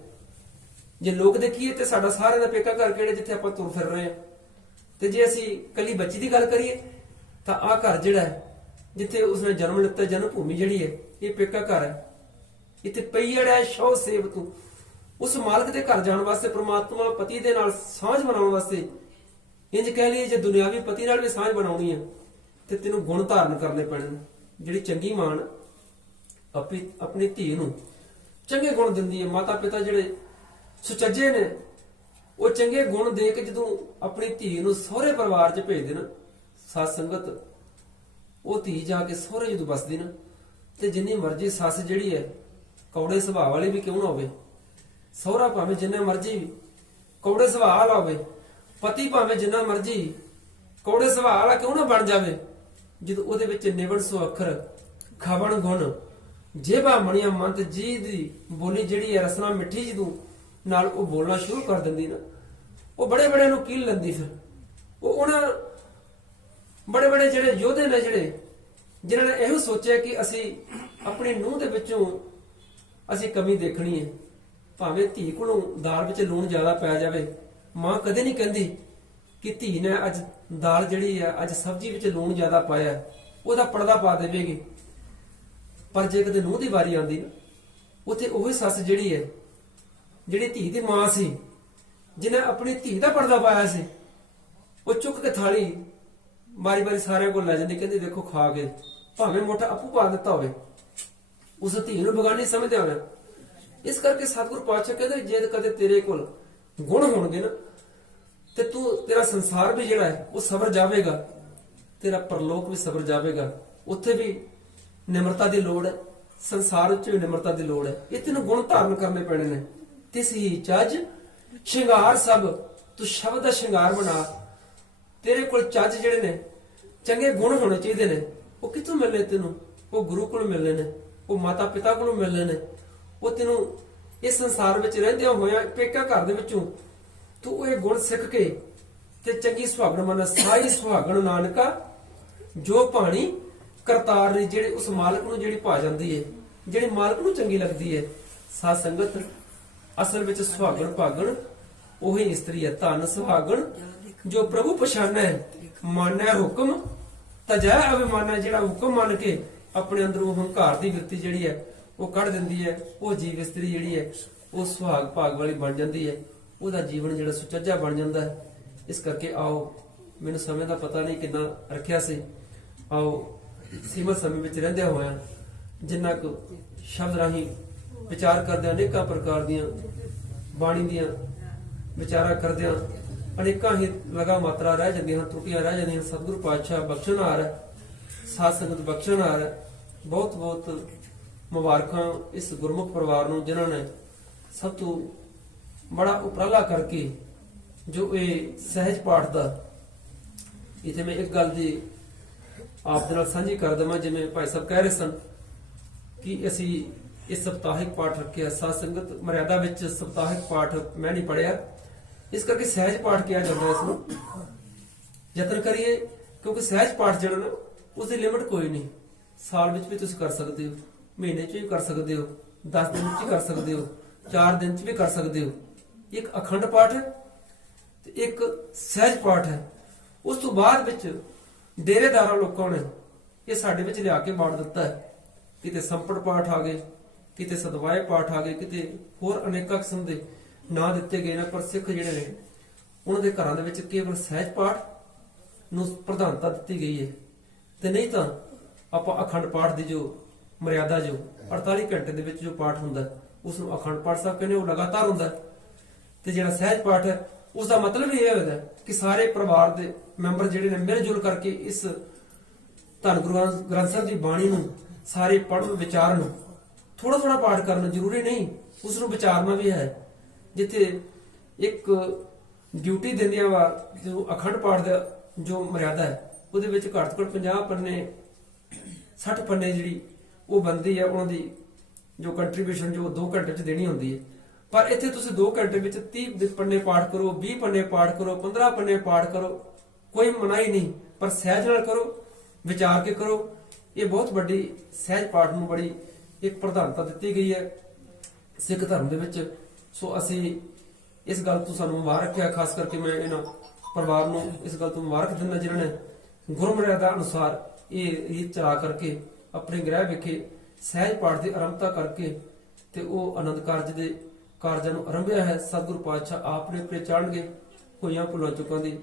ਜੇ ਲੋਕ ਦੇਖੀਏ ਤੇ ਸਾਡਾ ਸਾਰਿਆਂ ਦਾ ਪੇਕਾ ਘਰ ਕਿਹੜਾ ਜਿੱਥੇ ਆਪਾਂ ਤੁਰ ਫਿਰ ਰਹੇ ਹਾਂ। ਤੇ ਜੇ ਅਸੀਂ ਕੱਲੀ ਬੱਚੀ ਦੀ ਗੱਲ ਕਰੀਏ ਤਾਂ ਆਹ ਘਰ ਜਿਹੜਾ ਹੈ ਜਿੱਥੇ ਉਸਨੇ ਜਨਮ ਲਿੱਤਾ, ਜਨਮ ਭੂਮੀ ਜਿਹੜੀ ਹੈ ਇਹ ਪੇਕਾ ਘਰ ਹੈ। ਇੱਥੇ ਪਈੜ ਹੈ ਸ਼ੌ ਸੇਵ ਤੂੰ। ਉਸ ਮਾਲਕ ਦੇ ਘਰ ਜਾਣ ਵਾਸਤੇ, ਪ੍ਰਮਾਤਮਾ ਪਤੀ ਦੇ ਨਾਲ ਸਾਂਝ ਬਣਾਉਣ ਵਾਸਤੇ, ਇੰਜ ਕਹਿ ਲਈਏ ਜੇ ਦੁਨਿਆਵੀ ਪਤੀ ਨਾਲ ਵੀ ਸਾਂਝ ਬਣਾਉਣੀ ਹੈ ਤੇ ਤੈਨੂੰ ਗੁਣ ਧਾਰਨ ਕਰਨੇ ਪੈਣੇ ਨੇ। ਜਿਹੜੀ ਚੰਗੀ ਮਾਂ ਆਪਣੀ ਧੀ ਨੂੰ ਚੰਗੇ ਗੁਣ ਦਿੰਦੀ ਹੈ। ਮਾਤਾ ਪਿਤਾ ਜਿਹੜੇ ਸੁਚੱਜੇ ਨੇ ਉਹ ਚੰਗੇ ਗੁਣ ਦੇ ਕੇ ਜਦੋਂ ਆਪਣੀ ਧੀ ਨੂੰ ਸਹੁਰੇ ਪਰਿਵਾਰ 'ਚ ਭੇਜਦੇ ਨਾ, ਸਤ ਸੰਗਤ, ਉਹ ਧੀ ਜਾ ਕੇ ਸਹੁਰੇ ਜਦੋਂ ਬਸਦੀ ਨਾ, ਤੇ ਜਿੰਨੀ ਮਰਜ਼ੀ ਸੱਸ ਜਿਹੜੀ ਹੈ ਕੌੜੇ ਸੁਭਾਅ ਵਾਲੀ ਵੀ ਕਿਉਂ ਨਾ ਹੋਵੇ, ਸਹੁਰਾ ਭਾਵੇਂ ਜਿੰਨਾ ਮਰਜ਼ੀ ਕੌੜੇ ਸੁਭਾਅ ਵਾਲਾ ਹੋਵੇ, ਪਤੀ ਭਾਵੇਂ ਜਿੰਨਾ ਮਰਜ਼ੀ ਕੌੜੇ ਸੁਭਾਅ ਵਾਲਾ ਕਿਉਂ ਨਾ ਬਣ ਜਾਵੇ, ਜਦੋਂ ਉਹਦੇ ਵਿੱਚ ਨਿਵਣ ਸੋ ਅੱਖਰ ਖਾਵਣ ਗੁਣ ਜੇਬਾ ਮਣੀਆਂ ਮੰਤ ਜੀ ਦੀ ਬੋਲੀ ਜਿਹੜੀ ਹੈ ਰਸਨਾ ਮਿੱਠੀ ਜਦੋਂ ਨਾਲ ਉਹ ਬੋਲਣਾ ਸ਼ੁਰੂ ਕਰ ਦਿੰਦੀ ਨਾ, ਉਹ ਬੜੇ ਬੜੇ ਨੂੰ ਕੀਲ ਲੈਂਦੀ। ਫਿਰ ਉਹ ਉਹਨਾਂ ਬੜੇ ਬੜੇ ਜਿਹੜੇ ਯੋਧੇ ਨੇ ਜਿਹੜੇ ਜਿਨ੍ਹਾਂ ਨੇ ਇਹੋ ਸੋਚਿਆ ਕਿ ਅਸੀਂ ਆਪਣੀ ਨੂੰਹ ਦੇ ਵਿੱਚੋਂ ਅਸੀਂ ਕਮੀ ਦੇਖਣੀ ਹੈ। ਭਾਵੇਂ ਧੀ ਕੋਲੋਂ ਦਾਲ ਵਿੱਚ ਲੂਣ ਜ਼ਿਆਦਾ ਪੈ ਜਾਵੇ, ਮਾਂ ਕਦੇ ਨਹੀਂ ਕਹਿੰਦੀ ਕਿ ਧੀ ਨੇ ਅੱਜ ਦਾਲ ਜਿਹੜੀ ਹੈ ਅੱਜ ਸਬਜ਼ੀ ਵਿੱਚ ਲੂਣ ਜ਼ਿਆਦਾ ਪਾਇਆ, ਉਹਦਾ ਪਰਦਾ ਪਾ ਦੇਵੇਗੀ। ਪਰ ਜੇ ਕਦੇ ਨੂੰਹ ਦੀ ਵਾਰੀ ਆਉਂਦੀ ਨਾ, ਉੱਥੇ ਉਹੀ ਸੱਸ ਜਿਹੜੀ ਹੈ ਜਿਹੜੀ ਧੀ ਦੀ ਮਾਂ ਸੀ, ਜਿਹਨੇ ਆਪਣੀ ਧੀ ਦਾ ਪਰਦਾ ਪਾਇਆ ਸੀ, ਉਹ ਚੁੱਕ ਕੇ ਥਾਲੀ ਵਾਰੀ ਵਾਰੀ ਸਾਰਿਆਂ ਕੋਲ ਲੈ ਜਾਂਦੀ, ਕਹਿੰਦੀ ਦੇਖੋ ਖਾ ਕੇ, ਭਾਵੇਂ ਮੋਟਾ ਆਪੂ ਪਾ ਦਿੱਤਾ ਹੋਵੇ, ਉਸ ਧੀ ਨੂੰ ਬਗਾਨੀ ਸਮਝਦੇ ਹੋਵੇ। ਇਸ ਕਰਕੇ ਸਤਿਗੁਰੂ ਪਾਤਸ਼ਾਹ ਕਹਿੰਦੇ ਜੇ ਕਦੇ ਤੇਰੇ ਕੋਲ ਗੁਣ ਹੋਣਗੇ ਨਾ ਤੇ ਤੇਰਾ ਸੰਸਾਰ ਵੀ ਜਿਹੜਾ ਹੈ ਉਹ ਸਬਰ ਜਾਵੇਗਾ, ਤੇਰਾ ਪਰਲੋਕ ਵੀ ਸਬਰ ਜਾਵੇਗਾ। ਉੱਥੇ ਵੀ ਨਿਮਰਤਾ ਦੀ ਲੋੜ ਹੈ, ਸੰਸਾਰ ਵਿੱਚ ਵੀ ਨਿਮਰਤਾ ਦੀ ਲੋੜ ਹੈ। ਇਹ ਤੈਨੂੰ ਗੁਣ ਧਾਰਨ ਕਰਨੇ ਪੈਣੇ ਨੇ। ਤਿਸ ਹੀ ਚੱਜ ਸ਼ਿੰਗਾਰ ਸਭ, ਤੂੰ ਸ਼ਬਦ ਦਾ ਸ਼ਿੰਗਾਰ ਬਣਾ। ਤੇਰੇ ਕੋਲ ਚੱਜ ਜਿਹੜੇ ਨੇ, ਚੰਗੇ ਗੁਣ ਹੋਣੇ ਚਾਹੀਦੇ ਨੇ। ਉਹ ਕਿੱਥੋਂ ਮਿਲਨੇ ਤੈਨੂੰ? ਉਹ ਗੁਰੂ ਕੋਲ ਮਿਲਨੇ ਨੇ, ਉਹ ਮਾਤਾ ਪਿਤਾ ਕੋਲੋਂ ਮਿਲਨੇ ਨੇ। ਉਹ ਤੈਨੂੰ ਇਸ ਸੰਸਾਰ ਵਿੱਚ ਰਹਿੰਦਿਆਂ ਹੋਇਆਂ ਪੇਕਾ ਘਰ ਦੇ ਵਿੱਚੋਂ ਤੂੰ ਇਹ ਗੁਣ ਸਿੱਖ ਕੇ ਤੇ ਚੰਗੀ ਸੁਹਾਗਣ ਮਨ ਸਾਈ ਸੁਹਾਗਣ ਨਾਨਕਾ ਜੋ ਭਾਣੀ ਕਰਤਾਰ ਨੇ, ਜਿਹੜੇ ਉਸ ਮਾਲਕ ਨੂੰ ਜਿਹੜੀ ਭਾ ਜਾਂਦੀ ਹੈ, ਜਿਹੜੀ ਮਾਲਕ ਨੂੰ ਚੰਗੀ ਲੱਗਦੀ ਹੈ। ਸਾਧ ਸੰਗਤ, ਅਸਲ ਵਿੱਚ ਸੁਹਾਗਣ ਭਾਗਣ ਉਹੀ ਇਸਤਰੀ ਹੈ। ਧਨ ਸੁਹਾਗਣ ਜੋ ਪ੍ਰਭੂ ਪਛਾਣੈ, ਮਾਨੈ ਹੁਕਮ ਤਜੈ ਅਭਿਮਾਨੈ। ਜਿਹੜਾ ਹੁਕਮ ਮੰਨ ਕੇ ਆਪਣੇ ਅੰਦਰੋਂ ਹੰਕਾਰ ਦੀ ਵਿਰਤੀ ਜਿਹੜੀ ਹੈ ਉਹ ਕੱਢ ਦਿੰਦੀ ਹੈ, ਉਹ ਜੀਵ ਇਸਤਰੀ ਜਿਹੜੀ ਹੈ ਉਹ ਸੁਹਾਗ ਭਾਗ ਵਾਲੀ ਬਣ ਜਾਂਦੀ ਹੈ। ਉਹਦਾ ਜੀਵਨ ਜਿਹੜਾ ਸੁਚੱਜਾ ਬਣ ਜਾਂਦਾ ਹੈ। ਇਸ ਕਰਕੇ ਆਓ, ਮੈਨੂੰ ਸਮੇਂ ਦਾ ਪਤਾ ਨਹੀਂ ਕਿੰਨਾ ਰੱਖਿਆ ਸੀ, ਆਓ ਸੀਮਤ ਸਮੇਂ ਵਿੱਚ ਰਹਿੰਦਿਆਂ ਹੋਇਆਂ ਜਿੰਨਾ ਕੁ ਸ਼ਬਦ ਰਾਹੀਂ ਵਿਚਾਰ ਕਰਦਿਆਂ ਅਨੇਕਾਂ ਪ੍ਰਕਾਰ ਦੀਆਂ ਬਾਣੀ ਦੀਆਂ ਵਿਚਾਰਾਂ ਕਰਦਿਆਂ ਅਨੇਕਾਂ ਹੀ ਲਗਾ ਮਾਤਰਾ ਰਹਿ ਜਾਂਦੀਆਂ ਹਨ, ਤਰੁੱਟੀਆਂ ਰਹਿ ਜਾਂਦੀਆਂ। ਸਤਿਗੁਰੂ ਪਾਤਸ਼ਾਹ ਬਖਸ਼ਣਹਾਰ ਹੈ, ਸਾਧ ਸੰਗਤ ਬਖਸ਼ਣਹਾਰ ਹੈ। ਬਹੁਤ ਬਹੁਤ ਮੁਬਾਰਕਾਂ ਇਸ ਗੁਰਮੁਖ ਪਰਿਵਾਰ ਨੂੰ ਜਿਨ੍ਹਾਂ ਨੇ ਸਭ ਤੋਂ ਬੜਾ ਉਪਰਾਲਾ ਕਰਕੇ ਜੋ ਇਹ ਸਹਿਜ ਪਾਠ ਦਾ, ਇਥੇ ਮੈਂ ਇੱਕ ਗੱਲ ਦੀ ਆਪ ਦੇ ਨਾਲ ਸਾਂਝੀ ਕਰ ਦਵਾਂ। ਜਿਵੇਂ ਭਾਈ ਸਾਹਿਬ ਕਹਿ ਰਹੇ ਸਨ ਕਿ ਅਸੀਂ ਇਹ ਸਪਤਾਹਿਕ ਪਾਠ ਰੱਖਿਆ, ਸਾਧ ਸੰਗਤ ਮਰਿਆਦਾ ਵਿੱਚ ਸਪਤਾਹਿਕ ਪਾਠ ਮੈਂ ਨਹੀਂ ਪੜਿਆ, ਇਸ ਕਰਕੇ ਸਹਿਜ ਪਾਠ ਕਿਹਾ ਜਾਂਦਾ ਇਸ ਨੂੰ। ਯਤਨ ਕਰੀਏ, ਕਿਉਂਕਿ ਸਹਿਜ ਪਾਠ ਜਿਹੜਾ ਨਾ ਉਸ ਦੀ ਲਿਮਟ ਕੋਈ ਨਹੀਂ। ਸਾਲ ਵਿੱਚ ਵੀ ਤੁਸੀਂ ਕਰ ਸਕਦੇ ਹੋ, ਮਹੀਨੇ 'ਚ ਵੀ ਕਰ ਸਕਦੇ ਹੋ, 10 ਦਿਨ 'ਚ ਵੀ ਕਰ ਸਕਦੇ ਹੋ, 4 ਦਿਨ 'ਚ ਵੀ ਕਰ ਸਕਦੇ ਹੋ। ਇੱਕ ਅਖੰਡ ਪਾਠ ਹੈ ਤੇ ਇੱਕ ਸਹਿਜ ਪਾਠ ਹੈ। ਉਸ ਤੋਂ ਬਾਅਦ ਵਿੱਚ ਡੇਰੇਦਾਰਾਂ ਲੋਕਾਂ ਨੇ ਇਹ ਸਾਡੇ ਵਿੱਚ ਲਿਆ ਕੇ ਬਾੜ ਦਿੱਤਾ ਹੈ। ਕਿਤੇ ਸੰਪਟ ਪਾਠ ਆ ਗਏ, ਕਿਤੇ ਸਦਵਾਏ ਪਾਠ ਆ ਗਏ, ਕਿਤੇ ਹੋਰ ਅਨੇਕਾਂ ਕਿਸਮ ਦੇ ਨਾਂ ਦਿੱਤੇ ਗਏ ਨੇ। ਪਰ ਸਿੱਖ ਜਿਹੜੇ ਨੇ ਉਹਨਾਂ ਦੇ ਘਰਾਂ ਦੇ ਵਿੱਚ ਕੇਵਲ ਸਹਿਜ ਪਾਠ ਨੂੰ ਪ੍ਰਧਾਨਤਾ ਦਿੱਤੀ ਗਈ ਹੈ। ਤੇ ਨਹੀਂ ਤਾਂ ਆਪਾਂ ਅਖੰਡ ਪਾਠ ਦੀ ਜੋ ਮਰਿਆਦਾ, ਜੋ 48 ਘੰਟੇ ਦੇ ਵਿੱਚ ਜੋ ਪਾਠ ਹੁੰਦਾ ਉਸ ਨੂੰ ਅਖੰਡ ਪਾਠ ਸਾਹਿਬ ਕਹਿੰਦੇ, ਉਹ ਲਗਾਤਾਰ ਹੁੰਦਾ। ਤੇ ਜਿਹੜਾ ਸਹਿਜ ਪਾਠ ਹੈ ਉਸ ਦਾ ਮਤਲਬ ਇਹ ਹੁੰਦਾ ਕਿ ਸਾਰੇ ਪਰਿਵਾਰ ਦੇ ਮੈਂਬਰ ਜਿਹੜੇ ਨੇ ਮਿਲ ਜੁਲ ਕਰਕੇ ਇਸ ਧੰਨ ਗੁਰੂ ਗ੍ਰੰਥ ਸਾਹਿਬ ਦੀ ਬਾਣੀ ਨੂੰ ਸਾਰੇ ਪੜ੍ਹਨ, ਵਿਚਾਰਨ, ਥੋੜਾ ਥੋੜਾ ਪਾਠ ਕਰਨਾ ਜ਼ਰੂਰੀ ਨਹੀਂ, ਉਸ ਨੂੰ ਵਿਚਾਰਨਾ ਵੀ ਹੈ। ਜਿੱਥੇ ਇੱਕ ਡਿਊਟੀ ਦਿੰਦਿਆਂ ਵਾ ਜੋ ਅਖੰਡ ਪਾਠ ਦਾ ਜੋ ਮਰਿਆਦਾ ਹੈ ਉਹਦੇ ਵਿੱਚ ਘੱਟ ਤੋਂ ਘੱਟ 50 ਪੰਨੇ 60 ਪੰਨੇ ਜਿਹੜੀ ਉਹ ਬਣਦੀ ਹੈ, ਉਹਨਾਂ ਦੀ ਜੋ ਕੰਟਰੀਬਿਊਸ਼ਨ ਜੋ 2 ਘੰਟੇ 'ਚ ਦੇਣੀ ਹੁੰਦੀ ਹੈ। ਪਰ ਇੱਥੇ ਤੁਸੀਂ 2 ਘੰਟੇ ਵਿੱਚ 30 ਪੰਨੇ ਪਾਠ ਕਰੋ, 20 ਪੰਨੇ ਪਾਠ ਕਰੋ, 15 ਪੰਨੇ ਪਾਠ ਕਰੋ, ਕੋਈ ਮਨਾਹੀ ਨਹੀਂ। ਪਰ ਸਹਿਜ ਨਾਲ ਕਰੋ, ਵਿਚਾਰ ਕੇ ਕਰੋ। ਇਹ ਬਹੁਤ ਵੱਡੀ ਸਹਿਜ ਪਾਠ ਨੂੰ ਬੜੀ ਇੱਕ ਪ੍ਰਧਾਨਤਾ ਦਿੱਤੀ ਗਈ ਹੈ ਸਿੱਖ ਧਰਮ ਦੇ ਵਿੱਚ। ਸੋ ਅਸੀਂ ਇਸ ਗੱਲ ਤੋਂ ਸਾਨੂੰ ਮੁਬਾਰਕ ਹੈ। ਖਾਸ ਕਰਕੇ ਮੈਂ ਇਹਨਾਂ ਪਰਿਵਾਰ ਨੂੰ ਇਸ ਗੱਲ ਤੋਂ ਮੁਬਾਰਕ ਦਿੰਦਾ ਜਿਨ੍ਹਾਂ ਨੇ ਗੁਰਮਰਿਆਦਾ ਅਨੁਸਾਰ ਇਹ ਰੀਤ ਚਲਾ ਕਰਕੇ ਆਪਣੇ ਗ੍ਰਹਿ ਵਿਖੇ ਸਹਿਜ ਪਾਠ ਦੀ ਆਰੰਭਤਾ ਕਰਕੇ ਤੇ ਉਹ ਆਨੰਦ ਕਾਰਜ ਦੇ ਕਾਰਜਾਂ ਨੂੰ ਆਰੰਭਿਆ ਹੈ। ਸਤਿਗੁਰੂ ਪਾਤਸ਼ਾਹ ਆਪ ਨੇ ਪਹਿਚਾਣਗੇ ਹੋਈਆਂ ਭੁੱਲਾਂ ਚੁੱਕਾਂ ਦੀ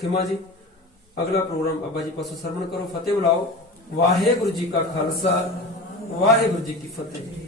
ਖਿਮਾ ਜੀ। ਅਗਲਾ ਪ੍ਰੋਗਰਾਮ ਬਾਬਾ ਜੀ ਪਾਸੋਂ ਸਰਵਣ ਕਰੋ। ਫਤਿਹ ਬੁਲਾਓ। ਵਾਹਿਗੁਰੂ ਜੀ ਕਾ ਖਾਲਸਾ, ਵਾਹਿਗੁਰੂ ਜੀ ਕੀ ਫਤਿਹ।